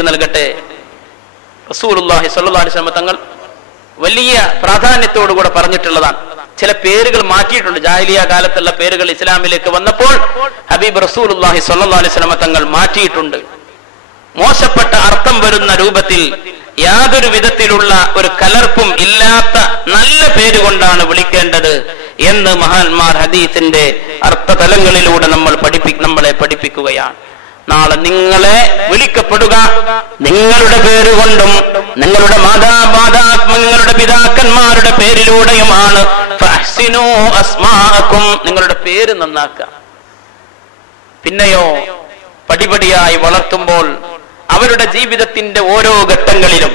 നൽകട്ടെ. റസൂലുള്ളാഹി സ്വല്ലല്ലാഹു അലൈഹി വസല്ലം തങ്ങൾ വലിയ പ്രാധാന്യത്തോടുകൂടെ പറഞ്ഞിട്ടുള്ളതാണ്. ചില പേരുകൾ മാറ്റിയിട്ടുണ്ട്. ജാഹിലിയ കാലത്തുള്ള പേരുകൾ ഇസ്ലാമിലേക്ക് വന്നപ്പോൾ ഹബീബ് റസൂലുള്ളാഹി സ്വല്ലല്ലാഹു അലൈഹി വസല്ലം തങ്ങൾ മാറ്റിയിട്ടുണ്ട്. മോശപ്പെട്ട അർത്ഥം വരുന്ന രൂപത്തിൽ യാതൊരു വിധത്തിലുള്ള ഒരു കലർപ്പും ഇല്ലാത്ത നല്ല പേരുകൊണ്ടാണ് വിളിക്കേണ്ടത് എന്ന് മഹാന്മാർ ഹദീസിന്റെ അർത്ഥതലങ്ങളിലൂടെ നമ്മളെ പഠിപ്പിക്കുകയാണ്. നാളെ നിങ്ങളെ വിളിക്കപ്പെടുക നിങ്ങളുടെ പേരുകൊണ്ടും നിങ്ങളുടെ നിങ്ങളുടെ പിതാക്കന്മാരുടെ പേരിലൂടെയുമാണ്. ഫഅഹ്സിനൂ അസ്മാഅക്കും, നിങ്ങളുടെ പേര് നന്നാക്കുക. പിന്നെയോ പടിപടിയായി വളർത്തുമ്പോൾ അവരുടെ ജീവിതത്തിന്റെ ഓരോ ഘട്ടങ്ങളിലും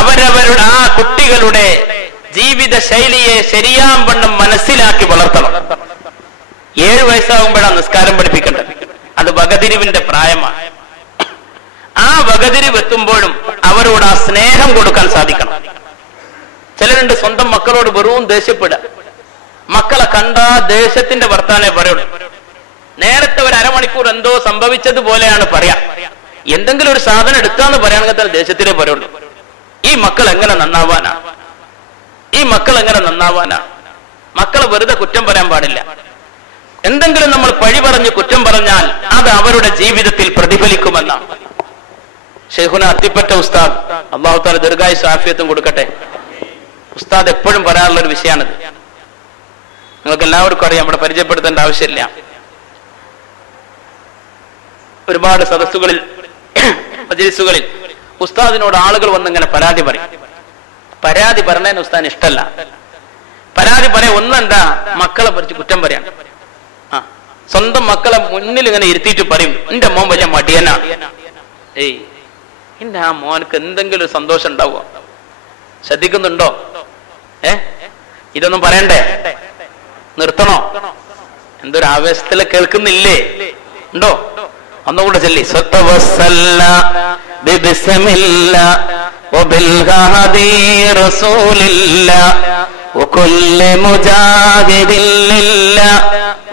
അവരവരുടെ ആ കുട്ടികളുടെ ജീവിത ശൈലിയെ ശരിയാവണ്ണം മനസ്സിലാക്കി വളർത്തണം. 7 വയസ്സാകുമ്പോഴാണ് നിസ്കാരം പഠിപ്പിക്കേണ്ടത്. അത് വകതിരിവിന്റെ പ്രായമാണ്. ആ വകതിരിവ് എത്തുമ്പോഴും അവരോട് ആ സ്നേഹം കൊടുക്കാൻ സാധിക്കണം. ചിലരുണ്ട് സ്വന്തം മക്കളോട് വെറും ദേഷ്യപ്പെടുക. മക്കളെ കണ്ടാ ദേശത്തിന്റെ വർത്താനേ പറയുള്ളൂ. നേരത്തെ ഒരു അരമണിക്കൂർ എന്തോ സംഭവിച്ചതുപോലെയാണ് പറയാ. എന്തെങ്കിലും ഒരു സാധനം എടുക്കാന്ന് പറയുകയാണെങ്കിൽ തന്നെ ദേശത്തിലേ പറയുള്ളൂ. ഈ മക്കൾ എങ്ങനെ നന്നാവാനാ? മക്കളെ വെറുതെ കുറ്റം പറയാൻ പാടില്ല. എന്തെങ്കിലും നമ്മൾ പഴി പറഞ്ഞ് കുറ്റം പറഞ്ഞാൽ അത് അവരുടെ ജീവിതത്തിൽ പ്രതിഫലിക്കുമെന്നാണ് ശൈഖുന അത്തിപ്പറ്റ ഉസ്താദ്, അല്ലാഹു തആല ദീർഘായുസ്സും ആഫിയത്തും കൊടുക്കട്ടെ, ഉസ്താദ് എപ്പോഴും പറയാനുള്ള ഒരു വിഷയമാണിത്. നിങ്ങൾക്ക് എല്ലാവർക്കും അറിയാം, ഇവിടെ പരിചയപ്പെടുത്തേണ്ട ആവശ്യമില്ല. ഒരുപാട് സദസ്സുകളിൽ മജ്‌ലിസുകളിൽ ഉസ്താദിനോട് ആളുകൾ വന്നിങ്ങനെ പരാതി പറയും. പരാതി പറഞ്ഞതിന് ഉസ്താദിന് ഇഷ്ടമല്ല. പരാതി പറയാൻ ഒന്നെന്താ, മക്കളെ പറിച്ച് കുറ്റം പറയാൻ. സ്വന്തം മക്കളെ മുന്നിൽ ഇങ്ങനെ ഇരുത്തിയിട്ട് പറയും, എന്റെ മോൻ വലിയ മടിയനാണ്. ഏയ്, എന്റെ ആ മോനക്ക് എന്തെങ്കിലും ഒരു സന്തോഷം ഉണ്ടാവുക? ശ്രദ്ധിക്കുന്നുണ്ടോ? ഇതൊന്നും പറയണ്ടേ? നിർത്തണോ? എന്തൊരു ആവേശത്തില് കേൾക്കുന്നില്ലേ? ഉണ്ടോ? ഒന്നുകൂടെ ചൊല്ലി, وكل مجاهد لله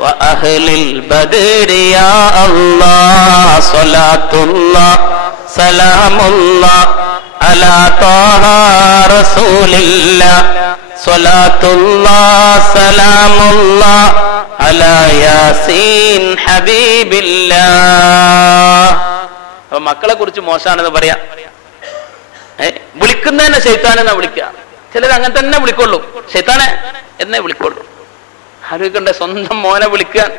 وأهل البدر يا الله صلاة الله سلام الله على طه رسول الله صلاة الله سلام الله على ياسين حبيب الله. അപ്പൊ മക്കളെ കുറിച്ച് മോശമാണെന്ന് പറയാ. വിളിക്കുന്നതന്നെ ശൈത്താനെന്നാ വിളിക്കുക. ചിലർ അങ്ങനെ തന്നെ വിളിക്കൊള്ളൂ, ശൈത്താനെ എന്നേ വിളിക്കൊള്ളൂ. ആരോഗ്യണ്ട സ്വന്തം മോനെ വിളിക്കാൻ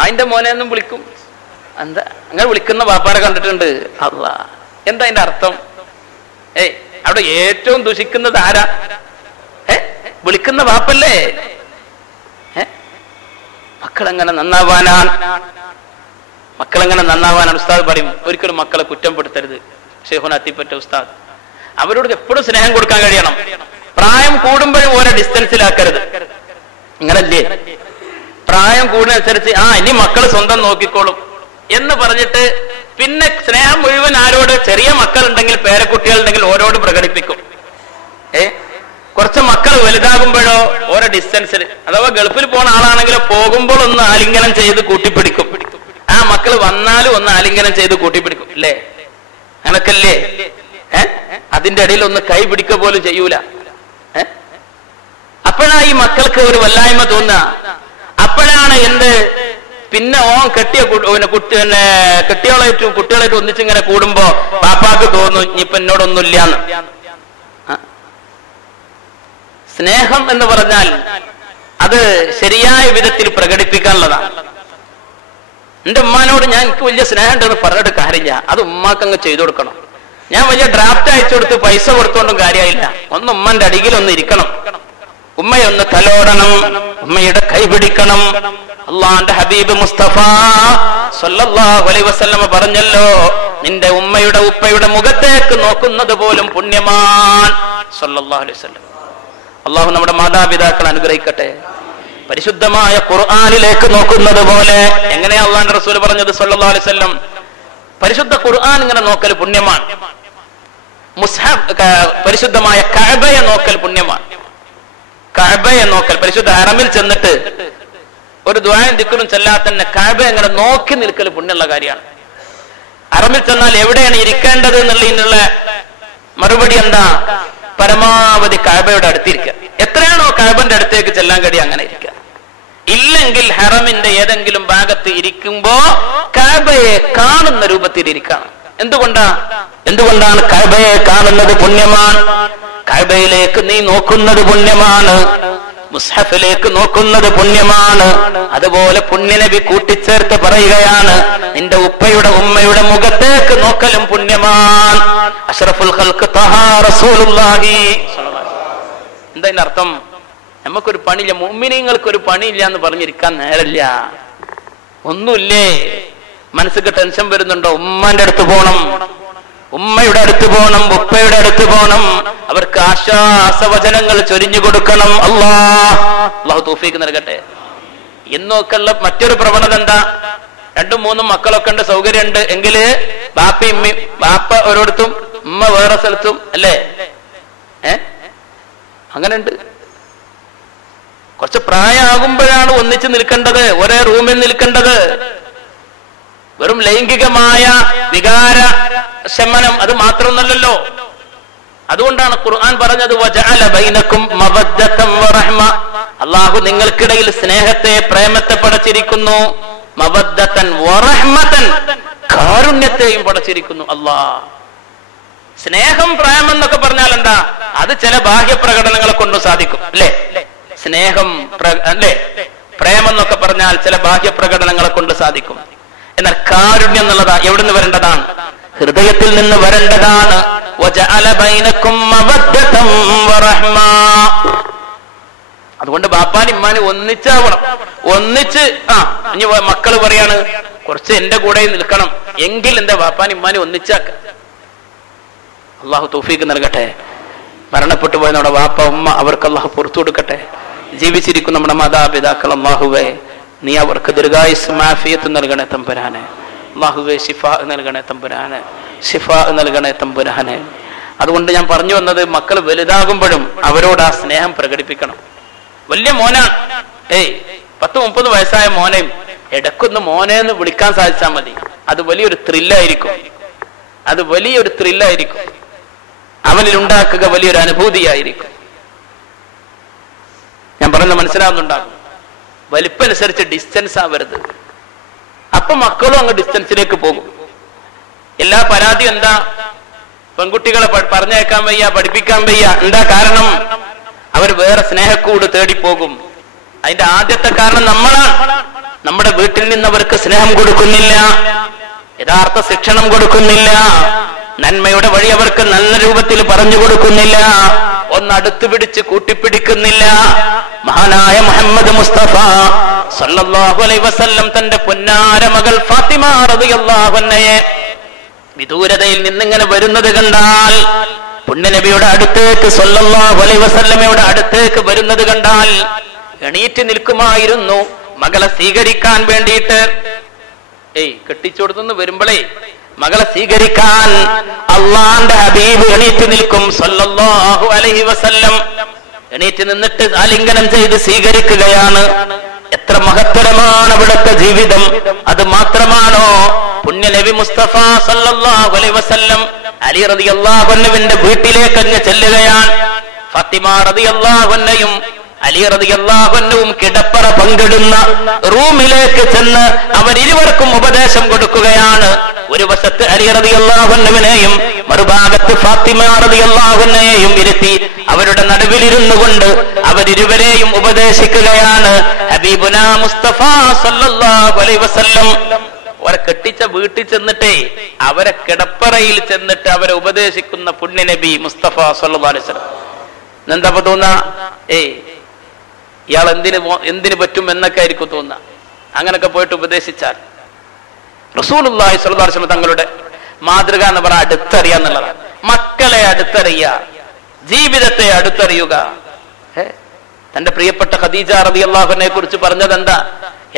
അതിന്റെ മോനെ ഒന്നും വിളിക്കും. എന്താ അങ്ങനെ വിളിക്കുന്ന വാപ്പാരെ കണ്ടിട്ടുണ്ട്? അല്ലാ, എന്താ അതിന്റെ അർത്ഥം? അവിടെ ഏറ്റവും ദുഷിക്കുന്നത് ആരാ? വിളിക്കുന്ന വാപ്പല്ലേ? മക്കളെങ്ങനെ നന്നാവാനാണ് ഉസ്താദ് പറയും. ഒരിക്കലും മക്കളെ കുറ്റപ്പെടുത്തരുത്. ശൈഖുന അത്തിപ്പറ്റ ഉസ്താദ് അവരോട് എപ്പോഴും സ്നേഹം കൊടുക്കാൻ കഴിയണം. പ്രായം കൂടുമ്പോഴും ഓരോ ഡിസ്റ്റൻസിലാക്കരുത്. ഇങ്ങനല്ലേ? പ്രായം കൂടുന്നതനുസരിച്ച് ഇനി മക്കൾ സ്വന്തം നോക്കിക്കോളും എന്ന് പറഞ്ഞിട്ട് പിന്നെ സ്നേഹം മുഴുവൻ ആരോട്? ചെറിയ മക്കളുണ്ടെങ്കിൽ, പേരക്കുട്ടികളുണ്ടെങ്കിൽ ഓരോട് പ്രകടിപ്പിക്കും. കുറച്ച് മക്കൾ വലുതാകുമ്പോഴോ ഓരോ ഡിസ്റ്റൻസിൽ, അഥവാ ഗൾഫിൽ പോണ ആളാണെങ്കിലോ പോകുമ്പോൾ ഒന്ന് ആലിംഗനം ചെയ്ത് കൂട്ടിപ്പിടിക്കും. ആ മക്കൾ വന്നാലും ഒന്ന് ആലിംഗനം ചെയ്ത് കൂട്ടിപ്പിടിക്കും. അല്ലേ? അങ്ങനൊക്കല്ലേ? അതിന്റെ ഇടയിൽ ഒന്ന് കൈ പിടിക്കുക പോലും ചെയ്യൂല. അപ്പോഴാ ഈ മക്കൾക്ക് ഒരു വല്ലായ്മ തോന്നുക. അപ്പോഴാണ് പിന്നെ ഓൻ കുട്ടികളായിട്ടും ഒന്നിച്ചിങ്ങനെ കൂടുമ്പോ പാപ്പാക്ക് തോന്നുന്നു ഇനിയിപ്പൊ എന്നോടൊന്നുമില്ലാന്ന്. സ്നേഹം എന്ന് പറഞ്ഞാൽ അത് ശരിയായ വിധത്തിൽ പ്രകടിപ്പിക്കാനുള്ളതാണ്. എന്റെ ഉമ്മാനോട് എനിക്ക് വലിയ സ്നേഹം ഉണ്ടെന്ന് പറഞ്ഞിട്ട് കാര്യമില്ല. അത് ഉമ്മാക്ക് അങ്ങ് ചെയ്തു കൊടുക്കണം. ഞാൻ വലിയ ഡ്രാഫ്റ്റ് അയച്ചു കൊടുത്ത് പൈസ കൊടുത്തോണ്ടും കാര്യമായില്ല. ഒന്ന് ഉമ്മന്റെ അടിയിൽ ഒന്ന് ഇരിക്കണം, ഉമ്മയൊന്ന് തലോടണം, ഉമ്മയുടെ കൈ പിടിക്കണം. അള്ളാന്റെ ഹബീബ് മുസ്തഫ സല്ലല്ലാഹു അലൈഹി വസല്ലമ പറഞ്ഞല്ലോ, നിന്റെ ഉമ്മയുടെ ഉപ്പയുടെ മുഖത്തേക്ക് നോക്കുന്നത് പോലും പുണ്യമാൻ. സല്ലല്ലാഹു അലൈഹി വസല്ലം. അള്ളാഹു നമ്മുടെ മാതാപിതാക്കൾ അനുഗ്രഹിക്കട്ടെ. പരിശുദ്ധമായ ഖുർആനിലേക്ക് നോക്കുന്നത് പോലെ എങ്ങനെയാ അള്ളാന്റെ റസൂൽ പറഞ്ഞത് സല്ലല്ലാഹു അലൈഹി വസല്ലം? പരിശുദ്ധ ഖുർആൻ ഇങ്ങനെ നോക്കൽ പുണ്യമാണ്. പരിശുദ്ധമായ കഅബയെ നോക്കൽ പുണ്യമാണ്. കഅബയെ നോക്കൽ, പരിശുദ്ധ ഹറമിൽ ചെന്നിട്ട് ഒരു ദുആയും ദിക്റും ചെല്ലാതെ തന്നെ കഅബ ഇങ്ങനെ നോക്കി നിൽക്കൽ പുണ്യമുള്ള കാര്യമാണ്. ഹറമിൽ ചെന്നാൽ എവിടെയാണ് ഇരിക്കേണ്ടത് എന്നുള്ളതിനുള്ള മറുപടി എന്താ? പരമാവധി കഅബയുടെ അടുത്തിരിക്കുക. എത്രയാണോ കഅബന്റെ അടുത്തേക്ക് ചെല്ലാൻ കഴിയുക അങ്ങനെ ഇരിക്കുക. ഇല്ലെങ്കിൽ ഹറമിന്റെ ഏതെങ്കിലും ഭാഗത്ത് ഇരിക്കുമ്പോ കഅബയെ കാണുന്ന രൂപത്തിൽ ഇരിക്കണം. എന്തുകൊണ്ടാണ് കഅബയെ കാണുന്നത് പുണ്യമാണ്? കഅബയിലേക്ക് നീ നോക്കുന്നത് പുണ്യമാണ്, മുസ്ഹഫിലേക്ക് നോക്കുന്നത് പുണ്യമാണ്. അതുപോലെ പുണ്യനബി കൂട്ടിച്ചേർത്ത് പറയുകയാണ്, നിന്റെ ഉപ്പയുടെ ഉമ്മയുടെ മുഖത്തേക്ക് നോക്കലും പുണ്യമാണ്. അഷ്റഫുൽ ഖൽഖ് തഹ റസൂലുള്ളാഹി. എന്താ ഇതിന്റെ അർത്ഥം? നമുക്കൊരു പണിയില്ല, മുഅ്മിനീങ്ങൾക്കൊരു പണിയില്ല എന്ന് പറഞ്ഞിരിക്കാൻ നേരല്ല. ഒന്നുമില്ലേ? മനസ്സിക്ക് ടെൻഷൻ വരുന്നുണ്ടോ? ഉമ്മന്റെ അടുത്ത് പോകണം, ഉമ്മയുടെ അടുത്ത് പോകണം, ഉപ്പയുടെ അടുത്ത് പോകണം, അവർക്ക് ആശ്വാസവചനങ്ങൾ ചൊരിഞ്ഞു കൊടുക്കണം. അല്ലാഹു തൗഫീഖ് നൽകട്ടെ. എന്നൊക്കെയുള്ള മറ്റൊരു പ്രവണത എന്താ? 2-3 മക്കളൊക്കെ ഉണ്ട്, സൗകര്യമുണ്ട് എങ്കില് ബാപ്പ ഓരോടത്തും ഉമ്മ വേറെ സ്ഥലത്തും അല്ലേ? അങ്ങനെ ഉണ്ട്. കുറച്ച് പ്രായമാകുമ്പോഴാണ് ഒന്നിച്ച് നിൽക്കേണ്ടത്, ഒരേ റൂമിൽ നിൽക്കേണ്ടത്. വെറും ലൈംഗികമായ വികാര ശമനം അത് മാത്രമൊന്നല്ലോ. അതുകൊണ്ടാണ് ഖുർആൻ പറഞ്ഞത് വജഅല ബൈനക്കും മവദ്ദതൻ വറഹ്മ. അല്ലാഹു നിങ്ങൾക്കിടയിൽ സ്നേഹത്തെ, പ്രേമത്തെ പടച്ചിരിക്കുന്നു. മവദ്ദതൻ വറഹ്മതൻ, കാരുണ്യത്തെയും പടച്ചിരിക്കുന്നു. അല്ലാഹ് സ്നേഹം, പ്രേമം എന്നൊക്കെ പറഞ്ഞാൽ എന്താ? അത് ചില ബാഹ്യ പ്രകടനങ്ങളെ കൊണ്ട് സാധിക്കും അല്ലേ? സ്നേഹം അല്ലേ, പ്രേമം എന്നൊക്കെ പറഞ്ഞാൽ ചില ബാഹ്യ പ്രകടനങ്ങളെ കൊണ്ട് സാധിക്കും. എന്നാൽ കാരുണ്യം എന്നുള്ളതാ എവിടുന്ന് വരേണ്ടതാണ്? ഹൃദയത്തിൽ നിന്ന് വരേണ്ടതാണ്. വജഅല ബൈനക്കും മവദ്ദതൻ വറഹ്മ. അതുകൊണ്ട് ബാപ്പാനും ഇമ്മാനും ഒന്നിച്ചാവണം. ഒന്നിച്ച് ഇനി മക്കള് പറയാണ് കുറച്ച് എന്റെ കൂടെ നിൽക്കണം എങ്കിൽ എന്താ ബാപ്പാനും ഇമ്മാനും ഒന്നിച്ചാക്ക. അള്ളാഹു തൗഫീഖ് നൽകട്ടെ. മരണപ്പെട്ടു പോയ നമ്മുടെ വാപ്പ ഉമ്മ അവർക്ക് അള്ളാഹു പുറത്തു കൊടുക്കട്ടെ. ജീവിച്ചിരിക്കും നമ്മുടെ മാതാപിതാക്കൾ അള്ളാഹുവേ നീ അവർക്ക് ദീർഘായുസ്സും ആഫിയത്തും നൽകണേ തമ്പുരാനെ. അള്ളാഹുവേ ശിഫാ നൽകണേ തമ്പുരാനെ, ശിഫാ നൽകണേ തമ്പുരാനെ. അതുകൊണ്ട് ഞാൻ പറഞ്ഞു വന്നത്, മക്കൾ വലുതാകുമ്പോഴും അവരോട് ആ സ്നേഹം പ്രകടിപ്പിക്കണം. വലിയ മോനാണ്, 10-30 വയസ്സായ മോനെയും ഇടക്കൊന്ന് മോനെ എന്ന് വിളിക്കാൻ സാധിച്ചാൽ മതി. അത് വലിയൊരു ത്രില്ലായിരിക്കും. അത് വലിയൊരു ത്രില്ലായിരിക്കും. അവനിൽ ഉണ്ടാക്കുക വലിയൊരു അനുഭൂതിയായിരിക്കും. ഞാൻ പറയുന്നത് മനസ്സിലാവുന്നുണ്ടാകും. വലിപ്പനുസരിച്ച് ഡിസ്റ്റൻസ് ആവരുത്. അപ്പൊ മക്കളും അങ്ങ് ഡിസ്റ്റൻസിലേക്ക് പോകും. എല്ലാ പരാതിയും എന്താ? പെൺകുട്ടികളെ പറഞ്ഞേക്കാൻ വയ്യ, പഠിപ്പിക്കാൻ വയ്യ. എന്താ കാരണം? അവർ വേറെ സ്നേഹക്കൂട് തേടിപ്പോകും. അതിന്റെ ആദ്യത്തെ കാരണം നമ്മളാണ്. നമ്മുടെ വീട്ടിൽ നിന്ന് അവർക്ക് സ്നേഹം കൊടുക്കുന്നില്ല, യഥാർത്ഥ ശിക്ഷണം കൊടുക്കുന്നില്ല, നന്മയുടെ വഴി അവർക്ക് നല്ല രൂപത്തിൽ പറഞ്ഞു കൊടുക്കുന്നില്ല, ഒന്നടുത്ത് പിടിച്ച് കൂട്ടിപ്പിടിക്കുന്നില്ല. മഹാനായ മുഹമ്മദ് മുസ്തഫ സല്ലല്ലാഹു അലൈഹി വസല്ലം തന്റെ പൊന്നാര മകൾ ഫാത്തിമ റളിയല്ലാഹു അൻഹയെ വിദൂരതയിൽ നിന്നിങ്ങനെ വരുന്നത് കണ്ടാൽ, പുണ്യനബിയുടെ അടുത്തേക്ക് സല്ലല്ലാഹു അലൈഹി വസല്ലമയുടെ അടുത്തേക്ക് വരുന്നത് കണ്ടാൽ എണീറ്റ് നിൽക്കുമായിരുന്നു മകളെ സ്വീകരിക്കാൻ വേണ്ടിയിട്ട്. കെട്ടിച്ചു കൊടുത്തുനിന്ന് വരുമ്പോഴേ മകളെ സ്വീകരിക്കാൻ അള്ളാന്റെ ഹബീബ് എണീറ്റ് നിൽക്കും സല്ലല്ലാഹു അലൈഹി വസല്ലം. എണീറ്റ് നിന്നിട്ട് ആലിംഗനം ചെയ്ത് സ്വീകരിക്കുകയാണ്. എത്ര മഹത്തരമാണ് അവിടുത്തെ ജീവിതം! അത് മാത്രമാണോ, പുണ്യനബി മുസ്തഫ സല്ലല്ലാഹു അലൈഹി വസല്ലം അലി റളിയല്ലാഹു അൻഹുവിന്റെ വീട്ടിലേക്ക് അങ്ങ് ചെല്ലുകയാണ്. ഫാത്തിമ റളിയല്ലാഹു അൻഹയും അലി റളിയല്ലാഹു അൻഹുവും കിടപ്പറ പങ്കിടുന്ന റൂമിലേക്ക് ചെന്ന് അവരിരുവർക്കും ഉപദേശം കൊടുക്കുകയാണ്. ഒരു വശത്ത് അലി റളിയല്ലാഹു അൻഹുവിനെയും മറുഭാഗത്ത് ഫാത്തിമ റളിയല്ലാഹു അൻഹയെയും ഇരുത്തി അവരുടെ നടുവിലിരുന്നു കൊണ്ട് അവരിരുവരെയും ഉപദേശിക്കുകയാണ് ഹബീബുനാ മുസ്തഫ സല്ലല്ലാഹു അലൈഹി വസല്ലം. അവരെ കെട്ടിച്ച വീട്ടിൽ ചെന്നിട്ടേ അവരെ കിടപ്പറയിൽ ചെന്നിട്ട് അവരെ ഉപദേശിക്കുന്ന പുണ്യനബി മുസ്തഫ സല്ലല്ലാഹു അലൈഹി വസല്ലം. എന്താ തോന്നാ? ഇയാൾ എന്തിന് പറ്റും എന്നൊക്കെ ആയിരിക്കും തോന്നുക. അങ്ങനൊക്കെ പോയിട്ട് ഉപദേശിച്ചാൽ റസൂലുള്ളാഹി സ്വല്ലല്ലാഹു അലൈഹി വസല്ലം തങ്ങളുടെ മാതൃക എന്ന് പറഞ്ഞാൽ അടുത്തറിയാന്നുള്ളതാണ്. മക്കളെ അടുത്തറിയുക, ജീവിതത്തെ അടുത്തറിയുക. തന്റെ പ്രിയപ്പെട്ട ഖദീജ റളിയല്ലാഹു അൻഹയെ കുറിച്ച് പറഞ്ഞത് എന്താ?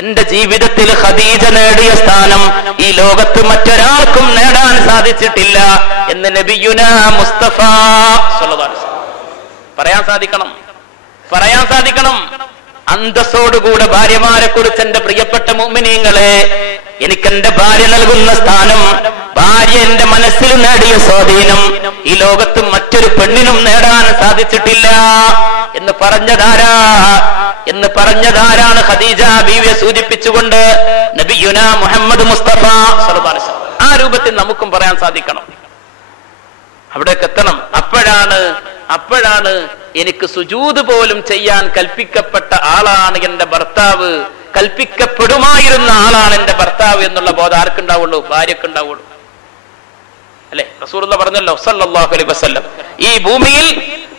എന്റെ ജീവിതത്തിൽ ഖദീജ നേടിയ സ്ഥാനം ഈ ലോകത്ത് മറ്റൊരാൾക്കും നേടാൻ സാധിച്ചിട്ടില്ല എന്ന് നബിയുനാ മുസ്തഫ സ്വല്ലല്ലാഹു അലൈഹി വസല്ലം പറയാൻ സാധിക്കണം. അന്തസ്സോടുകൂടെ ഭാര്യമാരെ കുറിച്ച് എന്റെ പ്രിയപ്പെട്ട മുഅ്മിനീങ്ങളെ എനിക്കെന്റെ ഭാര്യ നൽകുന്ന സ്ഥാനം, ഭാര്യ എന്റെ മനസ്സിൽ നേടിയ സ്വാധീനം ഈ ലോകത്ത് മറ്റൊരു പെണ്ണിനും നേടാൻ സാധിച്ചിട്ടില്ല എന്ന് പറഞ്ഞതാരാണ്? ഖദീജ ബീവിയെ സൂചിപ്പിച്ചുകൊണ്ട് നബിയുനാ മുഹമ്മദ് മുസ്തഫ സ്വല്ലല്ലാഹു അലൈഹി വസല്ലം. ആ രൂപത്തിൽ നമുക്കും പറയാൻ സാധിക്കണം. അവിടേക്ക് എത്തണം. അപ്പോഴാണ് എനിക്ക് സുജൂദ് പോലും ചെയ്യാൻ കൽപ്പിക്കപ്പെട്ട ആളാണ് എന്റെ ഭർത്താവ്, കൽപ്പിക്കപ്പെടുമായിരുന്ന ആളാണ് എന്റെ ഭർത്താവ് എന്നുള്ള ബോധം ആർക്കുണ്ടാവുള്ളൂ? ഭാര്യക്കുണ്ടാവുള്ളൂ. അല്ലെ? റസൂലുള്ളാഹി പറഞ്ഞല്ലോ സല്ലല്ലാഹു അലൈഹി വസല്ലം, ഈ ഭൂമിയിൽ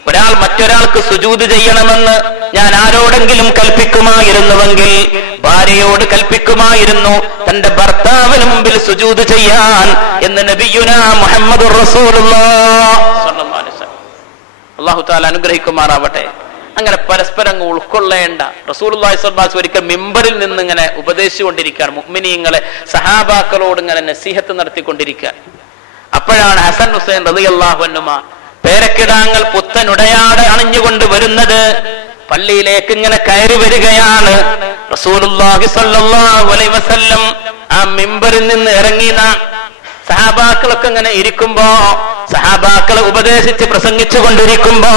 ഒരാൾ മറ്റൊരാൾക്ക് സുജൂദ് ചെയ്യണമെന്ന് ഞാൻ ആരോടെങ്കിലും കൽപ്പിക്കുമായിരുന്നുവെങ്കിൽ ഭാര്യയോട് കൽപ്പിക്കുമായിരുന്നു തന്റെ ഭർത്താവിന് മുമ്പിൽ സുജൂദ് ചെയ്യാൻ എന്ന് നബിയുനാ മുഹമ്മദുർ റസൂലുള്ളാഹി സ്വല്ലല്ലാഹു അലൈഹി വസല്ലം. അല്ലാഹു തആല അനുഗ്രഹിക്കുമാറാവട്ടെ. അങ്ങനെ പരസ്പരം ഉൾക്കൊള്ളേണ്ട റസൂലുള്ളാഹി സ്വല്ലല്ലാഹു അലൈഹി വസല്ലം ഒരിക്കൽ മിമ്പറിൽ നിന്ന് ഇങ്ങനെ ഉപദേശിച്ചുകൊണ്ടിരിക്കുകയാണ്. മുഅ്മിനീങ്ങളെ, സഹാബാക്കളോട് ഇങ്ങനെ നസീഹത്ത് നടത്തിക്കൊണ്ടിരിക്കുക. അപ്പോഴാണ് ഹസൻ ഹുസൈൻ റളിയല്ലാഹു അൻഹുമാ പേരക്കിടാങ്ങൾ പുത്തനുടയാട് അണിഞ്ഞുകൊണ്ട് വരുന്നത്. പള്ളിയിലേക്ക് ഇങ്ങനെ കയറി വരികയാണ്. റസൂലുള്ളാഹി സ്വല്ലല്ലാഹു അലൈഹി വസല്ലം ആ മിമ്പറിൽ നിന്ന് ഇറങ്ങി സഹാബാക്കളൊക്കെ ഇങ്ങനെ ഇരിക്കുമ്പോ, സഹാബാക്കളെ ഉപദേശിച്ച് പ്രസംഗിച്ചു കൊണ്ടിരിക്കുമ്പോ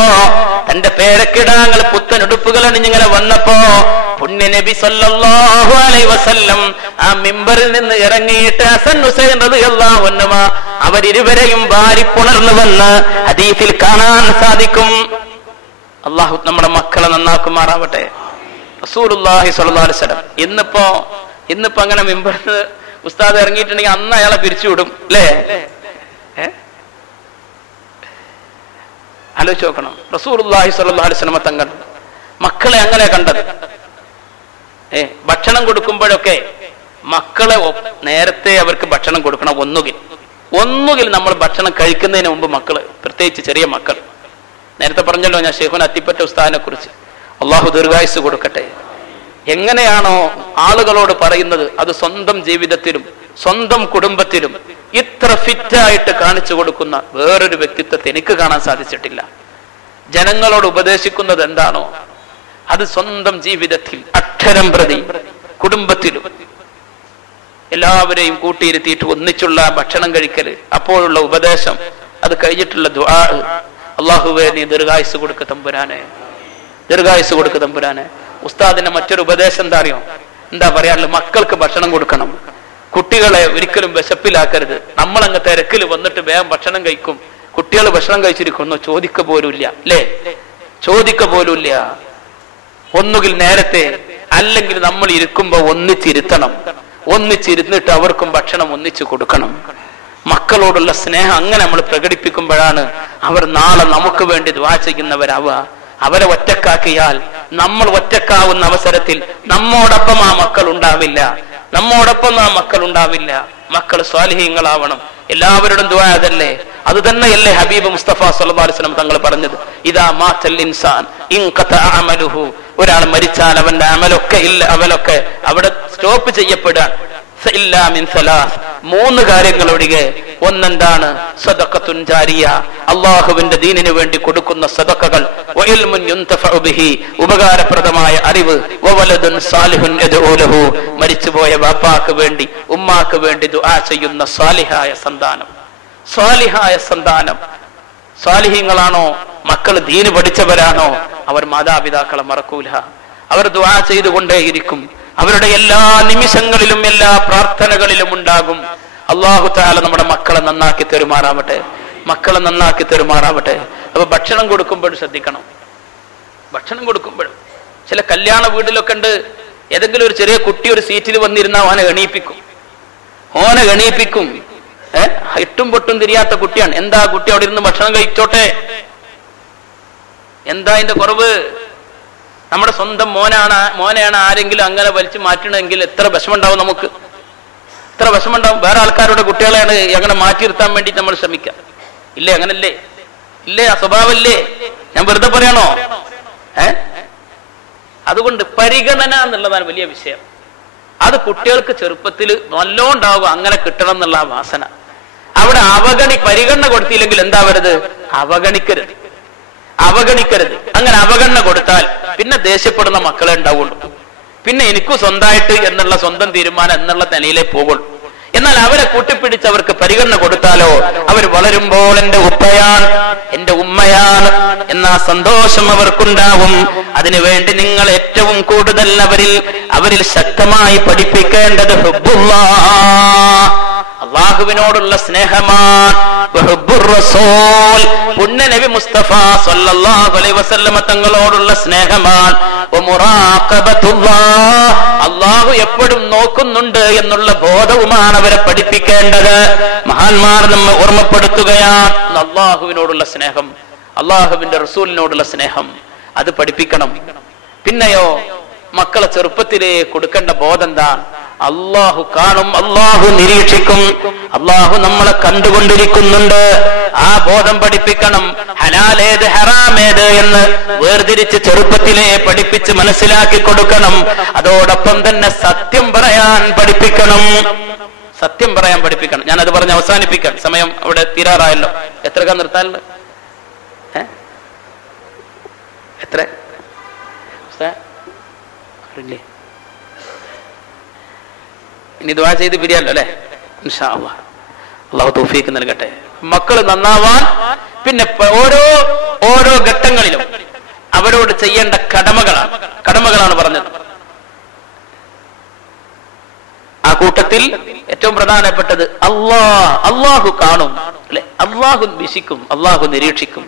തന്റെ പേരക്കിടാങ്ങൾ പുത്തനുടുപ്പുകൾ അണിഞ്ഞിങ്ങനെ വന്നപ്പോ പുണ്യ നബി സല്ലല്ലാഹു അലൈഹി വസല്ലം ആ മിമ്പറിൽ നിന്ന് ഇറങ്ങിയിട്ട് ഹസൻ ഹുസൈൻ റളിയല്ലാഹു അൻഹുമാ അവരിരുവരെയും വാരിപ്പുണർന്നുവെന്ന് ഹദീസിൽ കാണാൻ സാധിക്കും. അള്ളാഹു നമ്മുടെ മക്കളെ നന്നാക്കുമാറാവട്ടെ. റസൂലുള്ളാഹി സ്വല്ലല്ലാഹു അലൈഹി വസല്ലം ഇന്നിപ്പോ അങ്ങനെ മിമ്പറിൽ ഉസ്താദ് ഇറങ്ങിയിട്ടുണ്ടെങ്കിൽ അന്ന് അയാളെ പിരിച്ചുവിടും, അല്ലേ? ആലോചിച്ച് നോക്കണം. റസൂലുള്ളാഹി സ്വല്ലല്ലാഹു അലൈഹി വസല്ലം തങ്ങൾ മക്കളെ അങ്ങനെ കണ്ടത്. ഭക്ഷണം കൊടുക്കുമ്പോഴൊക്കെ മക്കളെ നേരത്തെ അവർക്ക് ഭക്ഷണം കൊടുക്കണം. ഒന്നുകിൽ നമ്മൾ ഭക്ഷണം കഴിക്കുന്നതിന് മുമ്പ് മക്കള്, പ്രത്യേകിച്ച് ചെറിയ മക്കൾ, നേരത്തെ പറഞ്ഞല്ലോ ഞാൻ ശൈഖുന അത്തിപ്പറ്റ ഉസ്താദിനെ കുറിച്ച്, അള്ളാഹു ദീർഘായുസ്സ് കൊടുക്കട്ടെ. എങ്ങനെയാണോ ആളുകളോട് പറയുന്നത് അത് സ്വന്തം ജീവിതത്തിലും സ്വന്തം കുടുംബത്തിലും ഇത്ര ഫിറ്റായിട്ട് കാണിച്ചു കൊടുക്കുന്ന വേറൊരു വ്യക്തിത്വത്തെ എനിക്ക് കാണാൻ സാധിച്ചിട്ടില്ല. ജനങ്ങളോട് ഉപദേശിക്കുന്നത് എന്താണോ അത് സ്വന്തം ജീവിതത്തിൽ അക്ഷരം പ്രതി കുടുംബത്തിലും എല്ലാവരെയും കൂട്ടിയിരുത്തിയിട്ട് ഒന്നിച്ചുള്ള ഭക്ഷണം കഴിക്കല്, അപ്പോഴുള്ള ഉപദേശം, അത് കഴിഞ്ഞിട്ടുള്ള ദുആ, അല്ലാഹുവേ നീ ദീർഘായുസ്സ് കൊടുക്ക് തമ്പുരാനെ, ദീർഘായുസ്സ് കൊടുക്ക് തമ്പുരാനെ. ഉസ്താദിന്റെ മറ്റൊരു ഉപദേശം എന്താ അറിയോ? എന്താ പറയാറുള്ളത്? മക്കൾക്ക് ഭക്ഷണം കൊടുക്കണം, കുട്ടികളെ ഒരിക്കലും വിശപ്പിലാക്കരുത്. നമ്മളങ്ങ് തിരക്കിൽ വന്നിട്ട് വേഗം ഭക്ഷണം കഴിക്കും, കുട്ടികൾ ഭക്ഷണം കഴിച്ചിരിക്കുന്നു, ചോദിക്ക പോലുമില്ല, അല്ലേ? ചോദിക്ക പോലുമില്ല. ഒന്നുകിൽ നേരത്തെ, അല്ലെങ്കിൽ നമ്മൾ ഇരിക്കുമ്പോ ഒന്നിച്ചിരുന്നിട്ട് അവർക്കും ഭക്ഷണം ഒന്നിച്ചു കൊടുക്കണം. മക്കളോടുള്ള സ്നേഹം അങ്ങനെ നമ്മൾ പ്രകടിപ്പിക്കുമ്പോഴാണ് അവർ നാളെ നമുക്ക് വേണ്ടി ദുആ ചെയ്യുന്നവരാവുക. അവരെ ഒറ്റക്കാക്കിയാൽ നമ്മൾ ഒറ്റക്കാവുന്ന അവസരത്തിൽ നമ്മോടൊപ്പം ആ മക്കൾ ഉണ്ടാവില്ല. മക്കൾ സ്വാലിഹീങ്ങളാവണം. എല്ലാവരുടെയും ദുആ അതല്ലേ? അത് തന്നെയല്ലേ ഹബീബ് മുസ്തഫ സല്ലല്ലാഹു അലൈഹി വസല്ലം തങ്ങൾ പറഞ്ഞത്? ഇദാ മാതൽ ഇൻസാൻ ഇൻഖതഅ അമലുഹു, ഒരാൾ മരിച്ചാൽ അവന്റെ അമലൊക്കെ അവിടെ സ്റ്റോപ്പ് ചെയ്യപ്പെടാൻ. ഇല്ലാ മിൻ സലാസ്, 3 കാര്യങ്ങൾ ഒഴികെ. ഒന്നെന്താണ്? സദഖത്തുൻ ജാരിയ, അല്ലാഹുവിന്റെ ദീനിനു വേണ്ടി കൊടുക്കുന്ന സദഖകൾ. വഇൽമുൻ യുൻതഫഉ ബിഹി, ഉപകാരപ്രദമായ അറിവ്. വവലദുൻ സാലിഹുൻ യദ്ഉ ലഹു, മരിച്ചുപോയ ബാപ്പാക്ക് വേണ്ടി ഉമ്മാക്ക് വേണ്ടി ദുആ ചെയ്യുന്ന സാലിഹായ സന്താനം. സാലിഹീങ്ങളാണോ മക്കൾ? ദീന് പഠിച്ചവരാണോ? അവർ മാതാപിതാക്കളെ മറക്കൂല. അവർ ദുആ ചെയ്തുകൊണ്ടേയിരിക്കും. അവരുടെ എല്ലാ നിമിഷങ്ങളിലും എല്ലാ പ്രാർത്ഥനകളിലും ഉണ്ടാകും. അല്ലാഹു തആല നമ്മുടെ മക്കളെ നന്നാക്കി തെരുമാറാവട്ടെ. അപ്പൊ ഭക്ഷണം കൊടുക്കുമ്പോഴും ശ്രദ്ധിക്കണം. ഭക്ഷണം കൊടുക്കുമ്പോഴും ചില കല്യാണ വീട്ടിലൊക്കെ ഉണ്ട്, ഏതെങ്കിലും ഒരു ചെറിയ കുട്ടി ഒരു സീറ്റിൽ വന്നിരുന്ന ഓനെ എണീപ്പിക്കും. ഇട്ടും പൊട്ടും തിരിയാത്ത കുട്ടിയാണ്. എന്താ കുട്ടി അവിടെ ഇരുന്ന് ഭക്ഷണം കഴിച്ചോട്ടെ, എന്താ അതിന്റെ കുറവ്? നമ്മുടെ സ്വന്തം മോനെയാണ് ആരെങ്കിലും അങ്ങനെ വലിച്ചു മാറ്റണമെങ്കിൽ എത്ര വിഷമുണ്ടാവും നമുക്ക്, എത്ര വിഷമുണ്ടാവും. വേറെ ആൾക്കാരുടെ കുട്ടികളെയാണ് അങ്ങനെ മാറ്റി നിർത്താൻ വേണ്ടി നമ്മൾ ശ്രമിക്കാം. ഇല്ലേ? അങ്ങനല്ലേ? ഇല്ലേ? ആ സ്വഭാവല്ലേ? ഞാൻ വെറുതെ പറയണോ? അതുകൊണ്ട് പരിഗണന എന്നുള്ളതാണ് വലിയ വിഷയം. അത് കുട്ടികൾക്ക് ചെറുപ്പത്തിൽ നല്ലോണ്ടാവും, അങ്ങനെ കിട്ടണം എന്നുള്ള ആ വാസന. അവിടെ പരിഗണന കൊടുത്തില്ലെങ്കിൽ എന്താ വരുത്? അവഗണിക്കരുത്. അങ്ങനെ അവഗണന കൊടുത്താൽ പിന്നെ ദേഷ്യപ്പെടുന്ന മക്കളെ ഉണ്ടാവുള്ളൂ. പിന്നെ എനിക്കും സ്വന്തമായിട്ട് എന്നുള്ള സ്വന്തം തീരുമാനം എന്നുള്ള നിലയിലേ പോകുള്ളൂ. എന്നാൽ അവരെ കൂട്ടിപ്പിടിച്ച് അവർക്ക് പരിഗണന കൊടുത്താലോ അവർ വളരുമ്പോൾ എന്റെ ഉപ്പയാണ്, എന്റെ ഉമ്മയാണ് എന്ന സന്തോഷം അവർക്കുണ്ടാവും. അതിനുവേണ്ടി നിങ്ങൾ ഏറ്റവും കൂടുതൽ അവരിൽ ശക്തമായി പഠിപ്പിക്കേണ്ടത് ഹുബ്ബുല്ലാഹ്, അള്ളാഹുവിനോടുള്ള സ്നേഹമാണ്. പുണ്യ നബി മുസ്തഫ സല്ലല്ലാഹു അലൈഹി വസല്ലമ തങ്ങളോടുള്ള സ്നേഹമാണ്. അള്ളാഹു എപ്പോഴും നോക്കുന്നുണ്ട് എന്നുള്ള ബോധവുമാണ് അവരെ പഠിപ്പിക്കേണ്ടത്. മഹാന്മാർ നമ്മെ ഓർമ്മപ്പെടുത്തുകയാണ് അള്ളാഹുവിനോടുള്ള സ്നേഹം, അള്ളാഹുവിന്റെ റസൂലിനോടുള്ള സ്നേഹം, അത് പഠിപ്പിക്കണം. പിന്നെയോ മക്കളെ ചെറുപ്പത്തിലേ കൊടുക്കേണ്ട ബോധം എന്താ? അള്ളാഹു കാണും, അള്ളാഹു നിരീക്ഷിക്കും, അള്ളാഹു നമ്മളെ കണ്ടുകൊണ്ടിരിക്കുന്നുണ്ട്. ആ ബോധം പഠിപ്പിക്കണം. ഹലാലേത് ഹറാമേത് എന്ന് വേർതിരിച്ച് ചെറുപ്പത്തിലെ പഠിപ്പിച്ച് മനസ്സിലാക്കി കൊടുക്കണം. അതോടൊപ്പം തന്നെ സത്യം പറയാൻ പഠിപ്പിക്കണം. സത്യം പറയാൻ പഠിപ്പിക്കണം. ഞാനത് പറഞ്ഞ് അവസാനിപ്പിക്കാം, സമയം അവിടെ തീരാറായല്ലോ. എത്ര നിർത്താനുണ്ട്? എത്ര ഇനി ദുആ ചെയ്ത് പിരിയാലോ അല്ലെ? ഇൻഷാ അല്ലാഹ് അല്ലാഹു തൗഫീഖ് നൽകട്ടെ. മക്കൾ നന്നാവാൻ പിന്നെ ഓരോ ഘട്ടങ്ങളിലും അവരോട് ചെയ്യേണ്ട കടമകളാണ് പറഞ്ഞത്. ആ കൂട്ടത്തിൽ ഏറ്റവും പ്രധാനപ്പെട്ടത് അള്ളാഹു കാണും അല്ലെ, അള്ളാഹു വീക്ഷിക്കും, അള്ളാഹു നിരീക്ഷിക്കും.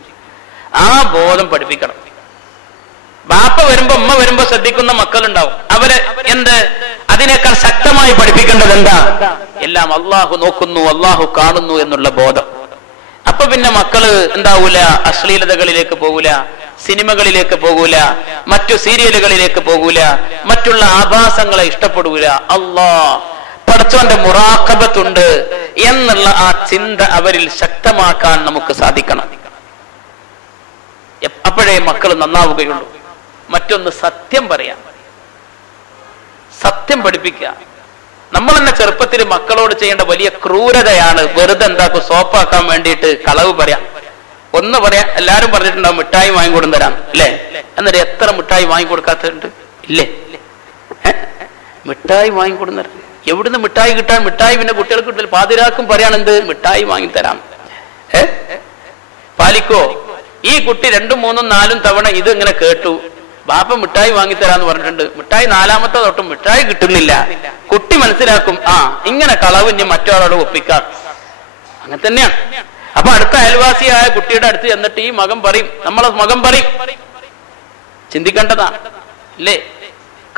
ആ ബോധം പഠിപ്പിക്കണം. ബാപ്പ വരുമ്പോ ഉമ്മ വരുമ്പോ ശ്രദ്ധിക്കുന്ന മക്കളുണ്ടാവും. അവര് അതിനേക്കാൾ ശക്തമായി പഠിപ്പിക്കേണ്ടത് എന്താ? എല്ലാം അള്ളാഹു നോക്കുന്നു, അള്ളാഹു കാണുന്നു എന്നുള്ള ബോധം. അപ്പൊ പിന്നെ മക്കള് എന്താവൂല, അശ്ലീലതകളിലേക്ക് പോകൂല, സിനിമകളിലേക്ക് പോകൂല, മറ്റു സീരിയലുകളിലേക്ക് പോകൂല, മറ്റുള്ള ആഭാസങ്ങളെ ഇഷ്ടപ്പെടൂല. പടച്ചോന്റെ മുറാഖബത്തുണ്ട് എന്നുള്ള ആ ചിന്ത അവരിൽ ശക്തമാക്കാൻ നമുക്ക് സാധിക്കണം. അപ്പോഴേ മക്കൾ നന്നാവുകയുള്ളൂ. മറ്റൊന്ന് സത്യം പറയാം, സത്യം പഠിപ്പിക്കുക. നമ്മൾ തന്നെ ചെറുപ്പത്തിൽ മക്കളോട് ചെയ്യേണ്ട വലിയ ക്രൂരതയാണ് വെറുതെ എന്താക്കും സോപ്പാക്കാൻ വേണ്ടിയിട്ട് കളവ് പറയാം. ഒന്ന് പറയാം, എല്ലാരും പറഞ്ഞിട്ടുണ്ടാവും മിഠായി വാങ്ങിക്കൊടുന്നു തരാം അല്ലേ? എന്നിട്ട് എത്ര മിഠായി വാങ്ങിക്കൊടുക്കാത്തുണ്ട് ഇല്ലേ? മിഠായി വാങ്ങിക്കൊടുന്നു തരാം. എവിടുന്ന് മിഠായി കിട്ടാൻ? മിഠായി പിന്നെ കുട്ടികൾക്ക് കിട്ടില്ല. പാതിരാക്കും പറയാണെന്ത് മിഠായി വാങ്ങിത്തരാം. പാലിക്കോ? ഈ കുട്ടി 2, 3, 4 തവണ ഇത് ഇങ്ങനെ കേട്ടു. ബാപ്പ മിഠായി വാങ്ങിത്തരാന്ന് പറഞ്ഞിട്ടുണ്ട്. മിഠായി 4ാമത്തെ തൊട്ടും മിഠായി കിട്ടുന്നില്ല. കുട്ടി മനസ്സിലാക്കും, ഇങ്ങനെ കളവ് ഇനി മറ്റൊരാളോട് ഒപ്പിക്കാം. അങ്ങനെ തന്നെയാണ്. അപ്പൊ അടുത്ത അയൽവാസിയായ കുട്ടിയുടെ അടുത്ത് ചെന്നിട്ട് ഈ മകൻ പറയും, നമ്മളെ മകൻ പറയും, ചിന്തിക്കേണ്ടതാ അല്ലേ?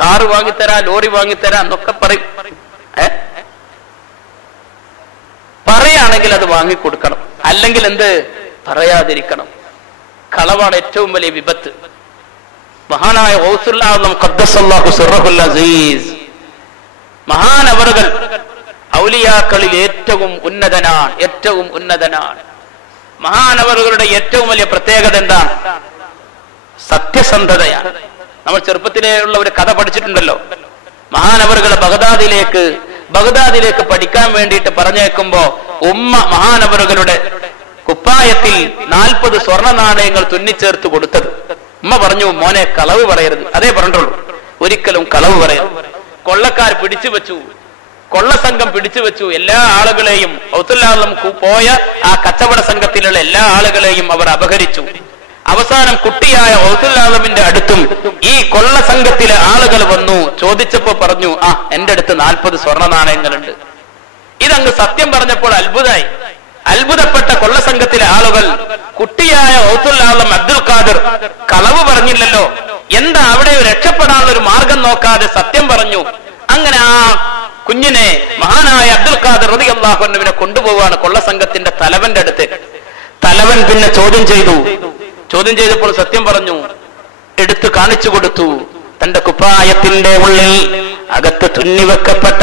കാറ് വാങ്ങിത്തരാ, ലോറി വാങ്ങിത്തരാ എന്നൊക്കെ പറയും. പറയുകയാണെങ്കിൽ അത് വാങ്ങിക്കൊടുക്കണം. അല്ലെങ്കിൽ എന്ത്? പറയാതിരിക്കണം. കളവാണ് ഏറ്റവും വലിയ വിപത്ത്. മഹാനായ ഗൗസുൽ ആദം ഖദ്ദസല്ലാഹു സിർറഹുൽ അസീസ്, മഹാനവറുകൾ ഔലിയാക്കളിൽ ഏറ്റവും ഉന്നതനാണ്. മഹാനവറുകളുടെ ഏറ്റവും വലിയ പ്രത്യേകത എന്താണ്? സത്യസന്ധതയാണ്. നമ്മൾ ചെറുപ്പത്തിലേ ഉള്ള ഒരു കഥ പഠിച്ചിട്ടുണ്ടല്ലോ. മഹാനവറുകളെ ബഗ്ദാദിലേക്ക് പഠിക്കാൻ വേണ്ടിയിട്ട് പറഞ്ഞേക്കുമ്പോ ഉമ്മ മഹാനവറുകളുടെ കുപ്പായത്തിൽ 40 സ്വർണ്ണ നാണയങ്ങൾ തുന്നിച്ചേർത്ത് കൊടുത്തത്. ഉമ്മ പറഞ്ഞു, മോനെ കളവ് പറയരുത്. അതേ പറഞ്ഞിട്ടുള്ളൂ, ഒരിക്കലും കളവ് പറയരുത്. കൊള്ളക്കാർ പിടിച്ചു വെച്ചു, കൊള്ളസംഘം പിടിച്ചു വെച്ചു. എല്ലാ ആളുകളെയും ഔത്തുല്ലാഹം പോയ ആ കച്ചവട സംഘത്തിലുള്ള എല്ലാ ആളുകളെയും അവർ അപഹരിച്ചു. അവസാനം കുട്ടിയായ ഔത്തുല്ലാഹമിന്റെ അടുത്തും ഈ കൊള്ള സംഘത്തിലെ ആളുകൾ വന്നു. ചോദിച്ചപ്പോ പറഞ്ഞു, എന്റെ അടുത്ത് 40 സ്വർണ്ണ നാണയങ്ങളുണ്ട്. ഇതങ്ങ് സത്യം പറഞ്ഞപ്പോൾ അത്ഭുതപ്പെട്ട കൊള്ളസംഘത്തിലെ ആളുകൾ കുട്ടിയായ ഔത്തുല്ലാഹം അബ്ദുൽ ഖാദിർ കളവ് പറഞ്ഞില്ലല്ലോ, എന്താ അവിടെ രക്ഷപ്പെടാനുള്ള ഒരു മാർഗം നോക്കാതെ സത്യം പറഞ്ഞു. അങ്ങനെ ആ കുഞ്ഞിനെ മഹാനായ അബ്ദുൽ ഖാദിർ റളിയല്ലാഹു അൻഹുവിനെ കൊണ്ടുപോവാണ് കൊള്ളസംഘത്തിന്റെ തലവന്റെ അടുത്ത്. തലവൻ പിന്നെ ചോദ്യം ചെയ്തപ്പോൾ സത്യം പറഞ്ഞു, എടുത്തു കാണിച്ചു കൊടുത്തു. തന്റെ കുപ്പായത്തിന്റെ ഉള്ളിൽ അകത്ത് തുന്നിവെക്കപ്പെട്ട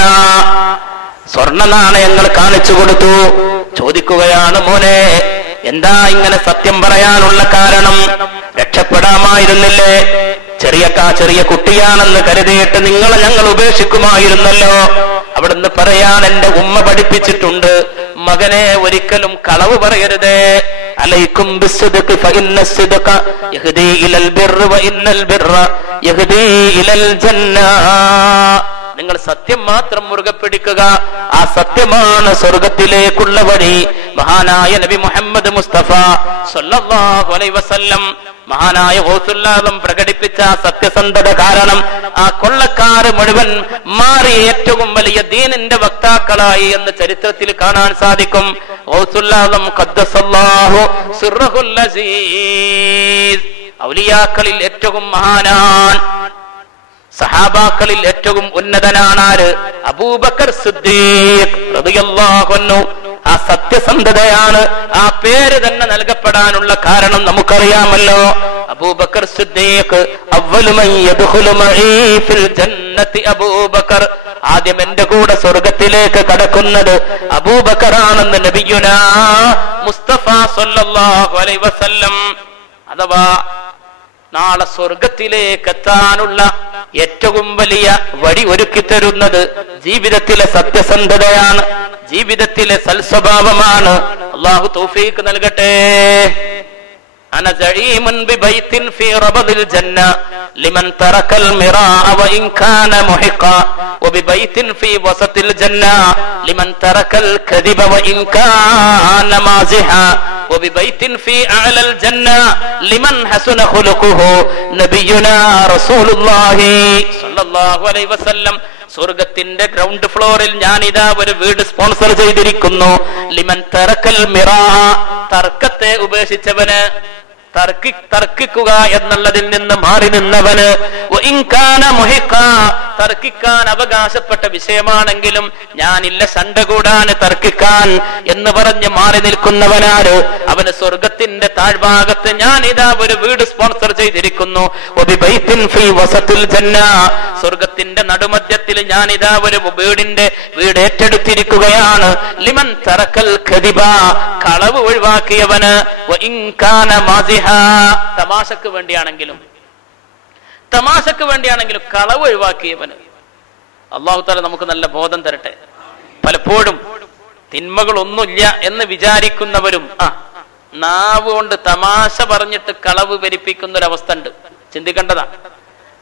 സ്വർണ്ണ നാണയങ്ങൾ കാണിച്ചു കൊടുത്തു. ചോദിക്കുകയാണ്, മോനെ എന്താ ഇങ്ങനെ സത്യം പറയാനുള്ള കാരണം? രക്ഷപ്പെടാമായിരുന്നില്ലേ? ചെറിയ കുട്ടിയാണെന്ന് കരുതിയിട്ട് നിങ്ങളെ ഞങ്ങൾ ഉപേക്ഷിക്കുമായിരുന്നല്ലോ. അവിടുന്ന് പറയാൻ എന്റെ ഉമ്മ പഠിപ്പിച്ചിട്ടുണ്ട്, മകനെ ഒരിക്കലും കളവ് പറയരുതേ. അലൈക്കും ബിസ്സിദ്ഖി ഫഇന്നസ്സിദ്ഖ യഹ്ദീ ഇലൽ ബിർരി വഇന്നൽ ബിർറ യഹ്ദീ ഇലൽ ജന്ന. നിങ്ങൾ സത്യം മാത്രം മുറുകെ പിടിക്കുക, ആ സത്യമാണ് സ്വർഗത്തിലേക്കുള്ള വഴി. മഹാനായ നബി മുഹമ്മദ് മുസ്തഫ സല്ലല്ലാഹു അലൈഹി വസല്ലം മഹാനായ ഗൗസുൽ ആസം പ്രകടിപ്പിച്ച സത്യസന്ധത കാരണം ആ കൊള്ളക്കാർ മുഴുവൻ മാറി ഏറ്റവും വലിയ ദീനിന്റെ വക്താക്കളായി എന്ന് ചരിത്രത്തിൽ കാണാൻ സാധിക്കും. ഗൗസുൽ ആസം ഖദ്ദസല്ലാഹു സിർറഹുൽ അസീസ്, ഔലിയാക്കളിൽ ഏറ്റവും മഹാനാൻ, സഹാബാക്കളിൽ ഏറ്റവും ഉന്നതനാണ് ആര്? അബൂബക്കർ സിദ്ദീഖ് റളിയല്ലാഹു അൻഹു. ആ സത്യസന്ധതയാണ് ആ പേര് തന്നെ നൽകപ്പെടാനുള്ള കാരണം നമുക്കറിയാമല്ലോ. അബൂബക്കർ സിദ്ദീഖ് അവ്വലു മൻ യദ്ഖുലു മഈ ഫിൽ ജന്നത്തി അബൂബക്കർ, ആദ്യം എന്റെ കൂടെ സ്വർഗത്തിലേക്ക് കടക്കുന്നത് അബൂബക്കറാണെന്ന് നബിയുനാ മുസ്തഫ സല്ലല്ലാഹു അലൈഹി വസല്ലം. അഥവാ നാളെ സ്വർഗത്തിലേക്ക് എത്താനുള്ള ഏറ്റവും വലിയ വഴി ഒരുക്കി തരുന്നത് ജീവിതത്തിലെ സത്യസന്ധതയാണ്, ജീവിതത്തിലെ സൽസ്വഭാവമാണ്. അല്ലാഹു തൗഫീഖ് നൽകട്ടെ. അന സഈമുൻ ബിബൈത്തിൻ ഫീ റബദിൽ ജന്ന ലിമൻ തറക്കൽ മിറാഅ വഇൻ കാന മുഹിഖ വബിബൈത്തിൻ ഫീ വസത്തിൽ ജന്ന ലിമൻ തറക്കൽ കദിബ വഇൻ കാന മാസിഹ വബിബൈത്തിൻ ഫീ അഅലൽ ജന്ന ലിമൻ ഹസന ഖുലുഖുഹു നബിയുനാ റസൂലുള്ളാഹി സ്വല്ലല്ലാഹു അലൈഹി വസല്ലം. സ്വർഗത്തിന്റെ ഗ്രൗണ്ട് ഫ്ലോറിൽ ഞാൻ ഇതാ ഒരു വീട് സ്പോൺസർ ചെയ്തിരിക്കുന്നു. ലിമൻ തറക്കൽ മിറാഅ, തർക്കത്തെ ഉപേക്ഷിച്ചവന്, തർക്കിക്കുക എന്നുള്ളതിൽ നിന്ന് മാറി നിന്നവന്, തർക്കിക്കാൻ അവകാശപ്പെട്ട വിഷയമാണെങ്കിലും ഞാനില്ല ശണ്ട കൂടാൻ തർക്കിക്കാൻ എന്ന് പറഞ്ഞ് മാറി നിൽക്കുന്നവനാര്? അവന് സ്വർഗത്തിന്റെ താഴ്ഭാഗത്ത് ഞാൻ ഇതാ ഒരു വീട് സ്പോൺസർ ചെയ്തിരിക്കുന്നു. സ്വർഗത്തിന്റെ നടുമധ്യത്തിൽ ഞാൻ ഇതാ ഒരു വീട് ഏറ്റെടുത്തിരിക്കുകയാണ്. ലിമൻ തറക്കൽ ഖദിബ, കളവ് ഒഴിവാക്കിയവന്, തമാശക്ക് വേണ്ടിയാണെങ്കിലും കളവ് ഒഴിവാക്കിയവന്. അല്ലാഹു തആല നമുക്ക് നല്ല ബോധം തരട്ടെ. പലപ്പോഴും തിന്മകളൊന്നുമില്ല എന്ന് വിചാരിക്കുന്നവരും നാവ് കൊണ്ട് തമാശ പറഞ്ഞിട്ട് കളവ് വരിപ്പിക്കുന്ന ഒരവസ്ഥ ഉണ്ട്. ചിന്തിക്കേണ്ടതാ.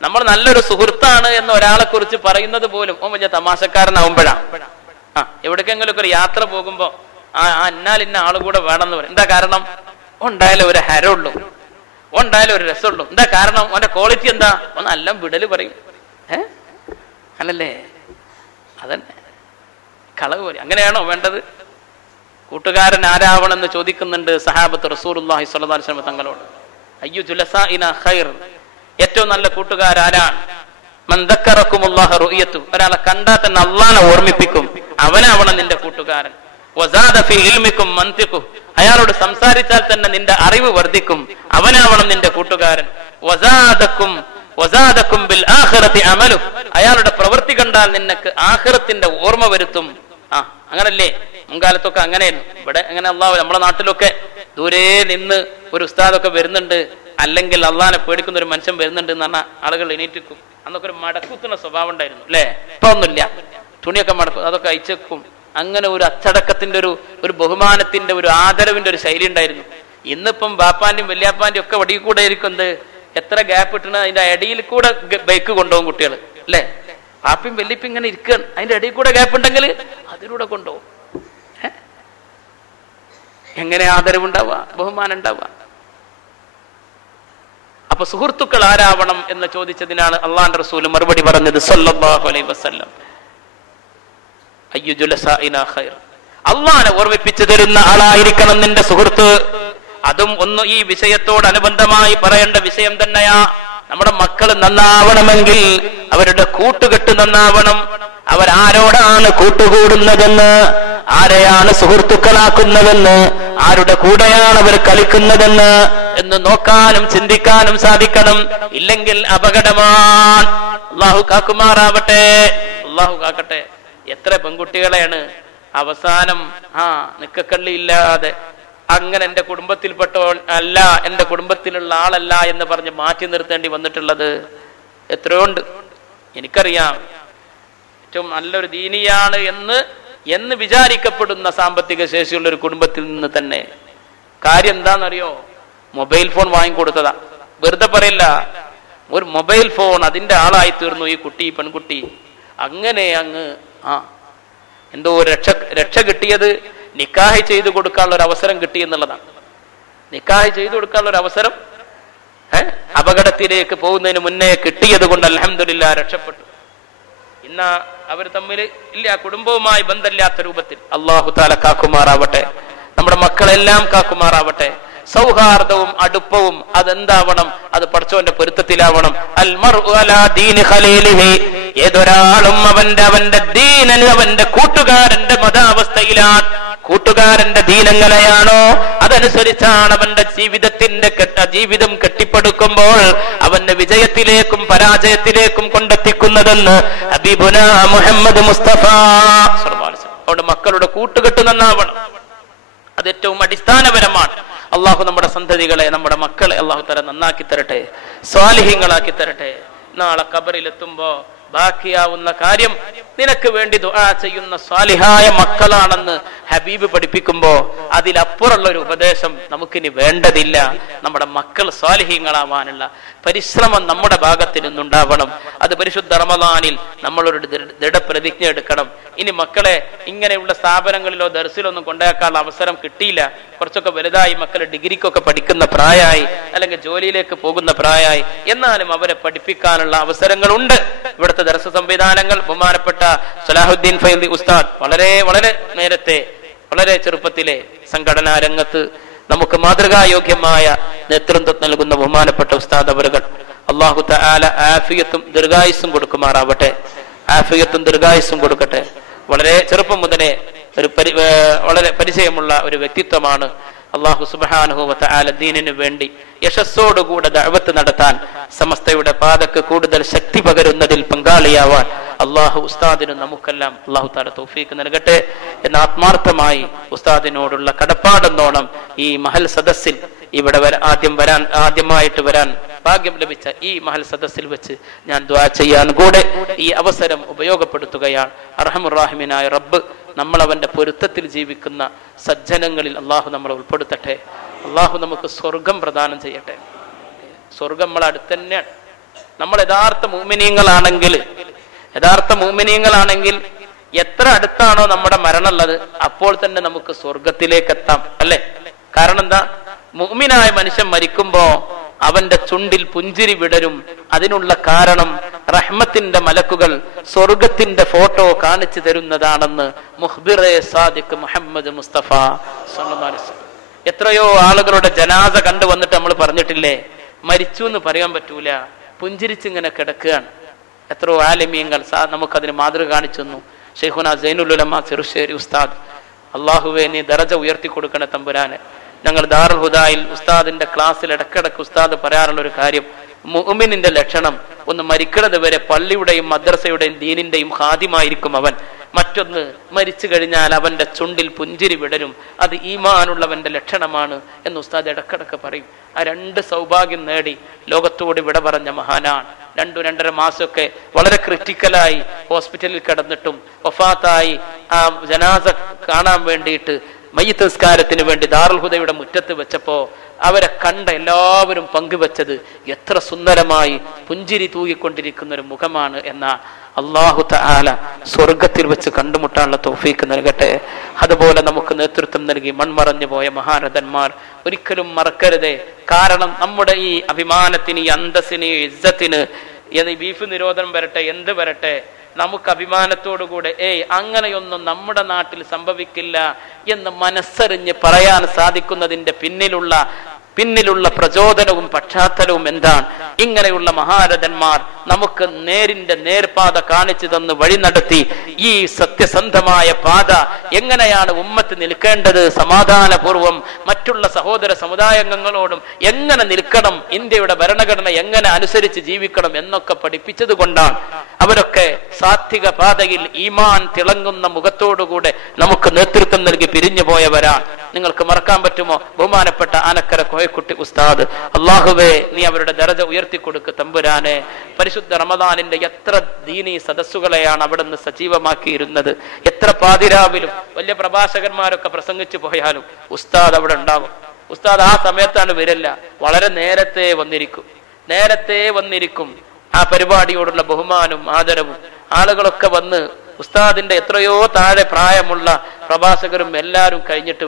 നമ്മൾ നല്ലൊരു സുഹൃത്താണ് എന്ന് ഒരാളെ കുറിച്ച് പറയുന്നത് പോലും വലിയ തമാശക്കാരനാവുമ്പോഴാണ്. എവിടേക്കെങ്കിലും ഒക്കെ ഒരു യാത്ര പോകുമ്പോ എന്നാൽ ഇന്ന ആളുകൂടെ വേണമെന്ന് പറയും. എന്താ കാരണം? ഉണ്ടായാലും ഒരു ഹരമുള്ളൂ, ഉണ്ടായാലും ഒരു രസമുള്ളൂ. എന്താ കാരണം? അവന്റെ ക്വാളിറ്റി എന്താ? ഒന്നെല്ലാം വിടല് പറയും. അല്ലല്ലേ? അതന്നെ കളവ് പറയും. അങ്ങനെയാണോ വേണ്ടത്? കൂട്ടുകാരൻ ആരാവണമെന്ന് ചോദിക്കുന്നുണ്ട് സഹാബത്ത് റസൂലുള്ളാഹി സ്വല്ലല്ലാഹു അലൈഹി വസല്ലം തങ്ങളോട്. അയ്യു ജുലസാഇന ഖൈർ, ഏറ്റവും നല്ല കൂട്ടുകാരാരാണ്? മൻ ദക്കറകുമുല്ലാഹ റുയത്തു, ഒരാളെ കണ്ടാൽ തന്നെ അല്ലാഹനെ ഓർമ്മിപ്പിക്കും, അവനാവണം നിന്റെ കൂട്ടുകാരൻ. വസാദ ഫീ ഇൽമികും മൻതിഖു, അയാളോട് സംസാരിച്ചാൽ തന്നെ നിന്റെ അറിവ് വർദ്ധിക്കും, അവനാവണം നിന്റെ കൂട്ടുകാരൻ. വസാദക്കും ബിൽ ആഖിറതി അമലു, അയാളുടെ പ്രവൃത്തി കണ്ടാൽ നിനക്ക് ആഖിറത്തിന്റെ ഓർമ്മ വരുത്തും. അങ്ങനല്ലേ? മുൻകാലത്തൊക്കെ അങ്ങനെയായിരുന്നു. ഇവിടെ അങ്ങനെ അല്ലാഹു നമ്മുടെ നാട്ടിലൊക്കെ ദൂരെ നിന്ന് ഒരു ഉസ്താദൊക്കെ വരുന്നുണ്ട്, അല്ലെങ്കിൽ അള്ളാഹിനെ പേടിക്കുന്ന ഒരു മനുഷ്യൻ വരുന്നുണ്ട് എന്ന് പറഞ്ഞാൽ ആളുകൾ എണീറ്റിക്കും. അന്നൊക്കെ ഒരു മടക്കുത്തുന്ന സ്വഭാവം ഉണ്ടായിരുന്നു അല്ലേ? ഇപ്പൊ ഒന്നുമില്ല. തുണിയൊക്കെ മടക്കും, അതൊക്കെ അയച്ചേക്കും. അങ്ങനെ ഒരു അച്ചടക്കത്തിന്റെ ഒരു ബഹുമാനത്തിന്റെ ഒരു ആദരവിന്റെ ഒരു ശൈലി ഉണ്ടായിരുന്നു. ഇന്നിപ്പം ബാപ്പാന്റെയും വല്യാപ്പാന്റെയും ഒക്കെ വടിയിൽ കൂടെ ഇരിക്കുന്നത് എത്ര ഗ്യാപ്പ് ഇട്ടണ അതിന്റെ ഇടയിൽ കൂടെ ബൈക്ക് കൊണ്ടുപോകും കുട്ടികൾ അല്ലേ? പാപ്പയും വല്യപ്പയും ഇങ്ങനെ ഇരിക്കുകയാണ്, അതിന്റെ ഇടയിൽ കൂടെ ഗ്യാപ്പ് ഉണ്ടെങ്കിൽ അതിലൂടെ കൊണ്ടുപോകും. എങ്ങനെ ആദരവുണ്ടാവുക, ബഹുമാനം ഉണ്ടാവുക? അപ്പൊ സുഹൃത്തുക്കൾ ആരാവണം എന്ന് ചോദിച്ചതിനാണ് അള്ളാഹുവിന്റെ റസൂൽ മറുപടി പറഞ്ഞത് സല്ലല്ലാഹു അലൈഹി വസല്ലം. അയ്യു ജുലസാഇന ഖൈർ, അള്ളാഹനെ ഓർമ്മിപ്പിച്ചു തരുന്ന ആളായിരിക്കണം നിന്റെ സുഹൃത്ത്. അതും ഒന്ന് ഈ വിഷയത്തോടനുബന്ധമായി പറയേണ്ട വിഷയം തന്നെയാ. നമ്മുടെ മക്കൾ നന്നാവണമെങ്കിൽ അവരുടെ കൂട്ടുകെട്ട് നന്നാവണം. അവരാരോടാണ് കൂട്ടുകൂടുന്നതെന്ന്, ആരെയാണ് സുഹൃത്തുക്കളാക്കുന്നതെന്ന്, ആരുടെ കൂടെയാണ് അവർ കളിക്കുന്നതെന്ന് എന്ന് നോക്കാനും ചിന്തിക്കാനും സാധിക്കണം. ഇല്ലെങ്കിൽ അപകടമാണ്. അല്ലാഹു കാക്കുമാറാവട്ടെ, അല്ലാഹു കാക്കട്ടെ. എത്ര പെൺകുട്ടികളെയാണ് അവസാനം നിക്കക്കള്ളിയില്ലാതെ അങ്ങനെ എന്റെ കുടുംബത്തിൽപ്പെട്ട അല്ല, എന്റെ കുടുംബത്തിലുള്ള ആളല്ല എന്ന് പറഞ്ഞ് മാറ്റി നിർത്തേണ്ടി വന്നിട്ടുള്ളത് എത്രയുണ്ട്. എനിക്കറിയാം. ഏറ്റവും നല്ലൊരു ദീനിയാണ് എന്ന് വിചാരിക്കപ്പെടുന്ന സാമ്പത്തിക ശേഷിയുള്ള ഒരു കുടുംബത്തിൽ നിന്ന് തന്നെ കാര്യം എന്താണെന്നറിയോ? മൊബൈൽ ഫോൺ വാങ്ങിക്കൊടുത്തതാ. വെറുതെ പറയില്ല, ഒരു മൊബൈൽ ഫോൺ അതിന്റെ ആളായി തീർന്നു ഈ കുട്ടി, പെൺകുട്ടി. അങ്ങനെ അങ്ങ് എന്തോ രക്ഷ കിട്ടിയത് നിക്കാഹ് ചെയ്തു കൊടുക്കാനുള്ള ഒരു അവസരം കിട്ടി എന്നുള്ളതാണ്. നിക്കാഹ് ചെയ്തു കൊടുക്കാനുള്ള ഒരു അവസരം അപകടത്തിലേക്ക് പോകുന്നതിന് മുന്നേ കിട്ടിയത് കൊണ്ട് അൽഹംദുലില്ലാഹ് രക്ഷപ്പെട്ടു. ഇന്ന് അവർ തമ്മിൽ ഇല്ല, കുടുംബവുമായി ബന്ധമില്ലാത്ത രൂപത്തിൽ അല്ലാഹു തആല കാക്കുമാറാവട്ടെ, നമ്മുടെ മക്കളെല്ലാം കാക്കുമാറാവട്ടെ. സൗഹാർദ്ദവും അടുപ്പവും അതെന്താവണം? അത് പടച്ചോന്റെ പൊരുത്തത്തിലാവണം. അൽ മർഉ അലാ ദീനി ഖലീലിഹി, ഏതൊരാളും അവന്റെ ദീനന് അവന്റെ കൂട്ടുകാരന്റെ മതാവസ്ഥയിലാണ്. കൂട്ടുകാരന്റെ ദീനെങ്ങനെയാണോ അതനുസരിച്ചാണ് അവന്റെ ജീവിതം കെട്ടിപ്പടുക്കുമ്പോൾ അവന്റെ വിജയത്തിലേക്കും പരാജയത്തിലേക്കും കൊണ്ടെത്തിക്കുന്നതെന്ന് ഹബീബുനാ മുഹമ്മദ് മുസ്തഫ സ്വല്ലല്ലാഹു അലൈഹി വസല്ലം. അവരുടെ മക്കളുടെ കൂട്ടുകെട്ട് നന്നാവണം. അത് ഏറ്റവും അടിസ്ഥാനപരമാണ്. അള്ളാഹു നമ്മുടെ സന്തതികളെ, നമ്മുടെ മക്കളെ അള്ളാഹു തആല നന്നാക്കി തരട്ടെ, സ്വാലിഹീങ്ങളാക്കി തരട്ടെ. നാളെ ഖബറിലെത്തുമ്പോ ബാക്കിയാവുന്ന കാര്യം നിനക്ക് വേണ്ടി ദുആ ചെയ്യുന്ന സ്വാലിഹായ മക്കളാണെന്ന് ഹബീബ് പഠിപ്പിക്കുമ്പോ അതിലപ്പുറമുള്ള ഒരു ഉപദേശം നമുക്കിനി വേണ്ടതില്ല. നമ്മുടെ മക്കൾ സ്വാലിഹീങ്ങളാവാനുള്ള പരിശ്രമം നമ്മുടെ ഭാഗത്ത് നിന്നുണ്ടാവണം. അത് പരിശുദ്ധ റമളാനിൽ നമ്മളൊരു ദൃഢപ്രതിജ്ഞ എടുക്കണം. ഇനി മക്കളെ ഇങ്ങനെയുള്ള സ്ഥാപനങ്ങളിലോ ദർസിലൊന്നും കൊണ്ടുപോകാനുള്ള അവസരം കിട്ടിയില്ല, കുറച്ചൊക്കെ വലുതായി, മക്കൾ ഡിഗ്രിക്കൊക്കെ പഠിക്കുന്ന പ്രായമായി, അല്ലെങ്കിൽ ജോലിയിലേക്ക് പോകുന്ന പ്രായമായി, എന്നാലും അവരെ പഠിപ്പിക്കാനുള്ള അവസരങ്ങളുണ്ട്. ഇവിടുത്തെ ദർസ് സംവിധാനങ്ങൾ ബഹുമാനപ്പെട്ട സലാഹുദ്ദീൻ ഫൈസി ഉസ്താദ് വളരെ വളരെ നേരത്തെ, വളരെ ചെറുപ്പത്തിലെ സംഘടനാ രംഗത്ത് നമുക്ക് മാതൃകായോഗ്യമായ നേതൃത്വം നൽകുന്ന ബഹുമാനപ്പെട്ട ഉസ്താദ് അവറുകൾ, അല്ലാഹു തആല ആഫിയത്തും ദീർഘായുസ്സും കൊടുക്കുമാറാവട്ടെ, ആഫിയത്തും ദീർഘായുസ്സും കൊടുക്കട്ടെ. വളരെ ചെറുപ്പം മുതലേ വളരെ പരിചയമുള്ള ഒരു വ്യക്തിത്വമാണ്. അല്ലാഹു സുബ്ഹാനഹു വ തആല ദീനിനു വേണ്ടി യശസ്സോടുകൂടെ ദഅവത്ത് നടത്താൻ, സമസ്തയുടെ പാതക്ക് കൂടുതൽ ശക്തി പകരുന്നതിൽ പങ്കാളിയാവാൻ അല്ലാഹു ഉസ്താദിനും നമുക്കെല്ലാം അല്ലാഹു തആല തൗഫീഖ് നൽകട്ടെ എന്ന് ആത്മാർത്ഥമായി ഉസ്താദിനോടുള്ള കടപ്പാടെന്നോണം ഈ മഹൽ സദസ്സിൽ ഇവിടെ ആദ്യമായിട്ട് വരാൻ ഭാഗ്യം ലഭിച്ച ഈ മഹൽ സദസ്സിൽ വെച്ച് ഞാൻ ദുആ ചെയ്യാൻ കൂടെ ഈ അവസരം ഉപയോഗപ്പെടുത്തുകയാണ്. അർഹമുർ റഹീമിനായ റബ്ബ് നമ്മൾ അവന്റെ പൊരുത്തത്തിൽ ജീവിക്കുന്ന സജ്ജനങ്ങളിൽ അള്ളാഹു നമ്മളെ ഉൾപ്പെടുത്തട്ടെ. അള്ളാഹു നമുക്ക് സ്വർഗം പ്രദാനം ചെയ്യട്ടെ. സ്വർഗം നമ്മളെ അടുത്ത് തന്നെയാണ്. നമ്മൾ യഥാർത്ഥ മുഅ്മിനീങ്ങളാണെങ്കിൽ എത്ര അടുത്താണോ നമ്മുടെ മരണമുള്ളത് അപ്പോൾ തന്നെ നമുക്ക് സ്വർഗത്തിലേക്ക് എത്താം, അല്ലെ? കാരണം എന്താ? മുഅ്മിനായ മനുഷ്യൻ മരിക്കുമ്പോ അവന്റെ ചുണ്ടിൽ പുഞ്ചിരി വിടരും. അതിനുള്ള കാരണം റഹ്മത്തിന്റെ മലക്കുകൾ സ്വർഗത്തിന്റെ ഫോട്ടോ കാണിച്ചു തരുന്നതാണെന്ന് മുഖ്ബിറെ സാദിഖ് മുഹമ്മദ് മുസ്തഫ സ്വല്ലല്ലാഹു അലൈഹി വസല്ലം. എത്രയോ ആളുകളുടെ ജനാസ കണ്ടുവന്നിട്ട് നമ്മൾ പറഞ്ഞിട്ടില്ലേ, മരിച്ചു എന്ന് പറയാൻ പറ്റൂല, പുഞ്ചിരിച്ചിങ്ങനെ കിടക്കുകയാണ്. എത്രയോ ആലിമീങ്ങൾ നമുക്കതിന് മാതൃക കാണിച്ചു തന്നു. ശൈഖുന സൈനുൽ ഉലമ ചെറുശ്ശേരി ഉസ്താദ്, അല്ലാഹുവേ നീ ദറജ ഉയർത്തി കൊടുക്കണേ തമ്പുരാനെ. ഞങ്ങൾ ദാറുൽ ഹുദായിൽ ഉസ്താദിന്റെ ക്ലാസ്സിൽ ഇടക്കിടക്ക് ഉസ്താദ് പറയാറുള്ള ഒരു കാര്യം, മുഅ്മിനിന്റെ ലക്ഷണം ഒന്ന് മരിക്കുന്നത് വരെ പള്ളിയുടെയും മദ്രസയുടെയും ദീനിന്റെയും ഖാദിമായിരിക്കും അവൻ. മറ്റൊന്ന്, മരിച്ചു കഴിഞ്ഞാൽ അവന്റെ ചുണ്ടിൽ പുഞ്ചിരി വിടരും. അത് ഈമാനുള്ളവന്റെ ലക്ഷണമാണ് എന്ന് ഉസ്താദ് ഇടക്കിടക്ക് പറയും. ആ രണ്ട് സൗഭാഗ്യം നേടി ലോകത്തോട് വിട പറഞ്ഞ മഹാനാണ്. 2-2.5 മാസമൊക്കെ വളരെ ക്രിട്ടിക്കലായി ഹോസ്പിറ്റലിൽ കിടന്നിട്ടും വഫാത്തായി ആ ജനാസ കാണാൻ വേണ്ടിയിട്ട് മയ്യിത്ത് നിസ്കാരത്തിന് വേണ്ടി ദാറുൽ ഹുദയുടെ മുറ്റത്ത് വെച്ചപ്പോ അവരെ കണ്ട എല്ലാവരും പങ്കുവെച്ചത് എത്ര സുന്ദരമായി പുഞ്ചിരി തൂകിക്കൊണ്ടിരിക്കുന്ന ഒരു മുഖമാണ് എന്ന അല്ലാഹു തആല സ്വർഗത്തിൽ വെച്ച് കണ്ടുമുട്ടാനുള്ള തൗഫീഖ് നൽകട്ടെ. അതുപോലെ നമുക്ക് നേതൃത്വം നൽകി മൺമറഞ്ഞു പോയ മഹാരഥന്മാർ ഒരിക്കലും മറക്കരുതേ. കാരണം നമ്മുടെ ഈ അഭിമാനത്തിന്, ഈ അന്തസ്സിന്, ഈ ഇസ്സത്തിന് ബീഫ് നിരോധനം വരട്ടെ, എന്ത് വരട്ടെ, നമുക്ക് അഭിമാനത്തോടുകൂടെ അങ്ങനെയൊന്നും നമ്മുടെ നാട്ടിൽ സംഭവിക്കില്ല എന്ന് മനസ്സറിഞ്ഞ് പറയാൻ സാധിക്കുന്നതിന്റെ പിന്നിലുള്ള പ്രചോദനവും പശ്ചാത്തലവും എന്താണ്? ഇങ്ങനെയുള്ള മഹാരഥന്മാർ നമുക്ക് നേർപാത കാണിച്ചു തന്ന് വഴി നടത്തി ഈ സത്യസന്ധമായ പാത എങ്ങനെയാണ് ഉമ്മത്ത് നിൽക്കേണ്ടത്, സമാധാനപൂർവം മറ്റുള്ള സഹോദര സമുദായാംഗങ്ങളോടും എങ്ങനെ നിൽക്കണം, ഇന്ത്യയുടെ ഭരണഘടന എങ്ങനെ അനുസരിച്ച് ജീവിക്കണം എന്നൊക്കെ പഠിപ്പിച്ചത് കൊണ്ടാണ് അവരൊക്കെ സാത്വിക പാതയിൽ ഈമാൻ തിളങ്ങുന്ന മുഖത്തോടുകൂടെ നമുക്ക് നേതൃത്വം നൽകി പിരിഞ്ഞു പോയവരാണ്. നിങ്ങൾക്ക് മറക്കാൻ പറ്റുമോ? ബഹുമാനപ്പെട്ട ആനക്കര കോയക്കുട്ടി ഉസ്താദ്, അല്ലാഹുവേ നീ അവരുടെ ദറജ ഉയർത്തിക്കൊടുക്ക് തമ്പുരാനെ. പരിശുദ്ധ റമദാനിന്റെ എത്ര ദീനീ സദസ്സുകളെയാണ് അവിടെ നിന്ന് സജീവമാക്കിയിരുന്നത്. എത്ര പാതിരാവിലും വലിയ പ്രഭാഷകന്മാരൊക്കെ പ്രസംഗിച്ചു പോയാലും ഉസ്താദ് അവിടെ ഉണ്ടാകും. ഉസ്താദ് ആ സമയത്താണ് വരില്ല, വളരെ നേരത്തെ വന്നിരിക്കും. ആ പരിപാടിയോടുള്ള ബഹുമാനവും ആദരവും ആളുകളൊക്കെ വന്ന് ഉസ്താദിന്റെ എത്രയോ താഴെ പ്രായമുള്ള പ്രഭാഷകരും എല്ലാവരും കഴിഞ്ഞിട്ട്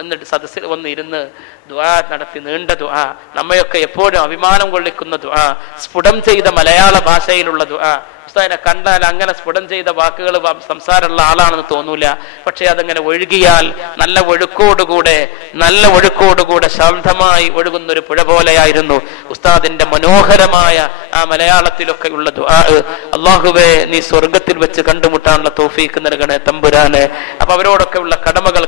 എന്നിട്ട് സദസ്സിൽ വന്ന് ഇരുന്ന് ദുആ നടത്തി, നീണ്ട ദുആ, നമ്മയൊക്കെ എപ്പോഴും അഭിമാനം കൊള്ളിക്കുന്ന ദുആ, സ്ഫുടം ചെയ്ത മലയാള ഭാഷയിലുള്ള ദുആ. ഉസ്താദിനെ കണ്ടാൽ അങ്ങനെ സ്ഫുടം ചെയ്ത വാക്കുകൾ സംസാരമുള്ള ആളാണെന്ന് തോന്നൂല. പക്ഷെ അതങ്ങനെ ഒഴുകിയാൽ നല്ല ഒഴുക്കോടുകൂടെ ശാന്തമായി ഒഴുകുന്ന ഒരു പുഴ പോലെയായിരുന്നു ഉസ്താദിന്റെ മനോഹരമായ ആ മലയാളത്തിലൊക്കെ ഉള്ള ദുആ. അല്ലാഹുവേ, നീ സ്വർഗത്തിൽ വെച്ച് കണ്ടുമുട്ടാനുള്ള തൗഫീക്ക് നൽകണേ തമ്പുരാനെ. അപ്പൊ അവരോടൊക്കെ ഉള്ള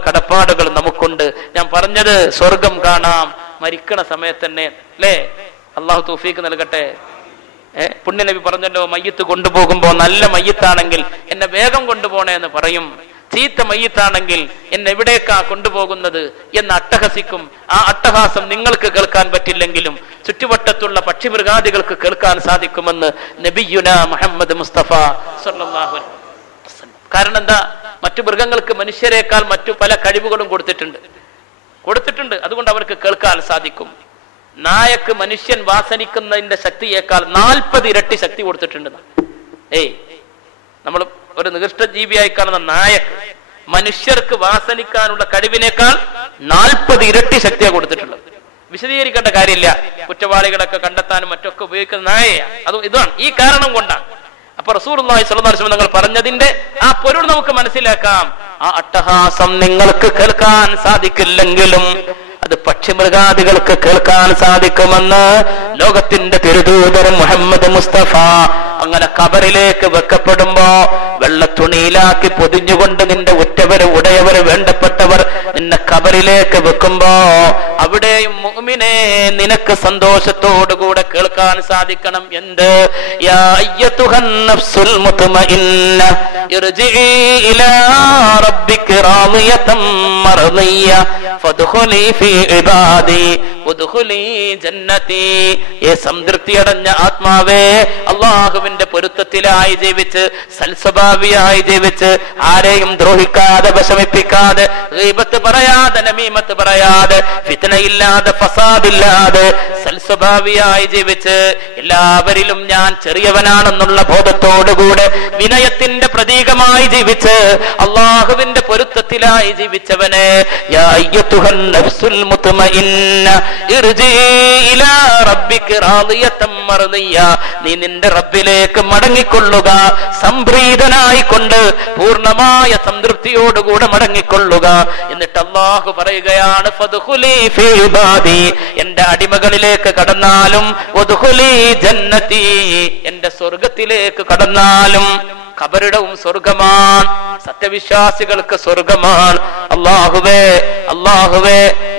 കടപ്പാടുകൾ നമുക്കുണ്ട്. ഞാൻ പറഞ്ഞത് സ്വർഗം കാണാം മരിക്കണ സമയത്ത് തന്നെ അല്ലേ? അള്ളാഹു തൗഫീക്ക് നൽകട്ടെ. പുണ്യനബി പറഞ്ഞല്ലോ, മയ്യത്ത് കൊണ്ടുപോകുമ്പോ നല്ല മയ്യത്താണെങ്കിൽ എന്നെ വേഗം കൊണ്ടുപോണേ എന്ന് പറയും, ചീത്ത മയ്യത്താണെങ്കിൽ എന്നെ എവിടേക്കാ കൊണ്ടുപോകുന്നത് എന്ന് അട്ടഹസിക്കും. ആ അട്ടഹാസം നിങ്ങൾക്ക് കേൾക്കാൻ പറ്റില്ലെങ്കിലും ചുറ്റുവട്ടത്തുള്ള പക്ഷിമൃഗാദികൾക്ക് കേൾക്കാൻ സാധിക്കുമെന്ന് നബിയുന മുഹമ്മദ് മുസ്തഫ സ്വല്ലല്ലാഹു അലൈഹി വസല്ലം. കാരണം എന്താ? മറ്റു മൃഗങ്ങൾക്ക് മനുഷ്യരെക്കാൾ മറ്റു പല കഴിവുകളും കൊടുത്തിട്ടുണ്ട്. അതുകൊണ്ട് അവർക്ക് കേൾക്കാൻ സാധിക്കും. നായക്ക് മനുഷ്യൻ വാസനിക്കുന്നതിന്റെ ശക്തിയേക്കാൾ 40 ഇരട്ടി ശക്തി കൊടുത്തിട്ടുണ്ട്. നമ്മൾ ഒരു നികൃഷ്ട ജീവിയായി കാണുന്ന നായക്ക് മനുഷ്യർക്ക് വാസനിക്കാനുള്ള കഴിവിനേക്കാൾ 40 ഇരട്ടി ശക്തിയാണ് കൊടുത്തിട്ടുള്ളത്. വിശദീകരിക്കേണ്ട കാര്യമില്ല. കുറ്റവാളികളൊക്കെ കണ്ടെത്താനും മറ്റൊക്കെ ഉപയോഗിക്കുന്ന നായയാണ്. ഇതാണ് ഈ കാരണം കൊണ്ടാണ്. അപ്പൊ റസൂലുള്ളാഹി സ്വല്ലല്ലാഹു അലൈഹി വസല്ലം നിങ്ങൾ പറഞ്ഞതിന്റെ ആ പൊരുൾ നമുക്ക് മനസ്സിലാക്കാം. ആ അട്ടഹാസം നിങ്ങൾക്ക് കേൾക്കാൻ സാധിക്കില്ലെങ്കിലും അത് പക്ഷിമൃഗാദികൾക്ക് കേൾക്കാൻ സാധിക്കുമെന്ന് ലോകത്തിന്റെ തിരുദൂതൻ മുഹമ്മദ് മുസ്തഫ അങ്ങനെ ഖബറിലേക്ക് വെക്കപ്പെടുമ്പോ വെള്ളത്തുണിയിലാക്കി പൊതിഞ്ഞുകൊണ്ട് നിന്റെ ഉറ്റവര്, ഉടയവര്, വേണ്ടപ്പെട്ടവർ നിന്നെ ഖബറിലേക്ക് വെക്കുമ്പോ അവിടെയും മുഅ്മിനേ നിനക്ക് സന്തോഷത്തോടുകൂടെ കേൾക്കാൻ സാധിക്കണം. എന്ത്? യാ അയ്യതുഹൻ നഫ്സുൽ മുത്മഇന്ന ഇർജിഇ ഇലാ റബ്ബിക റാളിയതൻ മർദിയ ഫദ്ഖുലി ഫീ ഇബാദി വദ്ഖുലി ജന്നതി. സംതൃപ്തിയടഞ്ഞ ആത്മാവേ, അല്ലാഹുവിന്റെ പൊരുത്തത്തിലായി ജീവിച്ച് സൽസ്വഭാവിയായി ജീവിച്ച് ആരെയും ദ്രോഹിക്കാതെ വിഷമിപ്പിക്കാതെ ഗീബത്ത് പറയാതെ നമീമത്ത് പറയാതെ ഫിത്നയില്ലാതെ ഫസാദില്ലാതെ സൽസ്വഭാവിയായി ജീവിച്ച് എല്ലാവരിലും ഞാൻ ചെറിയവനാണെന്നുള്ള ബോധത്തോടുകൂടെ വിനയത്തിന്റെ പ്രതീകമായി ജീവിച്ച് അല്ലാഹുവിന്റെ പൊരുത്തത്തിലായി ജീവിച്ചവനെ യാ അയ്യതുഹൻ നഫ്സുൽ മുത്മഇന്ന ഇർജിഇ ഇലാ റബ്ബിക റാളിയതൻ മർദിയ. നീ നിന്റെ റബ്ബിലേക്ക് മടങ്ങിക്കൊള്ളുക, സംപ്രീതനായിക്കൊണ്ട് പൂർണ്ണമായ സംതൃപ്തിയോടുകൂടെ മടങ്ങിക്കൊള്ളുക. എന്നിട്ട് അല്ലാഹു പറയുകയാണ്, ഫദ്ഖുലി ഫീ ഇബാദി, എന്റെ അടിമകളിലേക്ക് കടന്നാലും വദ്ഖുലി ജന്നതി, എന്റെ സ്വർഗത്തിലേക്ക് കടന്നാലും. ഖബറിടവും സ്വർഗമാണ്, സത്യവിശ്വാസികൾക്ക് സ്വർഗമാണ്. അല്ലാഹുവേ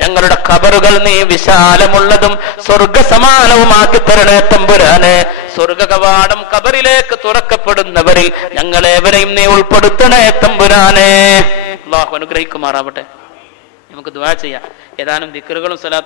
ഞങ്ങളുടെ ഖബറുകൾ നീ വിശാലമുള്ളതും സ്വർഗസമാനവുമാക്കി തരണേ തമ്പുരാനെ. സ്വർഗ കവാടം ഖബറിലേക്ക് തുറക്കപ്പെടുന്നവരിൽ ഞങ്ങളേവരെയും നീ ഉൾപ്പെടുത്തണേ തമ്പുരാനെ. അല്ലാഹു അനുഗ്രഹിക്കുമാറാവട്ടെ. നമുക്ക് ദുആ ചെയ്യാം. ഏതാനും ദിക്റുകളും സ്വലാത്തും